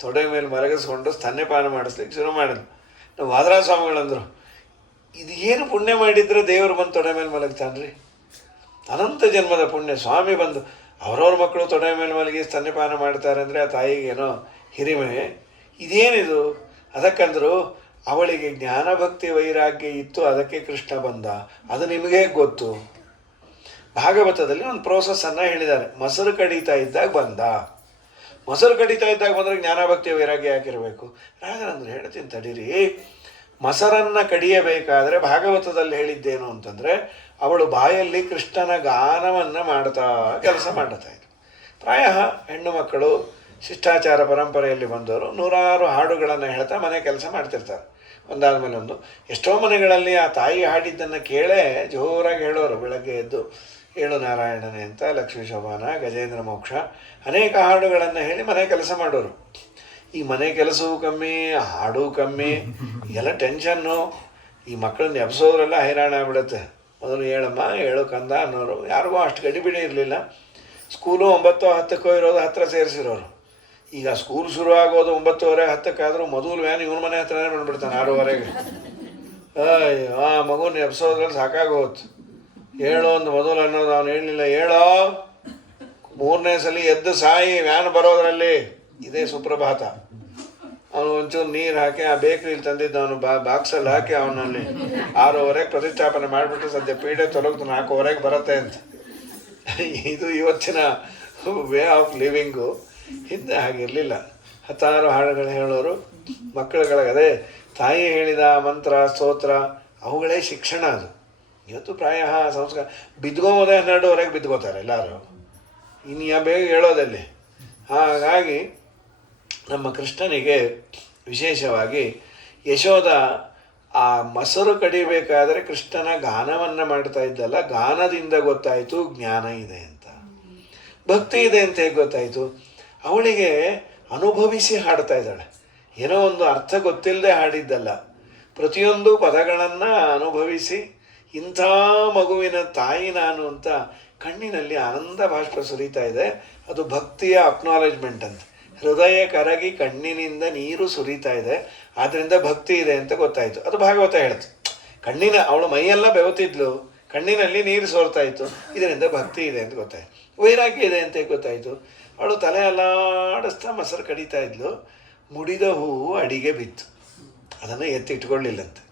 ತೊಡೆ ಮೇಲೆ ಮಲಗಿಸ್ಕೊಂಡು ಸ್ತನ್ಯಪಾನ ಮಾಡಿಸ್ಲಿಕ್ಕೆ ಶುರು ಮಾಡಿದ್ಲು. ನಾವು ವಾದರಾಜ ಸ್ವಾಮಿಗಳಂದರು, ಇದು ಏನು ಪುಣ್ಯ ಮಾಡಿದರೆ ದೇವರು ಬಂದು ತೊಡೆ ಮೇಲೆ ಮಲಗ್ತಾನ್ರಿ? ಅನಂತ ಜನ್ಮದ ಪುಣ್ಯ. ಸ್ವಾಮಿ ಬಂದು ಅವ್ರವ್ರ ಮಕ್ಕಳು ತೊಡೆ ಮೇಲೆ ಮಲಗಿ ಸ್ತನ್ಯಪಾನ ಮಾಡ್ತಾರೆ ಅಂದರೆ ಆ ತಾಯಿಗೇನೋ ಹಿರಿಮೆ. ಇದೇನಿದು? ಅದಕ್ಕಂದರು ಅವಳಿಗೆ ಜ್ಞಾನಭಕ್ತಿ ವೈರಾಗ್ಯ ಇತ್ತು, ಅದಕ್ಕೆ ಕೃಷ್ಣ ಬಂದ. ಅದು ನಿಮಗೇ ಗೊತ್ತು. ಭಾಗವತದಲ್ಲಿ ಒಂದು ಪ್ರೋಸೆಸ್ಸನ್ನು ಹೇಳಿದ್ದಾರೆ. ಮೊಸರು ಕಡಿತಾ ಇದ್ದಾಗ ಬಂದ. ಮೊಸರು ಕಡಿತಾ ಇದ್ದಾಗ ಬಂದರೆ ಜ್ಞಾನಭಕ್ತಿ ವೈರಾಗ್ಯ ಯಾಕಿರಬೇಕು? ರಾಘವೇಂದ್ರ ಹೇಳ್ತೀನಿ ತಡೀರಿ. ಮೊಸರನ್ನು ಕಡಿಯಬೇಕಾದರೆ ಭಾಗವತದಲ್ಲಿ ಹೇಳಿದ್ದೇನು ಅಂತಂದರೆ, ಅವಳು ಬಾಯಲ್ಲಿ ಕೃಷ್ಣನ ಗಾನವನ್ನು ಮಾಡ್ತಾ ಕೆಲಸ ಮಾಡ್ತಾ ಇದ್ದರು. ಪ್ರಾಯ ಹೆಣ್ಣು ಮಕ್ಕಳು ಶಿಷ್ಟಾಚಾರ ಪರಂಪರೆಯಲ್ಲಿ ಬಂದವರು ನೂರಾರು ಹಾಡುಗಳನ್ನು ಹೇಳ್ತಾ ಮನೆ ಕೆಲಸ ಮಾಡ್ತಿರ್ತಾರೆ, ಒಂದಾದ ಮೇಲೆ ಒಂದು. ಎಷ್ಟೋ ಮನೆಗಳಲ್ಲಿ ಆ ತಾಯಿ ಹಾಡಿದ್ದನ್ನು ಕೇಳೇ ಜೋರಾಗಿ ಹೇಳೋರು. ಬೆಳಗ್ಗೆ ಎದ್ದು ಏಳು ನಾರಾಯಣನೇ ಅಂತ, ಲಕ್ಷ್ಮೀ ಶೋಭಾನ, ಗಜೇಂದ್ರ ಮೋಕ್ಷ, ಅನೇಕ ಹಾಡುಗಳನ್ನು ಹೇಳಿ ಮನೆ ಕೆಲಸ ಮಾಡೋರು. ಈ ಮನೆ ಕೆಲಸವೂ ಕಮ್ಮಿ, ಹಾಡು ಕಮ್ಮಿ, ಎಲ್ಲ ಟೆನ್ಷನ್ನು. ಈ ಮಕ್ಕಳನ್ನ ಎಬ್ಸೋದ್ರೆಲ್ಲ ಹೈರಾಣ ಆಗ್ಬಿಡುತ್ತೆ. ಮೊದಲು ಹೇಳಮ್ಮ ಹೇಳು ಕಂದ ಅನ್ನೋರು. ಯಾರಿಗೂ ಅಷ್ಟು ಗಡಿಬಿಡಿ ಇರಲಿಲ್ಲ. ಸ್ಕೂಲು 9-10 ಇರೋದು, ಹತ್ತಿರ ಸೇರಿಸಿರೋರು. ಈಗ ಸ್ಕೂಲ್ ಶುರು ಆಗೋದು 9:30-10 ಮೊದಲು ವ್ಯಾನ್ ಇವನ ಮನೆ ಹತ್ರನೇ ಬಂದ್ಬಿಡ್ತಾನೆ 6:30ಗೆ. ಆ ಮಗುನ ಎಬ್ಸೋದ್ರಲ್ಲಿ ಸಾಕಾಗೋದು. ಹೇಳೋ ಒಂದು ಮೊದಲು ಅನ್ನೋದು. ಅವನು ಹೇಳಲಿಲ್ಲ, ಹೇಳೋ 3ನೇ ಸಲ ಎದ್ದು ಸಾಯಿ, ವ್ಯಾನ್ ಬರೋದ್ರಲ್ಲಿ, ಇದೇ ಸುಪ್ರಭಾತ. ಅವನು ಒಂಚೂರು ನೀರು ಹಾಕಿ ಆ ಬೇಕ್ರಿಲಿ ತಂದಿದ್ದ ಅವನು ಬಾಕ್ಸಲ್ಲಿ ಹಾಕಿ ಅವನಲ್ಲಿ 6:30ಗೆ ಪ್ರತಿಷ್ಠಾಪನೆ ಮಾಡಿಬಿಟ್ರೆ ಸದ್ಯ ಪೀಡೆ ತೊಲಗ್ದು 4:15ಗೆ ಬರುತ್ತೆ ಅಂತ. ಇದು ಇವತ್ತಿನ ವೇ ಆಫ್ ಲಿವಿಂಗು. ಹಿಂದೆ ಹಾಗಿರಲಿಲ್ಲ. 10 ಹಾಡುಗಳು ಹೇಳೋರು ಮಕ್ಕಳುಗಳಿಗೆ. ಅದೇ ತಾಯಿ ಹೇಳಿದ ಮಂತ್ರ ಸ್ತೋತ್ರ ಅವುಗಳೇ ಶಿಕ್ಷಣ. ಅದು ಇವತ್ತು ಪ್ರಾಯ ಸಂಸ್ಕಾರ. ಬಿದ್ಕೋಬೋದೇ 12:30ಗೆ ಬಿದ್ಕೋತಾರೆ ಎಲ್ಲರೂ. ಇನ್ನು ಬೇಗ ಹೇಳೋದಲ್ಲಿ. ಹಾಗಾಗಿ ನಮ್ಮ ಕೃಷ್ಣನಿಗೆ ವಿಶೇಷವಾಗಿ ಯಶೋದ ಆ ಮೊಸರು ಕಡಿಬೇಕಾದರೆ ಕೃಷ್ಣನ ಗಾನವನ್ನು ಮಾಡ್ತಾ ಇದ್ದಲ್ಲ, ಗಾನದಿಂದ ಗೊತ್ತಾಯಿತು ಜ್ಞಾನ ಇದೆ ಅಂತ, ಭಕ್ತಿ ಇದೆ ಅಂತ ಹೇಗೆ ಗೊತ್ತಾಯಿತು? ಅವಳಿಗೆ ಅನುಭವಿಸಿ ಹಾಡ್ತಾ ಇದ್ದಾಳೆ. ಏನೋ ಒಂದು ಅರ್ಥ ಗೊತ್ತಿಲ್ಲದೆ ಹಾಡಿದ್ದಲ್ಲ, ಪ್ರತಿಯೊಂದು ಪದಗಳನ್ನು ಅನುಭವಿಸಿ ಇಂಥ ಮಗುವಿನ ತಾಯಿ ನಾನು ಅಂತ ಕಣ್ಣಿನಲ್ಲಿ ಆನಂದ ಬಾಷ್ಪ ಸುರಿತಾ ಇದೆ. ಅದು ಭಕ್ತಿಯ ಅಕ್ನಾಲೆಜ್ಮೆಂಟ್ ಅಂತ. ಹೃದಯ ಕರಗಿ ಕಣ್ಣಿನಿಂದ ನೀರು ಸುರಿತಾ ಇದೆ, ಆದ್ದರಿಂದ ಭಕ್ತಿ ಇದೆ ಅಂತ ಗೊತ್ತಾಯಿತು. ಅದು ಭಾಗವತ ಹೇಳ್ತು. ಅವಳು ಮೈಯೆಲ್ಲ ಬೆವತಿದ್ಲು, ಕಣ್ಣಿನಲ್ಲಿ ನೀರು ಸೋರ್ತಾ ಇತ್ತು, ಇದರಿಂದ ಭಕ್ತಿ ಇದೆ ಅಂತ ಗೊತ್ತಾಯಿತು. ವೈರಾಗ್ಯ ಇದೆ ಅಂತ ಗೊತ್ತಾಯಿತು. ಅವಳು ತಲೆ ಅಲ್ಲಾಡಿಸ್ತಾ ಮೊಸರು ಕಡಿತಾ ಇದ್ಲು. ಮುಡಿದ ಹೂವು ಅಡಿಗೆ ಬಿತ್ತು, ಅದನ್ನು ಎತ್ತಿಟ್ಕೊಳ್ಳಿಲ್ಲಂತೆ.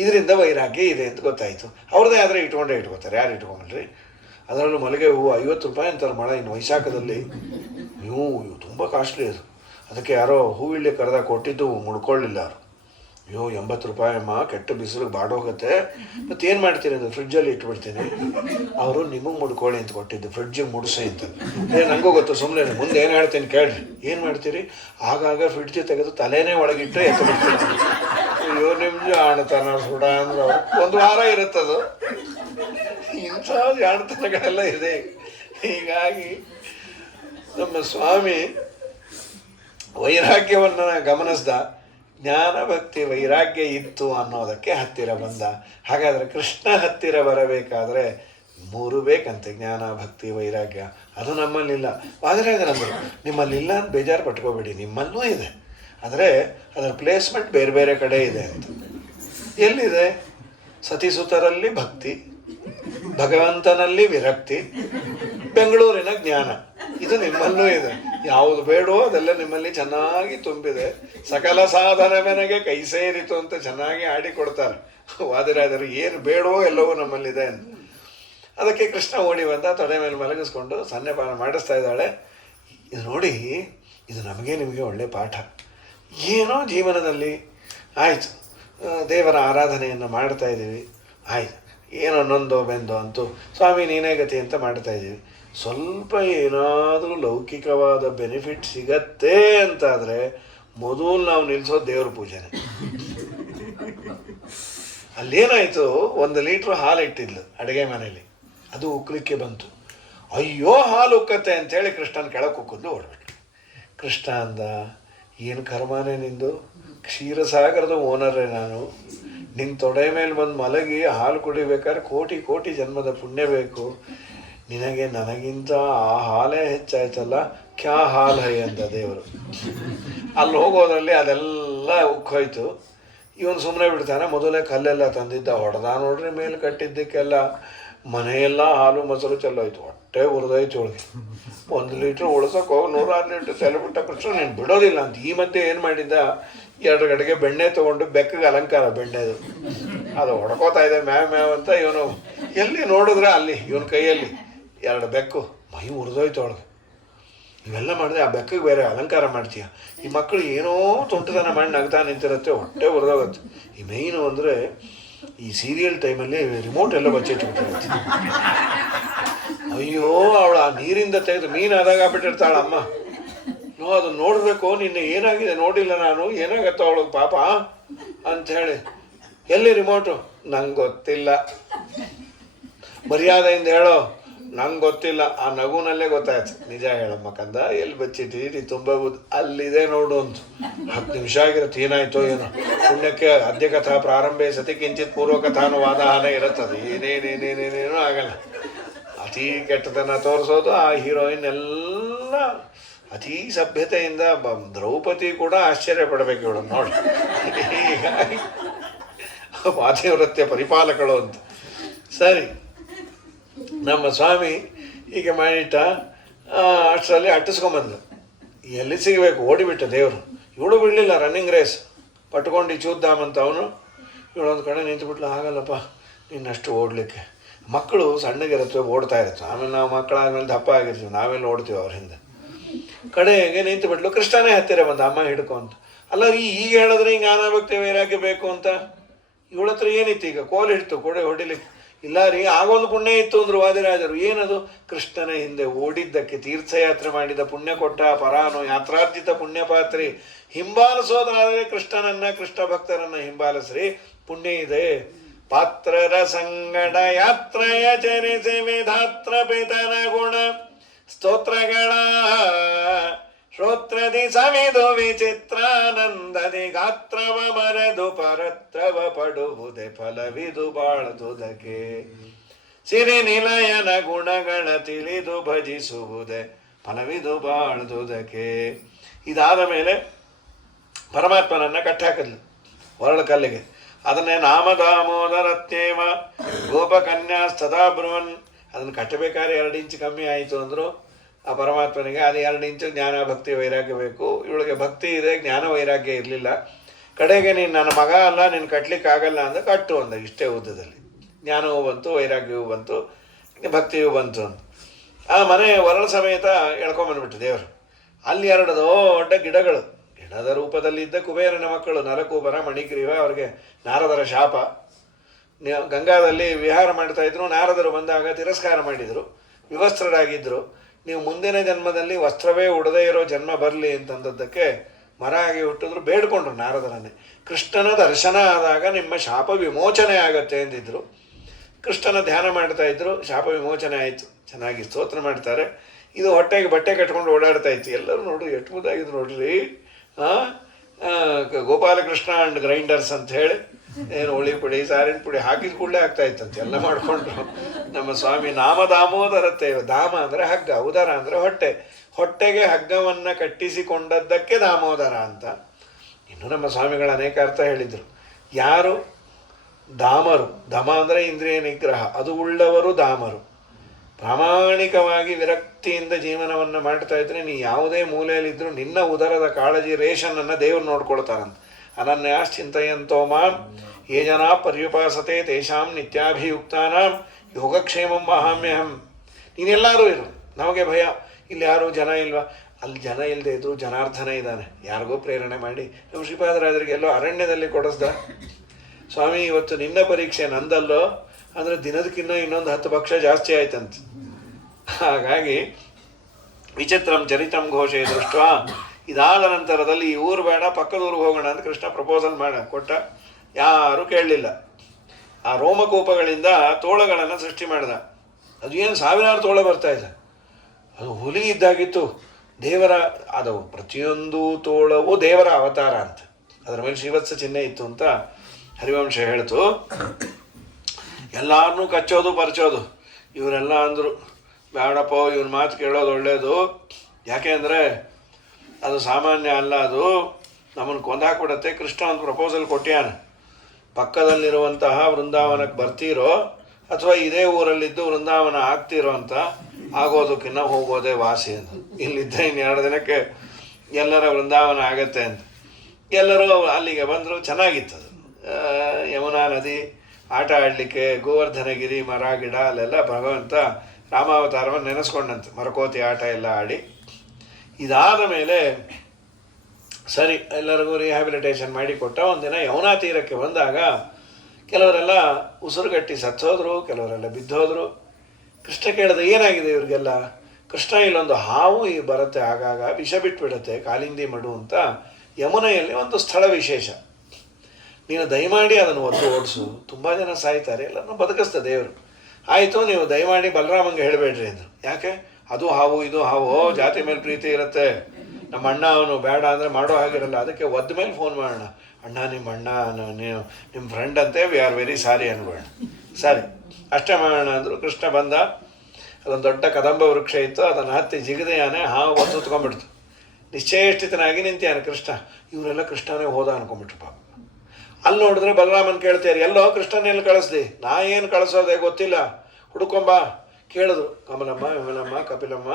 ಇದರಿಂದ ವೈರಾಗ್ಯ ಇದೆ ಅಂತ ಗೊತ್ತಾಯಿತು. ಅವ್ರದ್ದೇ ಆದರೆ ಇಟ್ಕೋತಾರೆ, ಯಾರು ಇಟ್ಕೊಂಡ್ರಿ? ಅದರಲ್ಲೂ ಮಲ್ಲಿಗೆ ಹೂವು 50 ರೂಪಾಯಿ ಅಂತಾರೆ ಮಳೆ. ಇನ್ನು ವೈಶಾಖದಲ್ಲಿ ಇವು ತುಂಬ ಕಾಸ್ಟ್ಲಿ ಅದು. ಅದಕ್ಕೆ ಯಾರೋ ಹೂವಿಳ್ಳಿ ಕರೆದಾಗ ಕೊಟ್ಟಿದ್ದು ಮುಡ್ಕೊಳ್ಳಿಲ್ಲ ಅವರು. 80 ರೂಪಾಯಿ ಅಮ್ಮ, ಕೆಟ್ಟ ಬಿಸಿಲಿಗೆ ಬಾಡೋಗುತ್ತೆ, ಮತ್ತೇನು ಮಾಡ್ತೀನಿ ಅದು ಫ್ರಿಡ್ಜಲ್ಲಿ ಇಟ್ಬಿಡ್ತೀನಿ. ಅವರು ನಿಮಗೆ ಮುಡ್ಕೊಳ್ಳಿ ಅಂತ ಕೊಟ್ಟಿದ್ದು, ಫ್ರಿಡ್ಜಿಗೆ ಮುಡಿಸಿ ಅಂತ. ನನಗೂ ಗೊತ್ತು, ಸುಮ್ಮನೆ ಮುಂದೆ ಏನು ಹೇಳ್ತೀನಿ ಕೇಳ್ರಿ. ಏನು ಮಾಡ್ತೀರಿ? ಆಗಾಗ ಫ್ರಿಡ್ಜ್ ತೆಗೆದು ತಲೆನೇ ಒಳಗಿಟ್ಟು ಎತ್ತು ಬಿಡ್ತೀನಿ. ಅಯ್ಯೋ ನಿಮ್ದು ಜಾಣತನ ಸುಡ ಅಂದ್ರೆ ಅವ್ರು 1 ವಾರ ಇರುತ್ತದು. ಇಂಥ ಜಾಣತನಗಳೆಲ್ಲ ಇದೆ. ಹೀಗಾಗಿ ನಮ್ಮ ಸ್ವಾಮಿ ವೈರಾಗ್ಯವನ್ನು ಗಮನಿಸ್ದ. ಜ್ಞಾನ ಭಕ್ತಿ ವೈರಾಗ್ಯ ಇತ್ತು ಅನ್ನೋದಕ್ಕೆ ಹತ್ತಿರ ಬಂದ. ಹಾಗಾದರೆ ಕೃಷ್ಣ ಹತ್ತಿರ ಬರಬೇಕಾದ್ರೆ 3 ಬೇಕಂತೆ, ಜ್ಞಾನ ಭಕ್ತಿ ವೈರಾಗ್ಯ. ಅದು ನಮ್ಮಲ್ಲಿಲ್ಲ. ವಾದರಾಜರಂದರು ನಿಮ್ಮಲ್ಲಿಲ್ಲ ಅಂತ ಬೇಜಾರು ಪಟ್ಕೋಬೇಡಿ, ನಿಮ್ಮಲ್ಲೂ ಇದೆ. ಆದರೆ ಅದರ ಪ್ಲೇಸ್ಮೆಂಟ್ ಬೇರೆ ಬೇರೆ ಕಡೆ ಇದೆ ಅಂತ. ಎಲ್ಲಿದೆ? ಸತಿಸುತರಲ್ಲಿ ಭಕ್ತಿ, ಭಗವಂತನಲ್ಲಿ ವಿರಕ್ತಿ, ಬೆಂಗಳೂರಿನ ಜ್ಞಾನ. ಇದು ನಿಮ್ಮಲ್ಲೂ ಇದೆ. ಯಾವುದು ಬೇಡವೋ ಅದೆಲ್ಲ ನಿಮ್ಮಲ್ಲಿ ಚೆನ್ನಾಗಿ ತುಂಬಿದೆ. ಸಕಲ ಸಾಧನ ಮೆನಗೆ ಕೈ ಸೇರಿತು ಅಂತ ಚೆನ್ನಾಗಿ ಆಡಿಕೊಡ್ತಾರೆ ವಾದಿರಾಜರು. ಏನು ಬೇಡವೋ ಎಲ್ಲವೂ ನಮ್ಮಲ್ಲಿದೆ ಅಂತ. ಅದಕ್ಕೆ ಕೃಷ್ಣ ಓಡಿ ಬಂದ, ತೊಡೆ ಮೇಲೆ ಮಲಗಿಸ್ಕೊಂಡು ಸನ್ನೆಪಾನ ಮಾಡಿಸ್ತಾ ಇದ್ದಾಳೆ. ಇದು ನೋಡಿ, ಇದು ನಮಗೆ ನಿಮಗೆ ಒಳ್ಳೆಯ ಪಾಠ. ಏನೋ ಜೀವನದಲ್ಲಿ ಆಯಿತು, ದೇವರ ಆರಾಧನೆಯನ್ನು ಮಾಡ್ತಾ ಇದ್ದೀವಿ, ಆಯಿತು, ಏನೋ ನೊಂದೋ ಬೆಂದೋ ಅಂತೂ ಸ್ವಾಮಿ ನೀನೇ ಗತಿ ಅಂತ ಮಾಡ್ತಾಯಿದ್ದೀವಿ. ಸ್ವಲ್ಪ ಏನಾದರೂ ಲೌಕಿಕವಾದ ಬೆನಿಫಿಟ್ ಸಿಗತ್ತೆ ಅಂತಾದರೆ ಮೊದಲು ನಾವು ನಿಲ್ಲಿಸೋದು ದೇವ್ರ ಪೂಜೆನೆ. ಅಲ್ಲೇನಾಯಿತು, 1 ಲೀಟ್ರ್ ಹಾಲು ಇಟ್ಟಿದ್ಲು ಅಡುಗೆ ಮನೇಲಿ, ಅದು ಉಕ್ಕಲಿಕ್ಕೆ ಬಂತು. ಅಯ್ಯೋ ಹಾಲು ಉಕ್ಕತ್ತೆ ಅಂಥೇಳಿ ಕೃಷ್ಣನ ಕೆಳಕ್ಕೆ ಉಕ್ಕಿದ್ಲು, ಓಡ್ಬಿಟ್ಟು. ಕೃಷ್ಣ ಅಂದ, ಏನು ಕರ್ಮಾನೇ ನಿಂದು, ಕ್ಷೀರಸಾಗರದ ಓನರೇ ನಾನು, ನಿನ್ನ ತೊಡೆ ಮೇಲೆ ಬಂದು ಮಲಗಿ ಹಾಲು ಕುಡಿಬೇಕಾದ್ರೆ ಕೋಟಿ ಕೋಟಿ ಜನ್ಮದ ಪುಣ್ಯ ಬೇಕು ನಿನಗೆ, ನನಗಿಂತ ಆ ಹಾಲೇ ಹೆಚ್ಚಾಯ್ತಲ್ಲ, ಕ್ಯಾ ಹಾಲು ಹೈ ಅಂತ ದೇವರು. ಅಲ್ಲಿ ಹೋಗೋದ್ರಲ್ಲಿ ಅದೆಲ್ಲ ಉಕ್ಕೋಯ್ತು. ಇವನು ಸುಮ್ಮನೆ ಬಿಡ್ತಾನೆ. ಮೊದಲೇ ಕಲ್ಲೆಲ್ಲ ತಂದಿದ್ದ, ಹೊಡೆದ ನೋಡ್ರಿ ಮೇಲೆ ಕಟ್ಟಿದ್ದಕ್ಕೆಲ್ಲ ಮನೆಯೆಲ್ಲ ಹಾಲು ಮೊಸರು ಚೆಲ್ಲೋಯ್ತು, ಹೊಟ್ಟೆ ಉರಿದೋಯ್ತು ಒಳಗೆ. 1 ಲೀಟ್ರ್ ಉಳ್ಸೋಕೆ ಹೋಗಿ 106 ಲೀಟ್ರ್ ಚೆಲ್ಲಬಿಟ್ಟ ಕೃಷ್ಣ, ನೀನು ಬಿಡೋದಿಲ್ಲ ಅಂತ. ಈ ಮಧ್ಯೆ ಏನು ಮಾಡಿದ್ದ, 2 ಗಡಿಗೆ ಬೆಣ್ಣೆ ತೊಗೊಂಡು ಬೆಕ್ಕಗೆ ಅಲಂಕಾರ ಬೆಣ್ಣೆದು, ಅದು ಹೊಡ್ಕೋತಾ ಇದೆ ಮ್ಯಾವ್ ಮ್ಯಾವ್ ಅಂತ. ಇವನು ಎಲ್ಲಿ ನೋಡಿದ್ರೆ ಅಲ್ಲಿ ಇವನ ಕೈಯಲ್ಲಿ 2 ಬೆಕ್ಕು, ಮೈ ಉರಿದೋಯ್ತು ಒಳಗೆ. ಇವೆಲ್ಲ ಮಾಡಿದೆ, ಆ ಬೆಕ್ಕಗೆ ಬೇರೆ ಅಲಂಕಾರ ಮಾಡ್ತೀಯ. ಈ ಮಕ್ಕಳು ಏನೋ ತುಂಟತನ ಮಾಡಿ ನಗ್ತಾ ನಿಂತಿರುತ್ತೆ, ಹೊಟ್ಟೆ ಉರಿದೋಗುತ್ತೆ. ಈ ಮೇಯ್ನು ಅಂದರೆ ಈ ಸೀರಿಯಲ್ ಟೈಮಲ್ಲಿ ರಿಮೋಟ್ ಎಲ್ಲ ಬಚ್ಚಿಟ್ಬಿಟ್ಟಿರುತ್ತೆ. ಅಯ್ಯೋ, ಅವಳು ಆ ನೀರಿಂದ ತೆಗೆದು ಮೀನಾದಾಗ ಆಗ್ಬಿಟ್ಟಿರ್ತಾಳ ಅಮ್ಮ. ಅದನ್ನು ನೋಡಬೇಕು, ನಿನ್ನೆ ಏನಾಗಿದೆ ನೋಡಿಲ್ಲ ನಾನು, ಏನಾಗತ್ತೋ ಅವಳಿಗೆ ಪಾಪ ಅಂಥೇಳಿ. ಎಲ್ಲಿ ರಿಮೋಟು? ನಂಗೆ ಗೊತ್ತಿಲ್ಲ. ಮರ್ಯಾದೆಯಿಂದ ಹೇಳೋ, ನಂಗೆ ಗೊತ್ತಿಲ್ಲ. ಆ ನಗುನಲ್ಲೇ ಗೊತ್ತಾಯ್ತು. ನಿಜ ಹೇಳಮ್ಮ ಕಂದ, ಎಲ್ಲಿ ಬಚ್ಚಿಟ್ಟು ತುಂಬ ಅಲ್ಲಿದೆ ನೋಡು ಅಂತ. 10 ನಿಮಿಷ ಆಗಿರುತ್ತೆ. ಏನಾಯ್ತೋ ಏನೋ, ಪುಣ್ಯಕ್ಕೆ ಅದ್ಯ ಕಥಾ ಪ್ರಾರಂಭೆ ಸತಿ ಕಿಂಚಿತ್ ಪೂರ್ವಕಥಾನುವಾದನ ಇರುತ್ತದೆ. ಏನೇನೇನೇನೇನೇನೂ ಆಗಲ್ಲ. ಅತಿ ಕೆಟ್ಟದನ್ನು ತೋರಿಸೋದು. ಆ ಹೀರೋಯಿನ್ ಎಲ್ಲ ಅತಿ ಸಭ್ಯತೆಯಿಂದ, ದ್ರೌಪದಿ ಕೂಡ ಆಶ್ಚರ್ಯ ಪಡಬೇಕು ಇವಳು ನೋಡಿ. ಹೀಗಾಗಿ ಪಾತಿವ್ರತ್ಯ ಪರಿಪಾಲಕಳು ಅಂತ. ಸರಿ, ನಮ್ಮ ಸ್ವಾಮಿ ಹೀಗೆ ಮಾಡಿಟ್ಟ. ಅಷ್ಟರಲ್ಲಿ ಅಟ್ಟಿಸ್ಕೊಂಬಂದು ಎಲ್ಲಿ ಸಿಗಬೇಕು, ಓಡಿಬಿಟ್ಟ ದೇವರು. ಇವಳು ಬಿಡಲಿಲ್ಲ, ರನ್ನಿಂಗ್ ರೇಸ್ ಪಟ್ಕೊಂಡು ಚೂದ್ದಾಮಂತ ಅವನು. ಇವಳೊಂದು ಕಡೆ ನಿಂತುಬಿಟ್ಲು, ಆಗಲ್ಲಪ್ಪ ನಿನ್ನಷ್ಟು ಓಡಲಿಕ್ಕೆ. ಮಕ್ಕಳು ಸಣ್ಣಗಿರುತ್ತೆ, ಓಡ್ತಾ ಇರುತ್ತೆ. ಆಮೇಲೆ ನಾವು ಮಕ್ಕಳಾದ್ಮೇಲೆ ದಪ್ಪ ಆಗಿರ್ತೀವಿ, ನಾವೆಲ್ಲ ಓಡ್ತೀವಿ ಅವ್ರ ಹಿಂದೆ. ಕಡೆಗೆ ನಿಂತು ಬಿಟ್ಲು. ಕೃಷ್ಣನೇ ಹತ್ತಿರ ಬಂದ, ಅಮ್ಮ ಹಿಡ್ಕೊ ಅಂತ. ಅಲ್ಲ, ಈಗ ಹೇಳಿದ್ರೆ ಹಿಂಗೆ ಅನಾಭಕ್ತಿ ವೈರಾಗ್ಯ ಬೇಕು ಅಂತ. ಇವಳ ಹತ್ರ ಏನಿತ್ತು ಈಗ? ಕೋಲು ಹಿಡ್ತು ಕೊಡೆ ಹೊಡಿಲಿಕ್ಕೆ. ಇಲ್ಲ ರೀ, ಆಗೊಂದು ಪುಣ್ಯ ಇತ್ತು ಅಂದ್ರು ವಾದಿರಾಜರು. ಏನದು? ಕೃಷ್ಣನ ಹಿಂದೆ ಓಡಿದ್ದಕ್ಕೆ, ತೀರ್ಥಯಾತ್ರೆ ಮಾಡಿದ ಪುಣ್ಯ ಕೊಟ್ಟ ಪರಾನು, ಯಾತ್ರಾರ್ಜಿತ ಪುಣ್ಯಪಾತ್ರಿ. ಹಿಂಬಾಲಿಸೋದಾದರೆ ಕೃಷ್ಣನನ್ನ, ಕೃಷ್ಣ ಭಕ್ತರನ್ನ ಹಿಂಬಾಲಿಸ್ರಿ, ಪುಣ್ಯ ಇದೆ. ಪಾತ್ರರ ಸಂಗಡ ಯಾತ್ರೆಯ ಚರಿಸಿ ವಿಧಾತ್ರ ಪಿತನ ಗುಣ ಸ್ತೋತ್ರಗಳ ಶ್ರೋತ್ರದಿ ಸವಿದು ವಿಚಿತ್ರಾನಂದದಿ ಗಾತ್ರವ ಮರೆದು ಪರತ್ರವ ಪಡುವುದೇ ಫಲವಿದು ಬಾಳದುದಕ್ಕೆ. ಸಿರಿ ನಿಲಯನ ಗುಣಗಳ ತಿಳಿದು ಭಜಿಸುವುದೇ ಫಲವಿದು ಬಾಳದುದಕ್ಕೆ. ಇದಾದ ಮೇಲೆ ಪರಮಾತ್ಮನನ್ನು ಕಟ್ಟಾಕದ್ಲು ಹೊರಳು ಕಲ್ಲಿಗೆ. ಅದನ್ನೇ ನಾಮದಾಮೋದರತ್ಯೇವ ಗೋಪಕನ್ಯಾ ಸದಾ ಬ್ರುವನ್. ಅದನ್ನು ಕಟ್ಟಬೇಕಾದ್ರೆ 2 ಇಂಚು ಕಮ್ಮಿ ಆಯಿತು ಅಂದರು ಆ ಪರಮಾತ್ಮನಿಗೆ. ಅದು 2 ಇಂಚು ಜ್ಞಾನ ಭಕ್ತಿ ವೈರಾಗ್ಯ ಬೇಕು. ಇವಳಿಗೆ ಭಕ್ತಿ ಇದೆ, ಜ್ಞಾನ ವೈರಾಗ್ಯ ಇರಲಿಲ್ಲ. ಕಡೆಗೆ ನೀನು ನನ್ನ ಮಗ ಅಲ್ಲ, ನೀನು ಕಟ್ಟಲಿಕ್ಕಾಗಲ್ಲ ಅಂದ. ಕಟ್ಟು ಅಂದ. ಇಷ್ಟೇ ಉದ್ದದಲ್ಲಿ ಜ್ಞಾನವೂ ಬಂತು, ವೈರಾಗ್ಯವೂ ಬಂತು, ಭಕ್ತಿಯೂ ಬಂತು ಅಂತ. ಆ ಮನೆ ವರಳ ಸಮೇತ ಎಳ್ಕೊಂಬಂದ್ಬಿಟ್ಟು ದೇವರು. ಅಲ್ಲಿ 2 ದೊಡ್ಡ ಗಿಡಗಳು, ಗಿಡದ ರೂಪದಲ್ಲಿದ್ದ ಕುಬೇರನ ಮಕ್ಕಳು ನಲಕೂಬರ ಮಣಿಗ್ರೀವ. ಅವ್ರಿಗೆ ನಾರದರ ಶಾಪ. ಗಂಗಾದಲ್ಲಿ ವಿಹಾರ ಮಾಡ್ತಾಯಿದ್ರು. ನಾರದರು ಬಂದಾಗ ತಿರಸ್ಕಾರ ಮಾಡಿದರು, ವಿವಸ್ತ್ರರಾಗಿದ್ದರು. ನೀವು ಮುಂದಿನ ಜನ್ಮದಲ್ಲಿ ವಸ್ತ್ರವೇ ಉಡದೇ ಇರೋ ಜನ್ಮ ಬರಲಿ ಅಂತಂದದ್ದಕ್ಕೆ ಮರ ಆಗಿ ಹುಟ್ಟಿದ್ರು. ಬೇಡ್ಕೊಂಡ್ರು ನಾರದರನ್ನೇ. ಕೃಷ್ಣನ ದರ್ಶನ ಆದಾಗ ನಿಮ್ಮ ಶಾಪ ವಿಮೋಚನೆ ಆಗತ್ತೆ ಎಂದಿದ್ರು. ಕೃಷ್ಣನ ಧ್ಯಾನ ಮಾಡ್ತಾ ಇದ್ರು, ಶಾಪ ವಿಮೋಚನೆ ಆಯಿತು. ಚೆನ್ನಾಗಿ ಸ್ತೋತ್ರ ಮಾಡ್ತಾರೆ. ಇದು ಹೊಟ್ಟೆಗೆ ಬಟ್ಟೆ ಕಟ್ಕೊಂಡು ಓಡಾಡ್ತಾ ಇತ್ತು. ಎಲ್ಲರೂ ನೋಡ್ರಿ ಎಷ್ಟು ಮುದ್ದಾಗಿದ್ರು ನೋಡ್ರಿ. ಗೋಪಾಲಕೃಷ್ಣ ಆ್ಯಂಡ್ ಗ್ರೈಂಡರ್ಸ್ ಅಂತ ಹೇಳಿ ಏನು ಹುಳಿ ಪುಡಿ ಸಾರಿನ ಪುಡಿ ಹಾಕಿದ ಕೂಡಲೇ ಆಗ್ತಾ ಇತ್ತಂತೆ. ಎಲ್ಲ ಮಾಡಿಕೊಂಡ್ರು ನಮ್ಮ ಸ್ವಾಮಿ. ನಾಮ ದಾಮೋದರತ್ತೆ. ಧಾಮ ಅಂದರೆ ಹಗ್ಗ, ಉದರ ಅಂದರೆ ಹೊಟ್ಟೆ. ಹೊಟ್ಟೆಗೆ ಹಗ್ಗವನ್ನು ಕಟ್ಟಿಸಿಕೊಂಡದ್ದಕ್ಕೆ ದಾಮೋದರ ಅಂತ. ಇನ್ನು ನಮ್ಮ ಸ್ವಾಮಿಗಳು ಅನೇಕ ಅರ್ಥ ಹೇಳಿದರು. ಯಾರು ದಾಮರು, ದಮ ಅಂದರೆ ಇಂದ್ರಿಯ ನಿಗ್ರಹ, ಅದು ಉಳ್ಳವರು ದಾಮರು. ಪ್ರಾಮಾಣಿಕವಾಗಿ ವಿರಕ್ತಿಯಿಂದ ಜೀವನವನ್ನು ಮಾಡ್ತಾ ಇದ್ರೆ ನೀ ಯಾವುದೇ ಮೂಲೆಯಲ್ಲಿದ್ದರೂ ನಿನ್ನ ಉದರದ ಕಾಳಜಿ ರೇಷನನ್ನು ದೇವರು ನೋಡ್ಕೊಳ್ತಾರಂತ. ಅನನ್ಯಾಶ್ಚಿಂತಯಂತೋ ಮಾಂ ಯೇ ಜನಾ ಪರ್ಯುಪಾಸತೆ ತೇಷಾಂ ನಿತ್ಯಾಭಿಯುಕ್ತಾನಾಂ ಯೋಗಕ್ಷೇಮಂ ವಹಾಮ್ಯಹಂ. ನೀನೆಲ್ಲರೂ ಇರು, ನಮಗೆ ಭಯ, ಇಲ್ಲಿ ಯಾರೂ ಜನ ಇಲ್ವಾ? ಅಲ್ಲಿ ಜನ ಇಲ್ಲದೆ ಇದ್ರು ಜನಾರ್ದನ ಇದ್ದಾನೆ, ಯಾರಿಗೋ ಪ್ರೇರಣೆ ಮಾಡಿ ನಮ್ಮ ಶ್ರೀಪಾದರಾಜರಿಗೆಲ್ಲೋ ಅರಣ್ಯದಲ್ಲಿ ಕೊಡಿಸ್ದ, ಸ್ವಾಮಿ ಇವತ್ತು ನಿನ್ನ ಪರೀಕ್ಷೆ ನಂದಲ್ಲೋ ಅಂದರೆ ದಿನದಕ್ಕಿನ್ನ ಇನ್ನೊಂದು 10 ಪಕ್ಷ ಜಾಸ್ತಿ ಆಯ್ತಂತೆ. ಹಾಗಾಗಿ ವಿಚಿತ್ರಂ ಚರಿತಂ ಘೋಷೆ ದೃಷ್ಟ. ಇದಾದ ನಂತರದಲ್ಲಿ ಈ ಊರು ಬೇಡ, ಪಕ್ಕದ ಊರಿಗೆ ಹೋಗೋಣ ಅಂತ ಕೃಷ್ಣ ಪ್ರಪೋಸಲ್ ಕೊಟ್ಟ. ಯಾರೂ ಕೇಳಲಿಲ್ಲ. ಆ ರೋಮಕೂಪಗಳಿಂದ ತೋಳಗಳನ್ನು ಸೃಷ್ಟಿ ಮಾಡಿದ. ಅದು ಏನು ಸಾವಿರಾರು ತೋಳ ಬರ್ತಾ ಇದೆ. ಅದು ಹುಲಿ ಇದ್ದಾಗಿತ್ತು. ದೇವರ ಅದು ಪ್ರತಿಯೊಂದು ತೋಳವು ದೇವರ ಅವತಾರ ಅಂತ, ಅದರ ಮೇಲೆ ಶ್ರೀವತ್ಸ ಚಿಹ್ನೆ ಇತ್ತು ಅಂತ ಹರಿವಂಶ ಹೇಳ್ತು. ಎಲ್ಲರನ್ನೂ ಕಚ್ಚೋದು ಪರಚೋದು. ಇವರೆಲ್ಲ ಅಂದರು ಬೇಡಪ್ಪ, ಇವ್ರ ಮಾತು ಕೇಳೋದು ಒಳ್ಳೆಯದು, ಯಾಕೆ ಅಂದರೆ ಅದು ಸಾಮಾನ್ಯ ಅಲ್ಲ, ಅದು ನಮ್ಮನ್ನು ಕೊಂದಾಕ್ಬಿಡತ್ತೆ. ಕೃಷ್ಣ ಒಂದು ಪ್ರಪೋಸಲ್ ಕೊಟ್ಟ್ಯಾನ, ಪಕ್ಕದಲ್ಲಿರುವಂತಹ ವೃಂದಾವನಕ್ಕೆ ಬರ್ತೀರೋ ಅಥವಾ ಇದೇ ಊರಲ್ಲಿದ್ದು ವೃಂದಾವನ ಆಗ್ತಿರೋ ಅಂತ, ಆಗೋದಕ್ಕಿನ್ನ ಹೋಗೋದೇ ವಾಸಿ ಅಂತ. ಇಲ್ಲಿದ್ದ ಇನ್ನು 2 ದಿನಕ್ಕೆ ಎಲ್ಲರ ವೃಂದಾವನ ಆಗತ್ತೆ ಅಂತ ಎಲ್ಲರೂ ಅಲ್ಲಿಗೆ ಬಂದರು. ಚೆನ್ನಾಗಿತ್ತದು. ಯಮುನಾ ನದಿ, ಆಟ ಆಡಲಿಕ್ಕೆ, ಗೋವರ್ಧನಗಿರಿ, ಮರ ಗಿಡ, ಅಲ್ಲೆಲ್ಲ ಭಗವಂತ ರಾಮಾವತಾರವನ್ನು ನೆನೆಸ್ಕೊಂಡಂತೆ ಮರಕೋತಿ ಆಟ ಎಲ್ಲ ಆಡಿ. ಇದಾದ ಮೇಲೆ ಸರಿ ಎಲ್ಲರಿಗೂ ರಿಹ್ಯಾಬಿಲಿಟೇಷನ್ ಮಾಡಿ ಕೊಟ್ಟ. ಒಂದಿನ ಯಮುನಾ ತೀರಕ್ಕೆ ಬಂದಾಗ ಕೆಲವರೆಲ್ಲ ಉಸಿರುಗಟ್ಟಿ ಸತ್ತೋದ್ರು, ಕೆಲವರೆಲ್ಲ ಬಿದ್ದೋದ್ರು. ಕೃಷ್ಣ ಕೇಳಿದ ಏನಾಗಿದೆ ಇವ್ರಿಗೆಲ್ಲ? ಕೃಷ್ಣ ಇಲ್ಲೊಂದು ಹಾವು ಬರುತ್ತೆ, ಆಗಾಗ ವಿಷ ಬಿಟ್ಬಿಡುತ್ತೆ, ಕಾಲಿಂದಿ ಮಡು ಅಂತ ಯಮುನೆಯಲ್ಲಿ ಒಂದು ಸ್ಥಳ ವಿಶೇಷ, ನೀನು ದಯಮಾಡಿ ಅದನ್ನು ಒದ್ದು ಓಡಿಸು, ತುಂಬ ಜನ ಸಾಯ್ತಾರೆ, ಎಲ್ಲರನ್ನೂ ಬದುಕಿಸ್ತ ದೇವರು. ಆಯಿತು, ನೀವು ದಯಮಾಡಿ ಬಲರಾಮಂಗೆ ಹೇಳಬೇಡ್ರಿ ಅಂದರು. ಯಾಕೆ? ಅದು ಹಾವು ಇದು ಹಾವು, ಜಾತಿ ಮೇಲೆ ಪ್ರೀತಿ ಇರುತ್ತೆ, ನಮ್ಮ ಅಣ್ಣ ಅವನು ಬೇಡ ಅಂದರೆ ಮಾಡೋ ಹಾಗಿರಲ್ಲ, ಅದಕ್ಕೆ ಒದ್ದ ಮೇಲೆ ಫೋನ್ ಮಾಡೋಣ, ಅಣ್ಣ ನಿಮ್ಮ ಅಣ್ಣ ನೀವು ನಿಮ್ಮ ಫ್ರೆಂಡ್ ಅಂತೆ, ವಿ ಆರ್ ವೆರಿ ಸಾರಿ ಅನ್ಬೇಡ. ಸರಿ ಅಷ್ಟೇ ಮಾಡೋಣ ಅಂದರು. ಕೃಷ್ಣ ಬಂದ. ಅದೊಂದು ದೊಡ್ಡ ಕದಂಬ ವೃಕ್ಷ ಇತ್ತು, ಅದನ್ನು ಹತ್ತಿ ಜಿಗದೆಯಾನೆ ಹಾವು ಒತ್ತು ಹೊತ್ಕೊಂಡ್ಬಿಡ್ತು. ನಿಶ್ಚೇಷ್ಟಿತನಾಗಿ ನಿಂತಿಯಾನೆ ಕೃಷ್ಣ. ಇವರೆಲ್ಲ ಕೃಷ್ಣನೇ ಹೋದ ಅನ್ಕೊಂಡ್ಬಿಟ್ರು ಪಾಪ. ಅಲ್ಲಿ ನೋಡಿದ್ರೆ ಬಲರಾಮನ್ ಕೇಳ್ತಾರೆ, ಎಲ್ಲೋ ಕೃಷ್ಣನೆಲ್ಲಿ ಕಳಿಸ್ದಿ? ನಾ ಏನು ಕಳಿಸೋದೆ ಗೊತ್ತಿಲ್ಲ, ಹುಡ್ಕೊಂಬ. ಕೇಳಿದ್ರು, ಕಮಲಮ್ಮ, ವಿಮಲಮ್ಮ, ಕಪಿಲಮ್ಮ,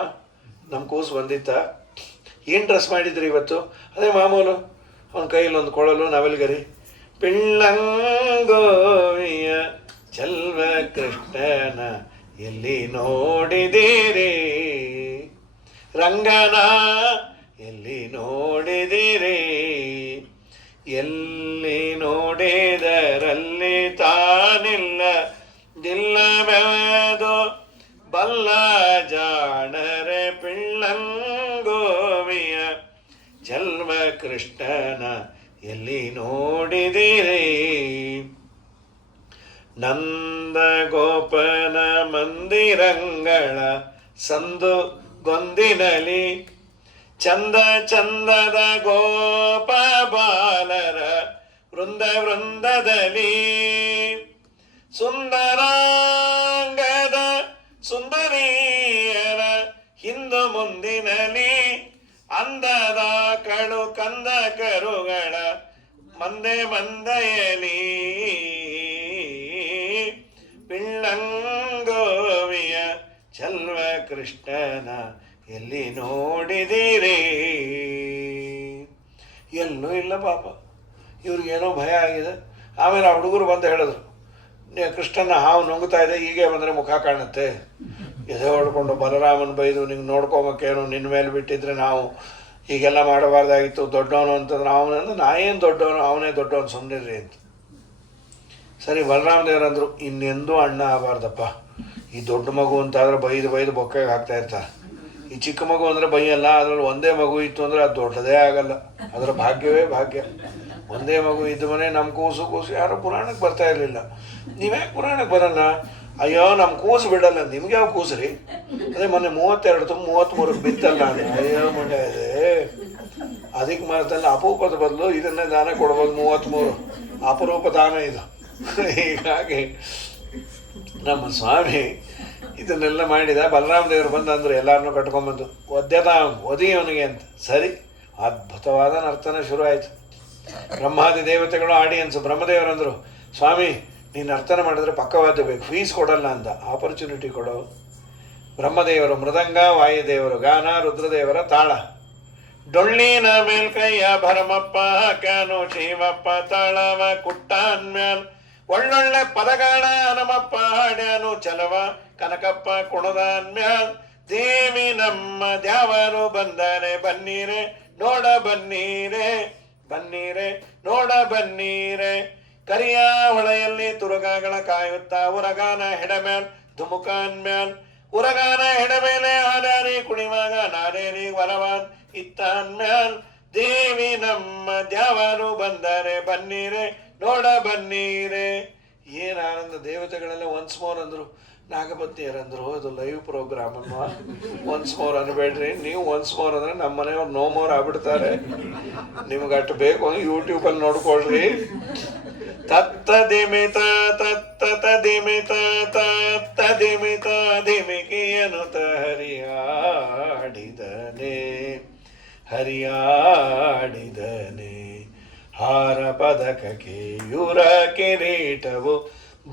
ನಮ್ಮ ಕೂಸು ಬಂದಿತ್ತ, ಏನು ಡ್ರೆಸ್ ಮಾಡಿದ್ರಿ ಇವತ್ತು? ಅದೇ ಮಾಮೂಲು, ಅವನ ಕೈಯಲ್ಲೊಂದು ಕೊಳಲು, ನವಲ್ಗರಿ. ಪಿಳ್ಳಂಗೋವಿಯ ಚಲ್ವ ಕೃಷ್ಣನ ಎಲ್ಲಿ ನೋಡಿದಿರಿ, ರಂಗನ ಎಲ್ಲಿ ನೋಡಿದಿರಿ, ಎಲ್ಲಿ ನೋಡಿದರಲ್ಲಿ ತಾನಿಲ್ಲ ದಿಲ್ಲವೆದು ಬಲ್ಲ ಜಾಣರೆ ಪಿಳ್ಳಂಗೋವಿಯ ಚಲ್ವ ಕೃಷ್ಣನ ಎಲ್ಲಿ ನೋಡಿದಿರಿ. ನಂದ ಗೋಪನ ಮಂದಿರಂಗಳ ಸಂದು ಗೊಂದಿನಲಿ ಚಂದ ಚಂದದ ಗೋಪ ಬಾಲರ ವೃಂದ ವೃಂದದಲ್ಲಿ ಸುಂದರಾಂಗದ ಸುಂದರಿಯರ ಹಿಂದು ಮುಂದಿನಲಿ ಅಂದದ ಕಳು ಕಂದ ಕರುಗಳ ಮಂದೆ ಮಂದೆಯಲಿ ಪಿಳ್ಳಂಗೋವಿಯ ಚಲ್ವ ಕೃಷ್ಣನ ಎಲ್ಲಿ ನೋಡಿದಿರಿ. ಎಲ್ಲೂ ಇಲ್ಲ ಪಾಪ, ಇವ್ರಿಗೇನೋ ಭಯ ಆಗಿದೆ. ಆಮೇಲೆ ಆ ಹುಡುಗರು ಬಂದು ಹೇಳಿದ್ರು, ಕೃಷ್ಣನ ಹಾವು ನುಂಗ್ತಾ ಇದೆ, ಹೀಗೆ ಬಂದರೆ ಮುಖ ಕಾಣುತ್ತೆ. ಎದೆ ಹೊಡ್ಕೊಂಡು ಬಲರಾಮನ ಬೈದು, ನಿಂಗೆ ನೋಡ್ಕೊಬೇಕೇನು, ನಿನ್ನ ಮೇಲೆ ಬಿಟ್ಟಿದ್ರೆ ನಾವು ಹೀಗೆಲ್ಲ ಮಾಡಬಾರ್ದಾಗಿತ್ತು, ದೊಡ್ಡವನು ಅಂತಂದ್ರೆ ಅವನಂದ್ರೆ ನಾ ಏನು ದೊಡ್ಡವನು, ಅವನೇ ದೊಡ್ಡವನು, ಸುಮ್ಮನಿರ್ರಿ ಅಂತ. ಸರಿ ಬಲರಾಮ ದೇವರಂದರು, ಇನ್ನೆಂದೂ ಅಣ್ಣ ಆಗಬಾರ್ದಪ್ಪ, ಈ ದೊಡ್ಡ ಮಗು ಅಂತಾದರೆ ಬೈದು ಬೈದು ಬೊಕ್ಕೆಗೆ ಹಾಕ್ತಾ ಇರ್ತಾರೆ, ಈ ಚಿಕ್ಕ ಮಗು ಅಂದರೆ ಬೈಯಲ್ಲ, ಅದರಲ್ಲಿ ಒಂದೇ ಮಗು ಇತ್ತು ಅಂದರೆ ಅದು ದೊಡ್ಡದೇ ಆಗಲ್ಲ, ಅದರ ಭಾಗ್ಯವೇ ಭಾಗ್ಯ. ಒಂದೇ ಮಗು ಇದ್ದ ಮನೆ ನಮ್ಮ ಕೂಸು ಯಾರು ಪುರಾಣಕ್ಕೆ ಬರ್ತಾ ಇರಲಿಲ್ಲ, ನೀವ್ಯಾಕೆ ಪುರಾಣಕ್ಕೆ ಬರಲ್ಲ? ಅಯ್ಯೋ ನಮ್ಮ ಕೂಸು ಬಿಡಲ್ಲ, ನಿಮ್ಗೆ ಯಾವ ಕೂಸು ರೀ? ಅದೇ ಮೊನ್ನೆ 32 ತುಂಬ 33ಕ್ಕೆ ಬಿತ್ತಲ್ಲ ಅಂದರೆ ಅಯ್ಯೋ ಮಂಡ್ಯ ಇದೆ. ಅದಕ್ಕೆ ಮಾತಲ್ಲ, ಅಪರೂಪದ ಬದಲು ಇದನ್ನೇ ದಾನ ಕೊಡ್ಬೋದು, 33 ಅಪರೂಪ ದಾನ ಇದು. ಹೀಗಾಗಿ ನಮ್ಮ ಸ್ವಾಮಿ ಇದನ್ನೆಲ್ಲ ಮಾಡಿದ. ಬಲರಾಮ ದೇವರು ಬಂದು ಅಂದರು, ಎಲ್ಲರನ್ನೂ ಕಟ್ಕೊಂಬಂದು ಒದಿ ಅವನಿಗೆ ಅಂತ. ಸರಿ, ಅದ್ಭುತವಾದ ನರ್ತನ ಶುರು ಆಯಿತು. ಬ್ರಹ್ಮಾದಿ ದೇವತೆಗಳು ಆಡಿಯನ್ಸು. ಬ್ರಹ್ಮದೇವರಂದರು, ಸ್ವಾಮಿ ನೀನು ನರ್ತನ ಮಾಡಿದ್ರೆ ಪಕ್ಕವಾದ ಬೇಕು, ಫೀಸ್ ಕೊಡಲ್ಲ ಅಂತ. ಆಪರ್ಚುನಿಟಿ ಕೊಡೋ. ಬ್ರಹ್ಮದೇವರು ಮೃದಂಗ, ವಾಯುದೇವರು ಗಾನ, ರುದ್ರದೇವರ ತಾಳ. ಡೊಳ್ಳಿನ ಮೇಲ್ಕೈಯ ಭರಮಪ್ಪ ಹಾಕ್ಯಾನು ಶಿವಪ್ಪ ತಾಳವ ಕುಟ್ಟಾನ್ಮ್ಯಾಲ್. ಒಳ್ಳೊಳ್ಳೆ ಪದಗಾಣ ಹನುಮಪ್ಪ ಹಾಡ್ಯಾನು ಚಲವ ಕನಕಪ್ಪ ಕುಣದಾನ್ಮ್ಯಾಲ್. ದೇವಿ ನಮ್ಮ ದ್ಯಾವರು ಬಂದರೆ ಬನ್ನೀರೆ ನೋಡ ಬನ್ನೀರೆ, ಬನ್ನೀರೆ ನೋಡ ಬನ್ನೀರೆ. ಕರಿಯ ಹೊಳೆಯಲ್ಲಿ ತುರುಗಾಗಳ ಕಾಯುತ್ತಾ ಉರಗಾನ ಹೆಡಮ್ಯಾಲ್ ಧುಮುಕಾನ್ ಮ್ಯಾಲ್. ಉರಗಾನ ಹೆಡಮೇಲೆ ಹಾಡಾರಿ ಕುಣಿವಾಗ ನಾಡೇರಿ ವರವಾನ್ ಇತ್ತಾನ್ ಮ್ಯಾಲ್. ದೇವಿ ನಮ್ಮ ದ್ಯಾವರು ಬಂದರೆ ಬನ್ನೀರೆ ನೋಡ ಬನ್ನೀರೆ. ಏನ್ ಆನಂದ! ದೇವತೆಗಳೆಲ್ಲ ಒನ್ಸ್ ಮೋರ್ ಅಂದ್ರು, ನಾಗಪತ್ನಿಯರಂದ್ರು ಇದು ಲೈವ್ ಪ್ರೋಗ್ರಾಮ್ ಅಮ್ಮ, ಒನ್ಸ್ ಮೋರ್ ಅನ್ಬೇಡ್ರಿ. ನೀವು ಒನ್ಸ್ ಮೋರ್ ಅಂದ್ರೆ ನಮ್ಮ ಮನೆಯವ್ರು ನೋ ಮೋರ್ ಆಗ್ಬಿಡ್ತಾರೆ. ನಿಮ್ಗೆ ಅಷ್ಟು ಬೇಕು ಯೂಟ್ಯೂಬಲ್ಲಿ ನೋಡ್ಕೊಳ್ರಿ. ತತ್ತ ದಿಮಿತ ತತ್ತ ದಿಮಿತ ತತ್ತ ದಿಮಿತ ದಿಮಿಕಿಯನುತ ಹರಿಯಾಡಿದನೆ, ಹರಿಯಾಡಿದನೆ. ಹಾರ ಪದಕಕ್ಕೆ ಯುರ ಕಿರೀಟವು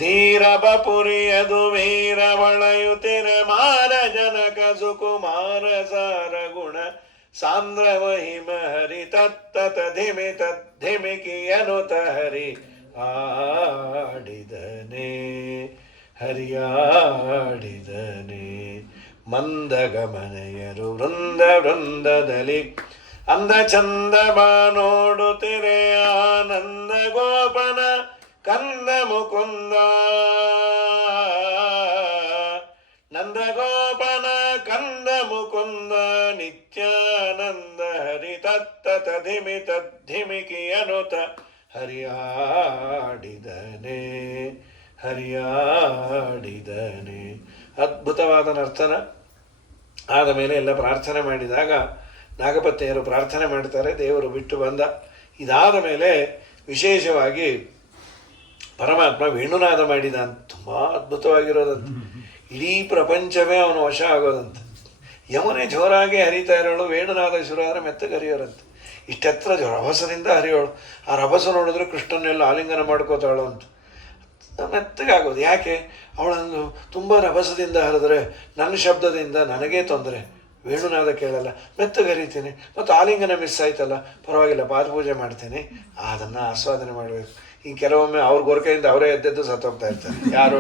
ಧೀರ ಬಪುರಿಯದು ವೀರ ಒಳೆಯುತ್ತಿರ ಮಾರ ಜನಕ ಸುಕುಮಾರ ಸಾರ ಗುಣ ಸಾಂದ್ರ ಮಹಿಮ ಹರಿ ತತ್ತ ಧಿಮಿತ ಧಿಮಿಕಿಯನುತ ಹರಿ ಆಡಿದನೆ, ಹರಿಯಾಡಿದನೆ. ಮಂದಗಮನೆಯರು ವೃಂದ ವೃಂದದಲ್ಲಿ ಅಂದ ಚಂದ ನೋಡುತ್ತಿರೆ ಆನಂದ ಗೋಪನ ಕಂದ ಮುಕುಂದ. ನಂದ ಗೋಪನ ಕಂದ ಮುಕುಂದ ನಿತ್ಯಾನಂದ ಹರಿ ತತ್ತ ಧಿಮಿತ ಧಿಮಿಕಿಯನುತ ಹರಿಯಾಡಿದನೆ, ಹರಿಯಾಡಿದನೆ. ಅದ್ಭುತವಾದ ನರ್ತನ ಆದ ಮೇಲೆ ಎಲ್ಲ ಪ್ರಾರ್ಥನೆ ಮಾಡಿದಾಗ ನಾಗಪತ್ನಿಯರು ಪ್ರಾರ್ಥನೆ ಮಾಡ್ತಾರೆ, ದೇವರು ಬಿಟ್ಟು ಬಂದ. ಇದಾದ ಮೇಲೆ ವಿಶೇಷವಾಗಿ ಪರಮಾತ್ಮ ವೇಣುನಾದ ಮಾಡಿದ ಅಂತ. ತುಂಬ ಅದ್ಭುತವಾಗಿರೋದಂತೆ. ಇಡೀ ಪ್ರಪಂಚವೇ ಅವನು ವಶ ಆಗೋದಂತೆ. ಯಮುನೆ ಜೋರಾಗಿ ಹರಿತಾ ಇರೋಳು, ವೇಣುನಾದ ಶುರು ಆದರೆ ಮೆತ್ತಗೆ ಹರಿಯೋರಂತೆ. ಇಷ್ಟೆತ್ರ ರಭಸದಿಂದ ಹರಿಯೋಳು. ಆ ರಭಸ ನೋಡಿದ್ರೆ ಕೃಷ್ಣನೆಲ್ಲ ಆಲಿಂಗನ ಮಾಡ್ಕೋತಾಳು ಅಂತ ಮೆತ್ತಗಾಗೋದು. ಯಾಕೆ? ಅವಳನ್ನು ತುಂಬ ರಭಸದಿಂದ ಹರಿದ್ರೆ ನನ್ನ ಶಬ್ದದಿಂದ ನನಗೇ ತೊಂದರೆ, ವೇಣುನಾದ ಕೇಳಲ್ಲ, ಮೆತ್ತಗೆ ಹರಿತೀನಿ, ಮತ್ತು ಆಲಿಂಗನ ಮಿಸ್ ಆಯ್ತಲ್ಲ, ಪರವಾಗಿಲ್ಲ ಪಾದಪೂಜೆ ಮಾಡ್ತೀನಿ, ಅದನ್ನು ಆಸ್ವಾದನೆ ಮಾಡಬೇಕು. ಈ ಕೆಲವೊಮ್ಮೆ ಅವ್ರ ಗೊರಕೆಯಿಂದ ಅವರೇ ಎದ್ದೆದ್ದು ಸತ್ತೋಗ್ತಾ ಇರ್ತಾರೆ. ಯಾರು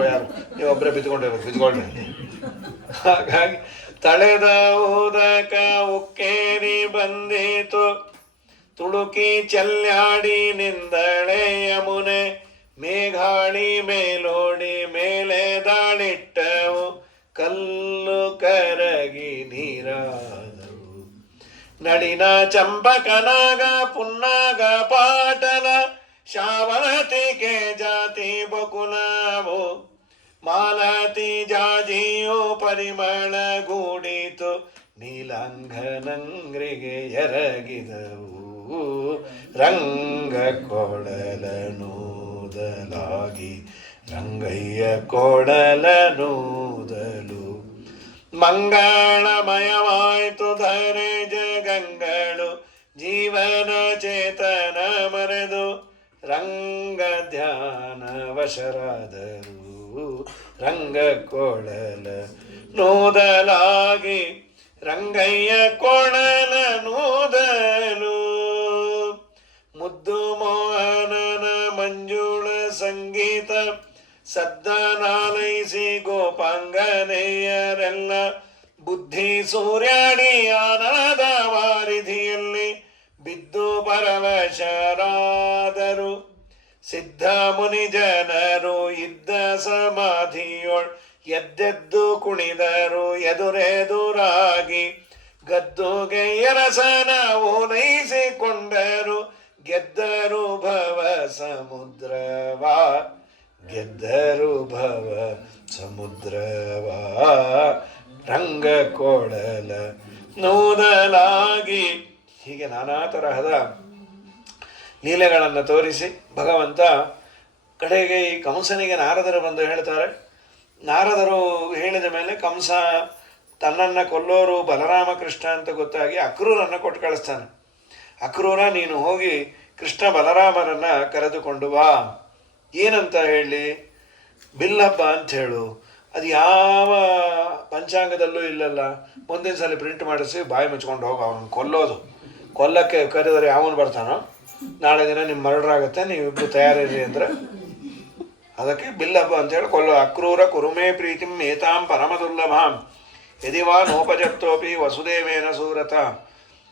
ನೀವು ಒಬ್ಬರೇ ಬಿದ್ದುಕೊಂಡಿರೋದು, ಬಿದ್ದುಕೊಳ್ಳಿ. ಹಾಗಾಗಿ ತಳೆದ ಉದಕ ಉಕ್ಕೇರಿ ಬಂದೀತು, ತುಳುಕಿ ಚೆಲ್ಲಾಡಿ ನಿಂದಳೆ ಯಮುನೆ. ಮೇಘಾಳಿ ಮೇಲೋಡಿ ಮೇಲೆ ದಾಳಿಟ್ಟವು, ಕಲ್ಲು ಕರಗಿ ನೀರಾದವು. ನಡಿನ ಚಂಪಕನಾಗ ಪುನ್ನಾಗ ಪಾಟಲ, ಶಾವಣತಿಗೆ ಜಾತಿ ಬಕುಲವು. ಮಾಲತಿ ಜಾಜಿಯು ಪರಿಮಳ ಗೂಡಿತು, ನೀಲಾಂಘನಂಗ್ರಿಗೆ ಎರಗಿದವು. ರಂಗ ಕೊಡಲನೂದಲಾಗಿ ರಂಗಯ್ಯ ಕೊಡಲನೂದಲು. ಮಂಗಳಮಯವಾಯ್ತು ಧರೆ ಜಗಂಗಳು, ಜೀವನ ಚೇತನ ಮರೆದು ರಂಗ ಧ್ಯಾನ ವಶರಾದರು. ರಂಗ ಕೊಡಲ ನೂದಲಾಗಿ ರಂಗಯ್ಯ ಕೊಡಲ ನೂದಲು. ಮುದ್ದು ಮೋಹನನ ಮಂಜುಳ ಸಂಗೀತ ಸದ್ದನಾಲೈಸಿ ಗೋಪಾಂಗನೆಯರೆಲ್ಲ ಬುದ್ಧಿ ಸೂರ್ಯಾಡಿ ಆನಂದ ವಾರಿಧಿಯಲ್ಲಿ ಬಿದ್ದು ಪರವಶರಾದರು. ಸಿದ್ಧ ಮುನಿ ಜನರು ಇದ್ದ ಸಮಾಧಿಯೊಳ್ ಎದ್ದೆದ್ದು ಕುಣಿದರು, ಎದುರೆದುರಾಗಿ ಗದ್ದುಗೆ ಎರಸನ ಓಲೈಸಿಕೊಂಡರು. ಗೆದ್ದರು ಭವ ಸಮುದ್ರವಾ, ಗೆದ್ದರು ಭವ ಸಮುದ್ರವಾ. ರಂಗ ಕೊಡಲ ನೂದಲಾಗಿ ಹೀಗೆ ನಾನಾ ತರಹದ ಲೀಲೆಗಳನ್ನು ತೋರಿಸಿ ಭಗವಂತ ಕಡೆಗೆ ಈ ಕಂಸನಿಗೆ ನಾರದರು ಬಂದು ಹೇಳ್ತಾರೆ. ನಾರದರು ಹೇಳಿದ ಮೇಲೆ ಕಂಸ ತನ್ನನ್ನು ಕೊಲ್ಲೋರು ಬಲರಾಮಕೃಷ್ಣ ಅಂತ ಗೊತ್ತಾಗಿ ಅಕ್ರೂರನ್ನು ಕೊಟ್ಟು ಕಳಿಸ್ತಾನೆ. ಅಕ್ರೂರ, ನೀನು ಹೋಗಿ ಕೃಷ್ಣ ಬಲರಾಮರನ್ನು ಕರೆದುಕೊಂಡು ಬಾ. ಏನಂತ ಹೇಳಿ? ಬಿಲ್ಲಬ್ಬ ಅಂತ ಹೇಳು, ಅದು ಯಾವ ಪಂಚಾಂಗದಲ್ಲೂ ಇಲ್ಲಲ್ಲ. ಮುಂದಿನ ಸಲ ಪ್ರಿಂಟ್ ಮಾಡಿಸಿ ಬಾಯಿ ಮುಚ್ಕೊಂಡು ಹೋಗಿ ಅವನು ಕೊಲ್ಲಕ್ಕೆ ಕರೆದರೆ ಯಾವನು ಬರ್ತಾನೋ, ನಾಳೆ ದಿನ ನಿಮ್ಮ ಮರ್ಡರ್ ಆಗುತ್ತೆ, ನೀವಿಬ್ಬರು ತಯಾರಿರಿ ಅಂದರೆ ಅದಕ್ಕೆ ಬಿಲ್ಲಬ್ಬ ಅಂತೇಳಿ ಅಕ್ರೂರ ಕುರುಮೇ ಪ್ರೀತಿಂ ಏತಾಂ ಪರಮ ದುರ್ಲಭಾಂ ಯದಿವಾ ನೋಪಜತ್ತೋಪಿ ವಸುದೇವೇನ ಸೂರತ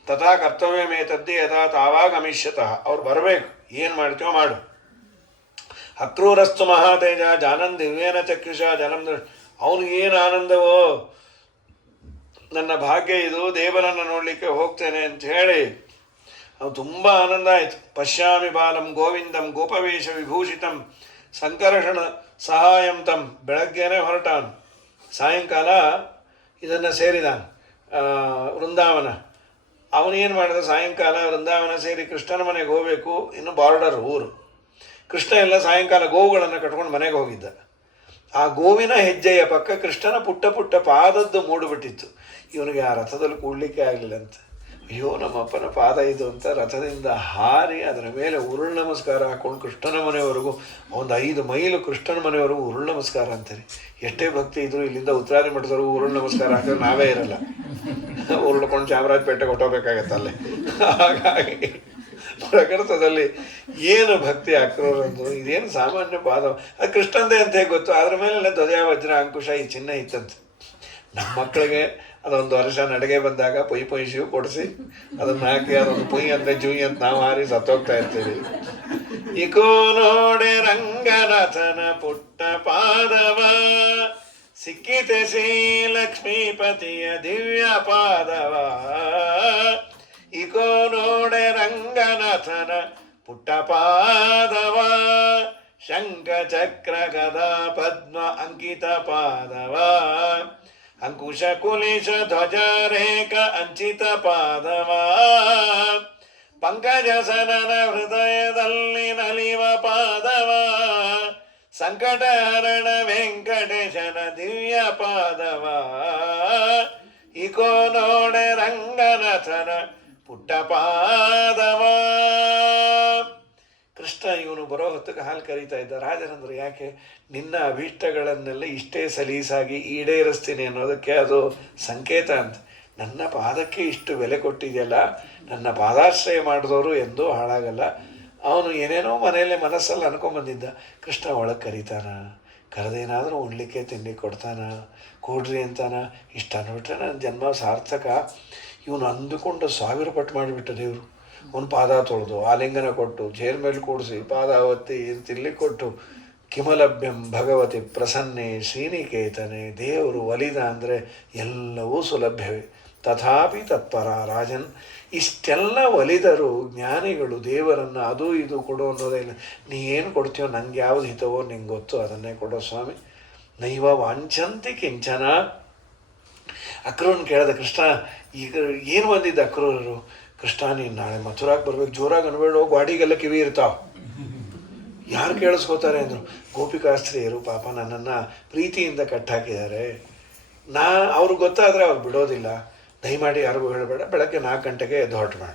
ತಥಾ ಕರ್ತವ್ಯಮೇತದ್ದೇ ಯಥಾ ತಾವಾಗಮಿಷ್ಯತಃ. ಅವ್ರು ಬರಬೇಕು, ಏನು ಮಾಡ್ತೀವೋ ಮಾಡು. ಅಕ್ರೂರಸ್ತು ಮಹಾತೇಜ ಜಾನನ್ ದಿವ್ಯೇನ ಚಕ್ಷುಷ ಜನಂ. ಅವನಿಗೇನು ಆನಂದವೋ, ನನ್ನ ಭಾಗ್ಯ ಇದು, ದೇವರನ್ನು ನೋಡಲಿಕ್ಕೆ ಹೋಗ್ತೇನೆ ಅಂತ ಹೇಳಿ ಅವು ತುಂಬ ಆನಂದ ಆಯಿತು. ಪಶ್ಯಾಮಿ ಬಾಲಂ ಗೋವಿಂದಂ ಗೋಪವೇಶ ವಿಭೂಷಿತಂ ಸಂಕರ್ಷಣ ಸಹಾಯಂ ತಂ. ಬೆಳಗ್ಗೆನೇ ಹೊರಟಾನು, ಸಾಯಂಕಾಲ ಇದನ್ನು ಸೇರಿದಾನ ವೃಂದಾವನ. ಅವನೇನು ಮಾಡಿದ, ಸಾಯಂಕಾಲ ವೃಂದಾವನ ಸೇರಿ ಕೃಷ್ಣನ ಮನೆಗೆ ಹೋಗಬೇಕು. ಇನ್ನು ಬಾರ್ಡರ್ ಊರು. ಕೃಷ್ಣ ಎಲ್ಲ ಸಾಯಂಕಾಲ ಗೋವುಗಳನ್ನು ಕಟ್ಕೊಂಡು ಮನೆಗೆ ಹೋಗಿದ್ದ. ಆ ಗೋವಿನ ಹೆಜ್ಜೆಯ ಪಕ್ಕ ಕೃಷ್ಣನ ಪುಟ್ಟ ಪುಟ್ಟ ಪಾದದ್ದು ಮೂಡಿಬಿಟ್ಟಿತ್ತು. ಇವನಿಗೆ ಆ ರಥದಲ್ಲಿ ಕೂಡಲಿಕ್ಕೆ ಆಗಲಿಲ್ಲ ಅಂತ. ಅಯ್ಯೋ ನಮ್ಮಪ್ಪನ ಪಾದ ಇದು ಅಂತ ರಥದಿಂದ ಹಾರಿ ಅದರ ಮೇಲೆ ಉರುಳು ನಮಸ್ಕಾರ ಹಾಕ್ಕೊಂಡು ಕೃಷ್ಣನ ಮನೆಯವರೆಗೂ, ಒಂದು 5 ಮೈಲು ಕೃಷ್ಣನ ಮನೆಯವರೆಗೂ ಉರುಳು ನಮಸ್ಕಾರ ಅಂತಾರೆ. ಎಷ್ಟೇ ಭಕ್ತಿ ಇದ್ರು ಇಲ್ಲಿಂದ ಉತ್ತರಾದಿ ಮಠದವರೆಗೂ ಉರುಳು ನಮಸ್ಕಾರ ಹಾಕಿದ್ರೆ ನಾವೇ ಇರಲ್ಲ, ಉರುಳ್ಕೊಂಡು ಚಾಮರಾಜಪೇಟೆಗೆ ಹೊಟ್ಟೋಗ್ಬೇಕಾಗತ್ತೆ ಅಲ್ಲೇ. ಹಾಗಾಗಿ ಪ್ರಕೃತದಲ್ಲಿ ಏನು ಭಕ್ತಿ ಅಕ್ರೂರಂದು, ಇದೇನು ಸಾಮಾನ್ಯ ಪಾದ, ಅದು ಕೃಷ್ಣಂದೇ ಅಂತ ಹೇಗೆ ಗೊತ್ತು. ಅದ್ರ ಮೇಲೆಲ್ಲ ಧ್ವಜ ವಜ್ರ ಅಂಕುಶ ಈ ಚಿಹ್ನೆ ಇತ್ತಂತೆ. ನಮ್ಮ ಮಕ್ಕಳಿಗೆ ಅದೊಂದು ವರ್ಷ ನಡಿಗೆ ಬಂದಾಗ ಪೊಯ್ ಶಿವ್ ಕೊಡಿಸಿ ಅದನ್ನು ಹಾಕಿ ಅದೊಂದು ಪೊಯ್ ಅಂದರೆ ಜುಯ್ ಅಂತ ನಾವು ಹಾರಿ ಸತ್ತೋಗ್ತಾ ಇರ್ತೀವಿ. ಇಕೋ ನೋಡೆ ರಂಗನಾಥನ ಪುಟ್ಟ ಪಾದವ ಸಿಕ್ಕಿತೆ ಶ್ರೀ ಲಕ್ಷ್ಮೀಪತಿಯ ದಿವ್ಯ ಪಾದವ. ಇಕೋ ನೋಡೆ ರಂಗನಾಥನ ಪುಟ್ಟ ಪಾದವ ಶಂಖ ಚಕ್ರ ಗದಾ ಪದ್ಮ ಅಂಕಿತ ಪಾದವ ಅಂಕುಶ ಕುಲಿಶ ಧ್ವಜ ರೇಖ ಅಂಚಿತ ಪಾದವ ಪಂಕಜಸನನ ಹೃದಯದಲ್ಲಿ ನಲಿವ ಪಾದವ ಸಂಕಟಹರಣ ವೆಂಕಟೇಶನ ದಿವ್ಯ ಪಾದವ. ಇಕೋ ನೋಡೆ ರಂಗನಾಥನ ಪುಟ್ಟ ಪಾದವ. ಕೃಷ್ಣ ಇವನು ಬರೋ ಹೊತ್ತಿಗೆ ಹಾಲು ಕರೀತಾ ಇದ್ದ. ರಾಜರಂದ್ರು, ಯಾಕೆ ನಿನ್ನ ಅಭೀಷ್ಟಗಳನ್ನೆಲ್ಲ ಇಷ್ಟೇ ಸಲೀಸಾಗಿ ಈಡೇರಿಸ್ತೀನಿ ಅನ್ನೋದಕ್ಕೆ ಅದು ಸಂಕೇತ ಅಂತ. ನನ್ನ ಪಾದಕ್ಕೆ ಇಷ್ಟು ಬೆಲೆ ಕೊಟ್ಟಿದೆಯಲ್ಲ, ನನ್ನ ಪಾದಾಶ್ರಯ ಮಾಡಿದವರು ಎಂದೂ ಹಾಳಾಗಲ್ಲ. ಅವನು ಏನೇನೋ ಮನೆಯಲ್ಲೇ ಮನಸ್ಸಲ್ಲಿ ಅನ್ಕೊಂಬಂದಿದ್ದ. ಕೃಷ್ಣ ಒಳಗೆ ಕರೀತಾನ, ಕರೆದೇನಾದರೂ ಉಣ್ಲಿಕ್ಕೆ ತಿಂಡಿ ಕೊಡ್ತಾನ, ಕೊಡ್ರಿ ಅಂತಾನ. ಇಷ್ಟ ಅಂದ್ಬಿಟ್ರೆ ನನ್ನ ಜನ್ಮ ಸಾರ್ಥಕ. ಇವನು ಅಂದುಕೊಂಡು 1000 ಪಟ್ಟು ಮಾಡಿಬಿಟ್ಟ ದೇವರು. ಅವನು ಪಾದ ತೊಳೆದು ಆಲಿಂಗನ ಕೊಟ್ಟು ಚೇರ್ ಮೇಲೆ ಕೂಡಿಸಿ ಪಾದ ಒತ್ತಿ ತಿಲ್ಲಿ ಕೊಟ್ಟು ಕಿಮಲಭ್ಯಂ ಭಗವತಿ ಪ್ರಸನ್ನೆ ಶ್ರೀನಿಕೇತನೆ. ದೇವರು ಒಲಿದ ಅಂದರೆ ಎಲ್ಲವೂ ಸುಲಭ್ಯವೇ. ತಥಾಪಿ ತತ್ಪರ ರಾಜನ್. ಇಷ್ಟೆಲ್ಲ ಒಲಿದರೂ ಜ್ಞಾನಿಗಳು ದೇವರನ್ನು ಅದು ಇದು ಕೊಡು ಅನ್ನೋದೇ ಇಲ್ಲ. ನೀ ಏನು ಕೊಡ್ತೀಯೋ, ನಂಗೆ ಯಾವುದು ಹಿತವೋ ನಿಂಗೆ ಗೊತ್ತು, ಅದನ್ನೇ ಕೊಡೋ ಸ್ವಾಮಿ. ನೈವ ವಾಂಛಂತಿ ಕಿಂಚನ. ಅಕ್ರೂರನ್ ಕೇಳಿದ ಕೃಷ್ಣ, ಈಗ ಏನು ಬಂದಿದ್ದ ಅಕ್ರೂರರು? ಕೃಷ್ಣ, ನೀನು ನಾಳೆ ಮಥುರಾಗೆ ಬರ್ಬೇಕು, ಜೋರಾಗಿ ಅನ್ಬೇಡ, ಗಾಡಿಗೆಲ್ಲ ಕಿವಿ ಇರ್ತಾವ, ಯಾರು ಕೇಳಿಸ್ಕೋತಾರೆ ಅಂದರು. ಗೋಪಿಕಾಸ್ತ್ರೀಯರು ಪಾಪ ನನ್ನನ್ನು ಪ್ರೀತಿಯಿಂದ ಕಟ್ಟಾಕಿದ್ದಾರೆ. ಅವ್ರಿಗೆ ಗೊತ್ತಾದರೆ ಅವ್ರು ಬಿಡೋದಿಲ್ಲ. ದಯಮಾಡಿ ಯಾರಿಗೂ ಹೇಳಬೇಡ. ಬೆಳಗ್ಗೆ 4 ಗಂಟೆಗೆ ಎದ್ದು ಹೊರಟಬೇಡ.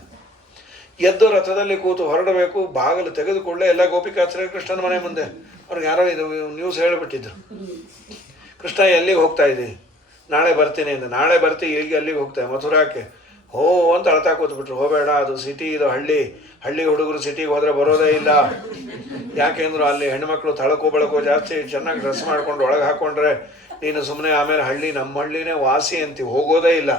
ಎದ್ದು ರಥದಲ್ಲಿ ಕೂತು ಹೊರಡಬೇಕು. ಬಾಗಿಲು ತೆಗೆದುಕೊಳ್ಳೆ ಎಲ್ಲ ಗೋಪಿಕಾಸ್ತ್ರೀಯರು ಕೃಷ್ಣನ ಮನೆ ಮುಂದೆ. ಅವ್ರಿಗೆ ಯಾರೋ ಇದು ನ್ಯೂಸ್ ಹೇಳಿಬಿಟ್ಟಿದ್ರು. ಕೃಷ್ಣ ಎಲ್ಲಿಗೆ ಹೋಗ್ತಾ ಇದ್ದೀನಿ? ನಾಳೆ ಬರ್ತೀನಿ ಅಂದ. ನಾಳೆ ಬರ್ತೀವಿ, ಇಲ್ಲಿಗೆ ಅಲ್ಲಿಗೆ ಹೋಗ್ತಾರೆ ಮಥುರಾಕ್ಕೆ. ಹೋ ಅಂತ ಅಳ್ತಾ ಕೂತ್ಬಿಟ್ರು. ಹೋಗಬೇಡ, ಅದು ಸಿಟಿ, ಇದು ಹಳ್ಳಿ ಹುಡುಗರು ಸಿಟಿಗೆ ಹೋದರೆ ಬರೋದೇ ಇಲ್ಲ. ಯಾಕೆಂದ್ರು ಅಲ್ಲಿ ಹೆಣ್ಮಕ್ಳು ತಳಕು ಬೆಳಕು ಜಾಸ್ತಿ, ಚೆನ್ನಾಗಿ ಡ್ರೆಸ್ ಮಾಡ್ಕೊಂಡು ಒಳಗೆ ಹಾಕ್ಕೊಂಡ್ರೆ ನೀನು ಸುಮ್ಮನೆ ಆಮೇಲೆ ನಮ್ಮ ಹಳ್ಳಿನೇ ವಾಸಿ ಅಂತೀವಿ, ಹೋಗೋದೇ ಇಲ್ಲ.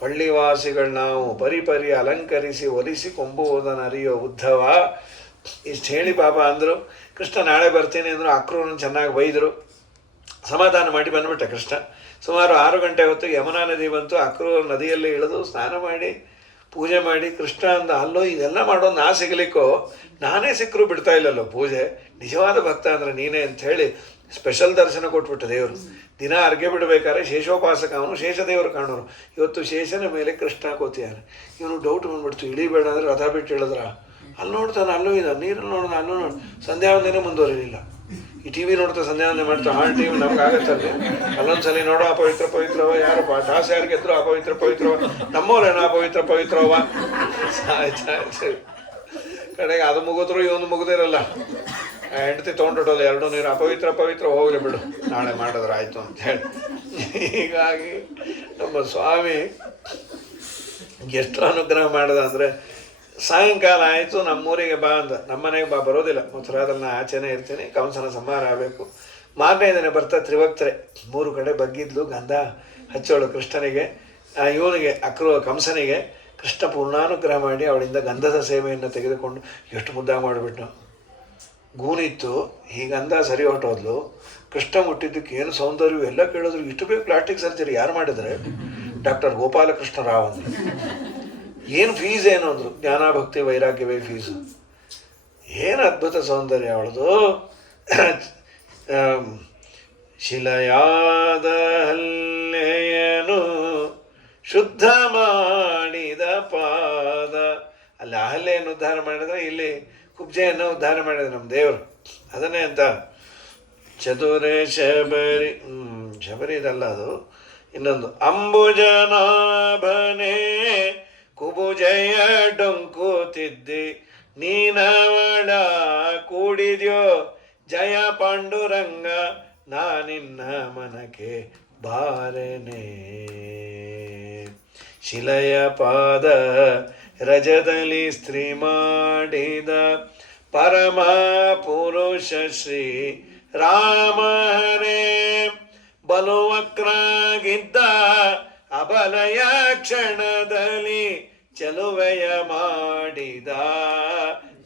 ಪಳ್ಳಿವಾಸಿಗಳು ನಾವು ಪರಿ ಅಲಂಕರಿಸಿ ಒಲಿಸಿ ಕೊಂಬುವುದನ್ನು ಅರಿಯೋ ಉದ್ಧವ. ಇಷ್ಟು ಹೇಳಿ ಪಾಪ ಅಂದರು. ಕೃಷ್ಣ ನಾಳೆ ಬರ್ತೀನಿ ಅಂದರು. ಅಕ್ರೂರನ್ನು ಚೆನ್ನಾಗಿ ಬೈದರು. ಸಮಾಧಾನ ಮಾಡಿ ಬಂದುಬಿಟ್ಟ ಕೃಷ್ಣ. ಸುಮಾರು 6 ಗಂಟೆ ಹೊತ್ತಿಗೆ ಯಮುನಾ ನದಿ ಬಂತು. ಅಕ್ರೂರ ನದಿಯಲ್ಲಿ ಇಳಿದು ಸ್ನಾನ ಮಾಡಿ ಪೂಜೆ ಮಾಡಿ ಕೃಷ್ಣ ಅಂದ, ಅಲ್ಲೋ ಇದೆಲ್ಲ ಮಾಡೋ ನಾ ಸಿಗಲಿಕ್ಕೋ, ನಾನೇ ಸಿಕ್ಕರೂ ಬಿಡ್ತಾ ಇಲ್ಲಲ್ಲೋ ಪೂಜೆ, ನಿಜವಾದ ಭಕ್ತ ಅಂದರೆ ನೀನೇ ಅಂಥೇಳಿ ಸ್ಪೆಷಲ್ ದರ್ಶನ ಕೊಟ್ಬಿಟ್ಟ ದೇವರು. ದಿನ ಅರ್ಗೆ ಬಿಡಬೇಕಾದ್ರೆ ಶೇಷೋಪಾಸಕ ಅವನು, ಶೇಷದೇವರು ಕಾಣೋರು. ಇವತ್ತು ಶೇಷನ ಮೇಲೆ ಕೃಷ್ಣ ಕೂತಿಯಾನೆ. ಇವನು ಡೌಟ್ ಬಂದ್ಬಿಡ್ತು, ಇಳಿಬೇಡ ಅಂದರೆ ರಥ ಬಿಟ್ಟು ಇಳಿದ್ರ. ಅಲ್ಲಿ ನೋಡ್ತಾನೆ, ಅಲ್ಲೂ ಇದೆ, ನೀರಲ್ಲಿ ನೋಡ್ದ, ಅಲ್ಲೂ ನೋಡಿ. ಸಂಧ್ಯಾ ವಂದನೆ ಮುಂದುವರಿಲಿಲ್ಲ. ಈ ಟಿ ವಿ ನೋಡ್ತಾ ಸಂಧ್ಯಾ ವಂದನೆ ಮಾಡ್ತಾ, ಹಾಳು ಟಿ ವಿ ನಮ್ಗೆ ಆಗತ್ತಲ್ಲಿ. ಅಲ್ಲೊಂದ್ಸಲಿ ನೋಡೋ ಅಪವಿತ್ರವ ಯಾರಪ್ಪ, ಟಾಸ್ ಯಾರು ಗೆದ್ರು ಅಪವಿತ್ರವ, ನಮ್ಮವ್ರೇನೋ ಅಪವಿತ್ರವ. ಸರಿ ಕಡೆಗೆ ಅದು ಮುಗಿದ್ರು ಇವನು ಮುಗಿದಿರಲ್ಲ. ಹೆಂಡತಿ ತೊಗೊಂಡಿಡೋದು ಎರಡು ನೀರು ಅಪವಿತ್ರ ಪವಿತ್ರ ಹೋಗಲಿ ಬಿಡು, ನಾಳೆ ಮಾಡಿದ್ರೆ ಆಯಿತು ಅಂತ ಹೇಳಿ. ಹೀಗಾಗಿ ನಮ್ಮ ಸ್ವಾಮಿ ಎಷ್ಟು ಅನುಗ್ರಹ ಮಾಡಿದ ಅಂದರೆ, ಸಾಯಂಕಾಲ ಆಯಿತು ನಮ್ಮೂರಿಗೆ ಬಾ ಅಂದ. ನಮ್ಮನೆಗೆ ಬರೋದಿಲ್ಲ, ಮಥುರಾದಲ್ಲಿ ನಾ ಆಚೆನೇ ಇರ್ತೀನಿ, ಕಂಸನ ಸಂಹಾರ ಆಗಬೇಕು. ಮಾರನೇ ದಿನ ಬರ್ತಾ ತ್ರಿವಕ್ತರೆ 3 ಕಡೆ ಬಗ್ಗಿದ್ಲು, ಗಂಧ ಹಚ್ಚೋಳು ಕೃಷ್ಣನಿಗೆ, ಇವನಿಗೆ ಕಂಸನಿಗೆ. ಕೃಷ್ಣ ಪೂರ್ಣಾನುಗ್ರಹ ಮಾಡಿ ಅವಳಿಂದ ಗಂಧದ ಸೇವೆಯನ್ನು ತೆಗೆದುಕೊಂಡು ಎಷ್ಟು ಮುದ್ದ ಮಾಡಿಬಿಟ್ಟು. ಗೂನಿತ್ತು, ಈ ಗಂಧ ಸರಿ ಹೊಟ್ಟೋದ್ಲು. ಕೃಷ್ಣ ಮುಟ್ಟಿದ್ದಕ್ಕೆ ಏನು ಸೌಂದರ್ಯ ಎಲ್ಲ ಕೇಳಿದ್ರು. ಇಷ್ಟು ಬೇಕು ಪ್ಲಾಸ್ಟಿಕ್ ಸರ್ಜರಿ ಯಾರು ಮಾಡಿದರೆ? ಡಾಕ್ಟರ್ ಗೋಪಾಲಕೃಷ್ಣ ರಾವ್ ಅಂದರು. ಏನು ಫೀಸ್ ಏನು ಅಂದರು? ಜ್ಞಾನಭಕ್ತಿ ವೈರಾಗ್ಯವೇ ಫೀಸು. ಏನು ಅದ್ಭುತ ಸೌಂದರ್ಯ ಅವಳದು. ಶಿಲೆಯಾದ ಹಲ್ಲೆಯನು ಶುದ್ಧ ಮಾಡಿದ ಪಾದ. ಅಲ್ಲಿ ಅಹಲ್ಯೆಯನ್ನು ಉದ್ಧಾರ ಮಾಡಿದ್ರೆ, ಇಲ್ಲಿ ಕುಬ್ಜೆಯನ್ನು ಉದ್ಧಾರ ಮಾಡಿದ್ರೆ ನಮ್ಮ ದೇವರು. ಅದನ್ನೇ ಅಂತ ಚತುರೇ ಶಬರಿ, ಶಬರಿದಲ್ಲ ಅದು ಇನ್ನೊಂದು. ಅಂಬುಜನಾಭನೇ ಕುಬುಜಯ ಡೊಂಕುತ್ತಿದ್ದಿ, ನೀನವಳ ಕೂಡಿದ್ಯೋ ಜಯ ಪಾಂಡುರಂಗ, ನಾನಿನ್ನ ಮನಕ್ಕೆ ಬಾರನೆ. ಶಿಲೆಯ ಪಾದ ರಜದಲ್ಲಿ ಸ್ತ್ರೀ ಮಾಡಿದ ಪರಮ ಪುರುಷ ಶ್ರೀ ರಾಮನೇ. ಬಲುವಕ್ರಾಗಿದ್ದ ಅಬಲಯ ಕ್ಷಣದಲ್ಲಿ ಚಲುವೆಯ ಮಾಡಿದ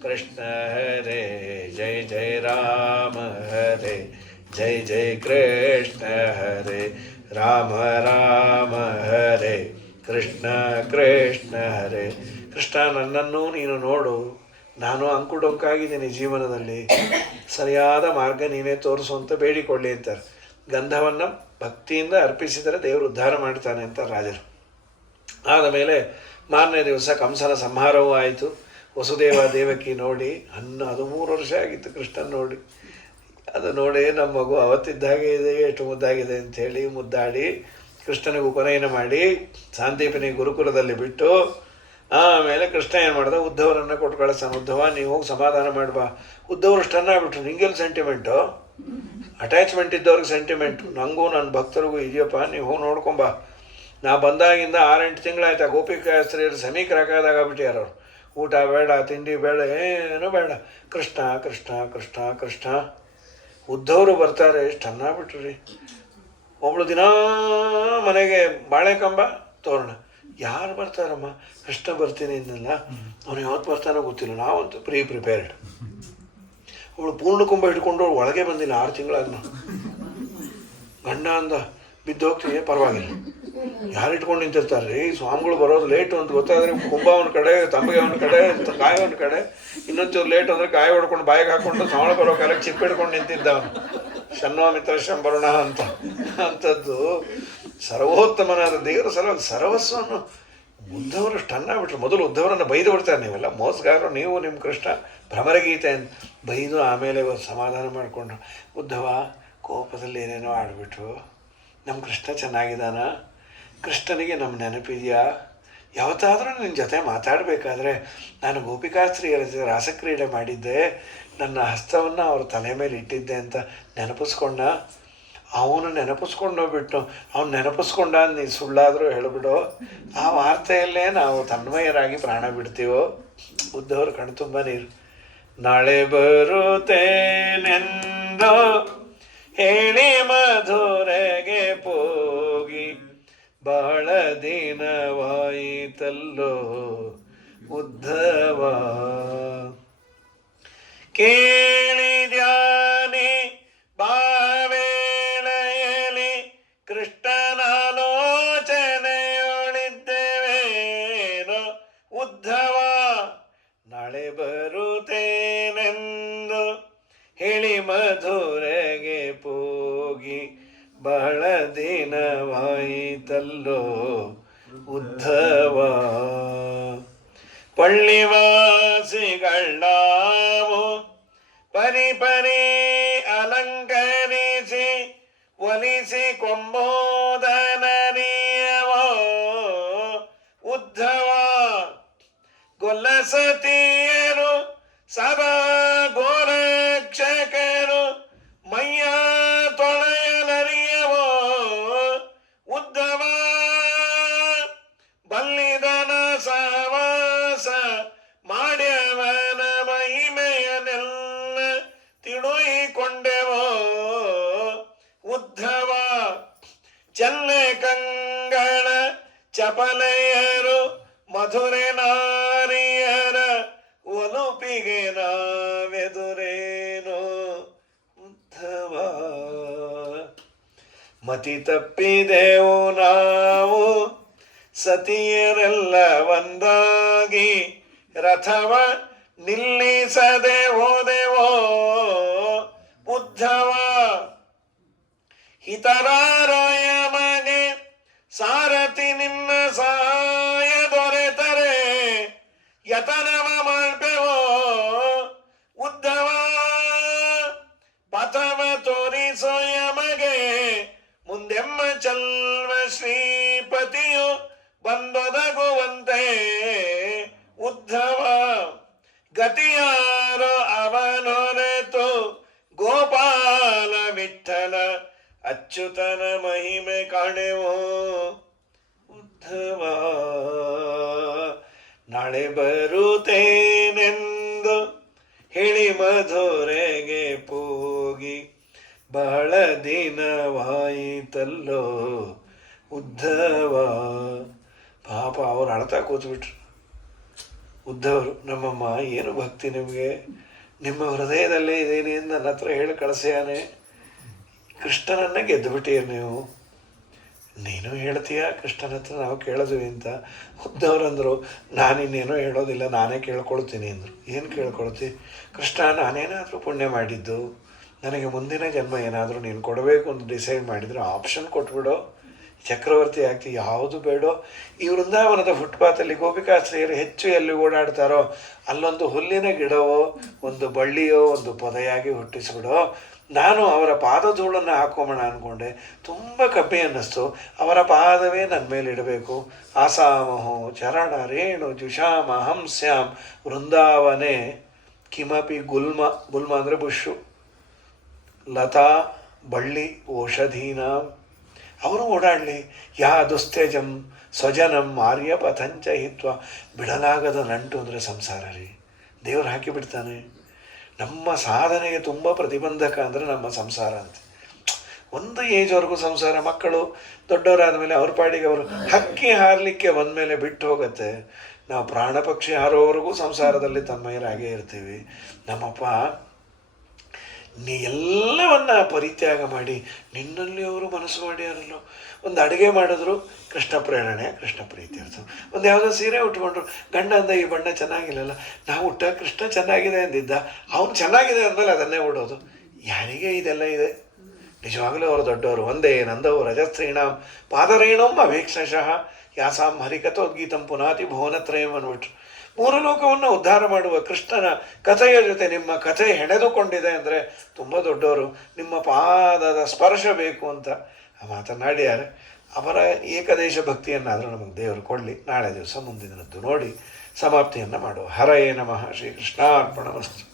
ಕೃಷ್ಣ ಹರೇ. ಜಯ ಜಯ ರಾಮ ಹರೇ, ಜಯ ಜಯ ಕೃಷ್ಣ ಹರೇ, ರಾಮ ರಾಮ ಹರೇ, ಕೃಷ್ಣ ಕೃಷ್ಣ ಹರೇ. ಕೃಷ್ಣ, ನನ್ನನ್ನು ನೀನು ನೋಡು, ನಾನು ಅಂಕುಡೊಂಕಾಗಿದ್ದೀನಿ ಜೀವನದಲ್ಲಿ, ಸರಿಯಾದ ಮಾರ್ಗ ನೀನೇ ತೋರಿಸುವಂತ ಬೇಡಿಕೊಳ್ಳಿ ಅಂತಾರೆ. ಗಂಧವನ್ನು ಭಕ್ತಿಯಿಂದ ಅರ್ಪಿಸಿದರೆ ದೇವರು ಉದ್ಧಾರ ಮಾಡ್ತಾನೆ ಅಂತ ರಾಜರು. ಆದ ಮೇಲೆ ಮಾರನೇ ದಿವಸ ಕಂಸನ ಸಂಹಾರವೂ ಆಯಿತು. ವಸುದೇವ ದೇವಕಿ ನೋಡಿ, 13 ವರ್ಷ ಆಗಿತ್ತು ಕೃಷ್ಣನ್ ನೋಡಿ. ಅದು ನೋಡಿ ನಮ್ಮ ಮಗು ಅವತ್ತಿದ್ದಾಗೆ ಇದೆ, ಎಷ್ಟು ಮುದ್ದಾಗಿದೆ ಅಂಥೇಳಿ ಮುದ್ದಾಡಿ ಕೃಷ್ಣನಿಗೆ ಉಪನಯನ ಮಾಡಿ ಸಾಂದೀಪನಿ ಗುರುಕುಲದಲ್ಲಿ ಬಿಟ್ಟು, ಆಮೇಲೆ ಕೃಷ್ಣ ಏನು ಮಾಡ್ದ, ಉದ್ಧವರನ್ನು ಕೊಟ್ಟು ಕಳಿಸ್ತಾನೆ. ಉದ್ಧವ, ನೀವು ಹೋಗಿ ಸಮಾಧಾನ ಮಾಡ್ಬಾ. ಉದ್ಧವರು ಸ್ಟನ್ ಆಗ್ಬಿಟ್ರು. ನಿಂಗೆಲ್ಲಿ ಸೆಂಟಿಮೆಂಟು? ಅಟ್ಯಾಚ್ಮೆಂಟ್ ಇದ್ದವ್ರಿಗೆ ಸೆಂಟಿಮೆಂಟು, ನನಗೂ ನನ್ನ ಭಕ್ತರಿಗೂ ಇದೆಯಪ್ಪ, ನೀವು ಹೋಗಿ ನೋಡ್ಕೊಂಬ. ನಾ ಬಂದಾಗಿಂದ 6-8 ತಿಂಗಳಾಯ್ತು. ಆ ಗೋಪಿಕಾಸ್ತ್ರೀಯರು ಸಮೀಕರಾಕಾದಾಗ್ಬಿಟ್ಟು ಯಾರು, ಊಟ ಬೇಡ, ತಿಂಡಿ ಬೇಡ, ಏನೂ ಬೇಡ, ಕೃಷ್ಣ ಕೃಷ್ಣ ಕೃಷ್ಣ ಕೃಷ್ಣ. ಉದ್ಧವರು ಬರ್ತಾರೆ, ಸ್ಟನ್ ಆಗ್ಬಿಟ್ರು ರೀ. ಒಬ್ಳು ದಿನ ಮನೆಗೆ ಬಾಳೆಕಂಬ ತೋರಣ. ಯಾರು ಬರ್ತಾರಮ್ಮ? ಕೃಷ್ಣ ಬರ್ತೀನಿ ಇನ್ನಲ್ಲ, ಅವನು ಯಾವತ್ತು ಬರ್ತಾನೋ ಗೊತ್ತಿಲ್ಲ, ನಾವಂತೂ ಪ್ರಿಪೇರ್ಡ್. ಅವಳು ಪೂರ್ಣ ಕುಂಭ ಹಿಡ್ಕೊಂಡು ಒಳಗೆ ಬಂದಿಲ್ಲ 6 ತಿಂಗಳಾದ್ನ. ಗಂಡ ಅಂದ, ಬಿದ್ದೋಗ್ತೀವಿ, ಪರವಾಗಿಲ್ಲ. ಯಾರು ಇಟ್ಕೊಂಡು ನಿಂತಿರ್ತಾರೆ ರೀ? ಸ್ವಾಮಿಗಳು ಬರೋದು ಲೇಟು ಅಂತ ಗೊತ್ತಾದರೆ ಕುಂಭ ಅವನ ಕಡೆ, ತಂಬಿಗೆ ಅವನ ಕಡೆ, ಕಾಯಿ ಅವನ ಕಡೆ. ಇನ್ನೊಂಚೂರು ಲೇಟ್ ಅಂದರೆ ಕಾಯಿ ಹೊಡ್ಕೊಂಡು ಬಾಯಿಗೆ ಹಾಕ್ಕೊಂಡು ಶ್ರಾವಣ ಬರೋ ಕಾಲಕ್ಕೆ ಚಿಪ್ಪ ಹಿಡ್ಕೊಂಡು ನಿಂತಿದ್ದ ಅವನು. ಶನ್ವಾಮಿತ್ರ ಶಂಬರುಣ ಅಂತ. ಅಂಥದ್ದು ಸರ್ವೋತ್ತಮನಾದ ದೇವರ ಸಲುವಾಗಿ ಸರ್ವಸ್ವವನ್ನು ಉದ್ಧವರು ಸ್ಟನ್ ಆಗ್ಬಿಟ್ರು. ಮೊದಲು ಉದ್ಧವರನ್ನು ಬೈದು ಬಿಡ್ತಾರೆ, ನೀವೆಲ್ಲ ಮೋಸಗಾರರು, ನೀವು ನಿಮ್ಮ ಕೃಷ್ಣ ಭ್ರಮರಗೀತೆ ಅಂತ ಬೈದು ಆಮೇಲೆ ಸಮಾಧಾನ ಮಾಡಿಕೊಂಡ್ರು. ಉದ್ಧವ ಕೋಪದಲ್ಲಿ ಏನೇನೋ ಆಡ್ಬಿಟ್ರು. ನಮ್ಮ ಕೃಷ್ಣ ಚೆನ್ನಾಗಿದ್ದಾನ? ಕೃಷ್ಣನಿಗೆ ನಮ್ಮ ನೆನಪಿದೆಯಾ? ಯಾವತ್ತಾದರೂ ನಿನ್ನ ಜೊತೆ ಮಾತಾಡಬೇಕಾದ್ರೆ ನಾನು ಗೋಪಿಕಾಸ್ತ್ರೀಯರ ಜೊತೆ ರಾಸಕ್ರೀಡೆ ಮಾಡಿದ್ದೆ, ನನ್ನ ಹಸ್ತವನ್ನು ಅವ್ರ ತಲೆ ಮೇಲೆ ಇಟ್ಟಿದ್ದೆ ಅಂತ ನೆನಪಿಸ್ಕೊಂಡ. ಅವನು ನೆನಪಿಸ್ಕೊಂಡೋಗ್ಬಿಟ್ಟು, ಅವನು ನೆನಪಿಸ್ಕೊಂಡ ನೀನು ಸುಳ್ಳಾದರೂ ಹೇಳಿಬಿಡು. ಆ ವಾರ್ತೆಯಲ್ಲೇ ನಾವು ತನ್ಮಯರಾಗಿ ಪ್ರಾಣ ಬಿಡ್ತೀವೋ. ಉದ್ದವರು ಕಣ್ಣು ತುಂಬ ನೀರು. ನಾಳೆ ಬರುತ್ತೇನೆಂದು ಹೇಳಿ ಮಧುರೆಗೆ ಹೋಗಿ ಬಹಳ ದಿನವಾಯಿತಲ್ಲೋ ಉದ್ಧವ. ಕೇಳಿದ್ಯಾನೆ ಬಾವೇಳೆಯಲಿ ಕೃಷ್ಣನಾಲೋಚನೆಯೊಳಿದ್ದೇವೇನೋ ಉದ್ಧವ. ನಾಳೆ ಬರುತ್ತೇನೆಂದು ಹೇಳಿ ಮಧುರೆಗೆ ಹೋಗಿ ಬಹಳ ದಿನವಾಯಿತಲ್ಲೋ ಉದ್ಧವ. ಪಳ್ಳಿವಾಸಿಗಳಾವು ಪರಿಪರಿ ಅಲಂಕರಿಸಿ ಒಲಿಸಿ ಕೊಂಬೋದನರಿಯವೋ ಉದ್ಧವ. ಗೊಲ್ಲಸತಿಯರು ಸಭಾ ಗೋರಕ್ಷಕ ಚಪಲೆಯರು ಮಧುರೆ ನಾರಿಯರ ಒಲುಪಿಗೆ ನಾವೆದುರೇನೋ ಉದ್ಧವ. ಮತಿ ತಪ್ಪಿದೆವು ನಾವು ಸತಿಯರೆಲ್ಲ ಒಂದಾಗಿ, ರಥವ ನಿಲ್ಲಿಸದೆ ಹೋದೆವೋ ಉದ್ಧವ. ಹಿತರಾರಯ ಮಗೆ ಸಾರಥಿ ನಿನ್ನ ಸಹಾಯ ದೊರೆತರೆ ಯತನವ ಮಾಡ್ಬೇವೋ ಉದ್ಧವ. ಪಥವ ತೋರಿಸೋ ಯಮಗೆ ಮುಂದೆಮ್ಮ ಚಲ್ವ ಶ್ರೀಪತಿಯು ಬಂದೊದಗುವಂತೆ ಉದ್ಧವ. ಗತಿಯಾರೋ ಅವನೊರೆತು ಗೋಪಾಲ ವಿಠಲ ಅಚ್ಯುತನ ಮಹಿಮೆ ಕಾಣೆವೋ ಉದ್ಧವ. ನಾಳೆ ಬರುತ್ತೇನೆಂದು ಹೇಳಿ ಮಧುರೆಗೆ ಹೋಗಿ ಬಹಳ ದಿನವಾಯಿತಲ್ಲೋ ಉದ್ಧವ. ಪಾಪ ಅವ್ರು ಅಳ್ತಾ ಕೂತ್ಬಿಟ್ರು. ಉದ್ಧವರು, ನಮ್ಮಮ್ಮ ಏನು ಭಕ್ತಿ ನಿಮಗೆ, ನಿಮ್ಮ ಹೃದಯದಲ್ಲೇ ಇದೇನೆ ಎಂದು ನನ್ನ ಹತ್ರ ಹೇಳಿ ಕಳಿಸ್ಯಾನೆ. ಕೃಷ್ಣನನ್ನು ಗೆದ್ದುಬಿಟ್ಟಿರಿ ನೀವು. ನೀನು ಹೇಳ್ತೀಯ ಕೃಷ್ಣನ ಹತ್ರ ನಾವು ಕೇಳಿದ್ವಿ ಅಂತ. ಉದ್ಧವರಂದರು, ನಾನಿನ್ನೇನೋ ಹೇಳೋದಿಲ್ಲ, ನಾನೇ ಕೇಳ್ಕೊಳ್ತೀನಿ ಅಂದರು. ಏನು ಕೇಳ್ಕೊಳ್ತಿ? ಕೃಷ್ಣ, ನಾನೇನಾದರೂ ಪುಣ್ಯ ಮಾಡಿದ್ದು, ನನಗೆ ಮುಂದಿನ ಜನ್ಮ ಏನಾದರೂ ನೀನು ಕೊಡಬೇಕು ಅಂತ ಡಿಸೈಡ್ ಮಾಡಿದರೆ ಆಪ್ಷನ್ ಕೊಟ್ಬಿಡೋ, ಚಕ್ರವರ್ತಿ ಆಗ್ತಿ. ಯಾವುದು ಬೇಡೋ. ಈ ವೃಂದಾವನದ ಫುಟ್ಪಾತಲ್ಲಿ ಗೋಪಿಕಾಸ್ತ್ರೀಯರು ಹೆಚ್ಚು ಎಲ್ಲಿ ಓಡಾಡ್ತಾರೋ ಅಲ್ಲೊಂದು ಹುಲ್ಲಿನ ಗಿಡವೋ ಒಂದು ಬಳ್ಳಿಯೋ ಒಂದು ಪೊದೆಯಾಗಿ ಹುಟ್ಟಿಸ್ಬಿಡೋ. ನಾನು ಅವರ ಪಾದಧೂಳನ್ನು ಹಾಕೋಣ ಅಂದ್ಕೊಂಡೆ, ತುಂಬ ಕಮ್ಮಿ ಅನ್ನಿಸ್ತು. ಅವರ ಪಾದವೇ ನನ್ನ ಮೇಲೆ ಇಡಬೇಕು. ಆಸಾಮಹೋ ಚರಣ ರೇಣು ಜುಷಾಮ ಹಂಸ್ಯಾಂ ವೃಂದಾವನೆ ಕಿಮಪಿ ಗುಲ್ಮ. ಗುಲ್ಮ ಅಂದರೆ ಬುಷು, ಲತಾ ಬಳ್ಳಿ ಓಷಧೀನ. ಅವರು ಓಡಾಡಲಿ. ಯಾ ದುಸ್ತೇಜಂ ಸ್ವಜನಂ ಆರ್ಯ ಪಥಂಚ ಹಿತ್ವ. ಬಿಡಲಾಗದ ನಂಟು ಅಂದರೆ ಸಂಸಾರ ರೀ. ದೇವರು ಹಾಕಿಬಿಡ್ತಾನೆ. ನಮ್ಮ ಸಾಧನೆಗೆ ತುಂಬ ಪ್ರತಿಬಂಧಕ ಅಂದರೆ ನಮ್ಮ ಸಂಸಾರ ಅಂತ. ಒಂದು ಏಜ್ವರೆಗೂ ಸಂಸಾರ, ಮಕ್ಕಳು ದೊಡ್ಡವರಾದ ಮೇಲೆ ಅವ್ರ ಪಾಡಿಗೆ ಅವರು ಹಕ್ಕಿ ಹಾರಲಿಕ್ಕೆ ಬಂದಮೇಲೆ ಬಿಟ್ಟು ಹೋಗುತ್ತೆ. ನಾವು ಪ್ರಾಣ ಪಕ್ಷಿ ಹಾರೋವರೆಗೂ ಸಂಸಾರದಲ್ಲಿ ತನ್ಮಯರಾಗೇ ಇರ್ತೀವಿ. ನಮ್ಮಪ್ಪ ನೀ ಎಲ್ಲವನ್ನ ಪರಿತ್ಯಾಗ ಮಾಡಿ ನಿನ್ನಲ್ಲಿ ಅವರು ಮನಸ್ಸು ಮಾಡ್ಯಾರಲ್ಲೋ. ಒಂದು ಅಡುಗೆ ಮಾಡಿದ್ರು ಕೃಷ್ಣ ಪ್ರೇರಣೆ, ಕೃಷ್ಣ ಪ್ರೀತಿ ಇರ್ತದೆ. ಒಂದು ಯಾವುದೋ ಸೀರೆ ಉಟ್ಕೊಂಡ್ರು, ಗಂಡ ಅಂದ ಈ ಬಣ್ಣ ಚೆನ್ನಾಗಿಲ್ಲಲ್ಲ, ನಾವು ಉಟ್ಟ ಕೃಷ್ಣ ಚೆನ್ನಾಗಿದೆ ಅಂದಿದ್ದ, ಅವನು ಚೆನ್ನಾಗಿದೆ ಅಂದಮೇಲೆ ಅದನ್ನೇ ಉಡೋದು. ಯಾರಿಗೆ ಇದೆಲ್ಲ ಇದೆ? ನಿಜವಾಗಲೂ ಅವರು ದೊಡ್ಡವರು. ಒಂದೇ ನಂದವು ರಜಸ್ತ್ರೀಣಾಂ ಪಾದರೇಣಂ ಅವೇಕ್ಷಶಃ ಯಾಸಾಂ ಹರಿಕಥೋದ್ಗೀತಂ ಪುನಾತಿ ಭುವನತ್ರಯಂ ಅಂದ್ಬಿಟ್ರು. ಮೂರು ಲೋಕವನ್ನು ಉದ್ಧಾರ ಮಾಡುವ ಕೃಷ್ಣನ ಕಥೆಯ ಜೊತೆ ನಿಮ್ಮ ಕಥೆ ಹೆಣೆದುಕೊಂಡಿದೆ ಅಂದರೆ ತುಂಬ ದೊಡ್ಡವರು. ನಿಮ್ಮ ಪಾದದ ಸ್ಪರ್ಶ ಬೇಕು ಅಂತ ಮಾತನಾಡ್ಯಾರೆ. ಅವರ ಏಕದೇಶ ಭಕ್ತಿಯನ್ನಾದರೂ ನಮಗೆ ದೇವರು ಕೊಡಲಿ. ನಾಳೆ ದಿವಸ ಮುಂದಿನದ್ದು ನೋಡಿ ಸಮಾಪ್ತಿಯನ್ನು ಮಾಡುವ. ಹರಯೇ ನಮಃ. ಶ್ರೀಕೃಷ್ಣಾರ್ಪಣಮಸ್ತು.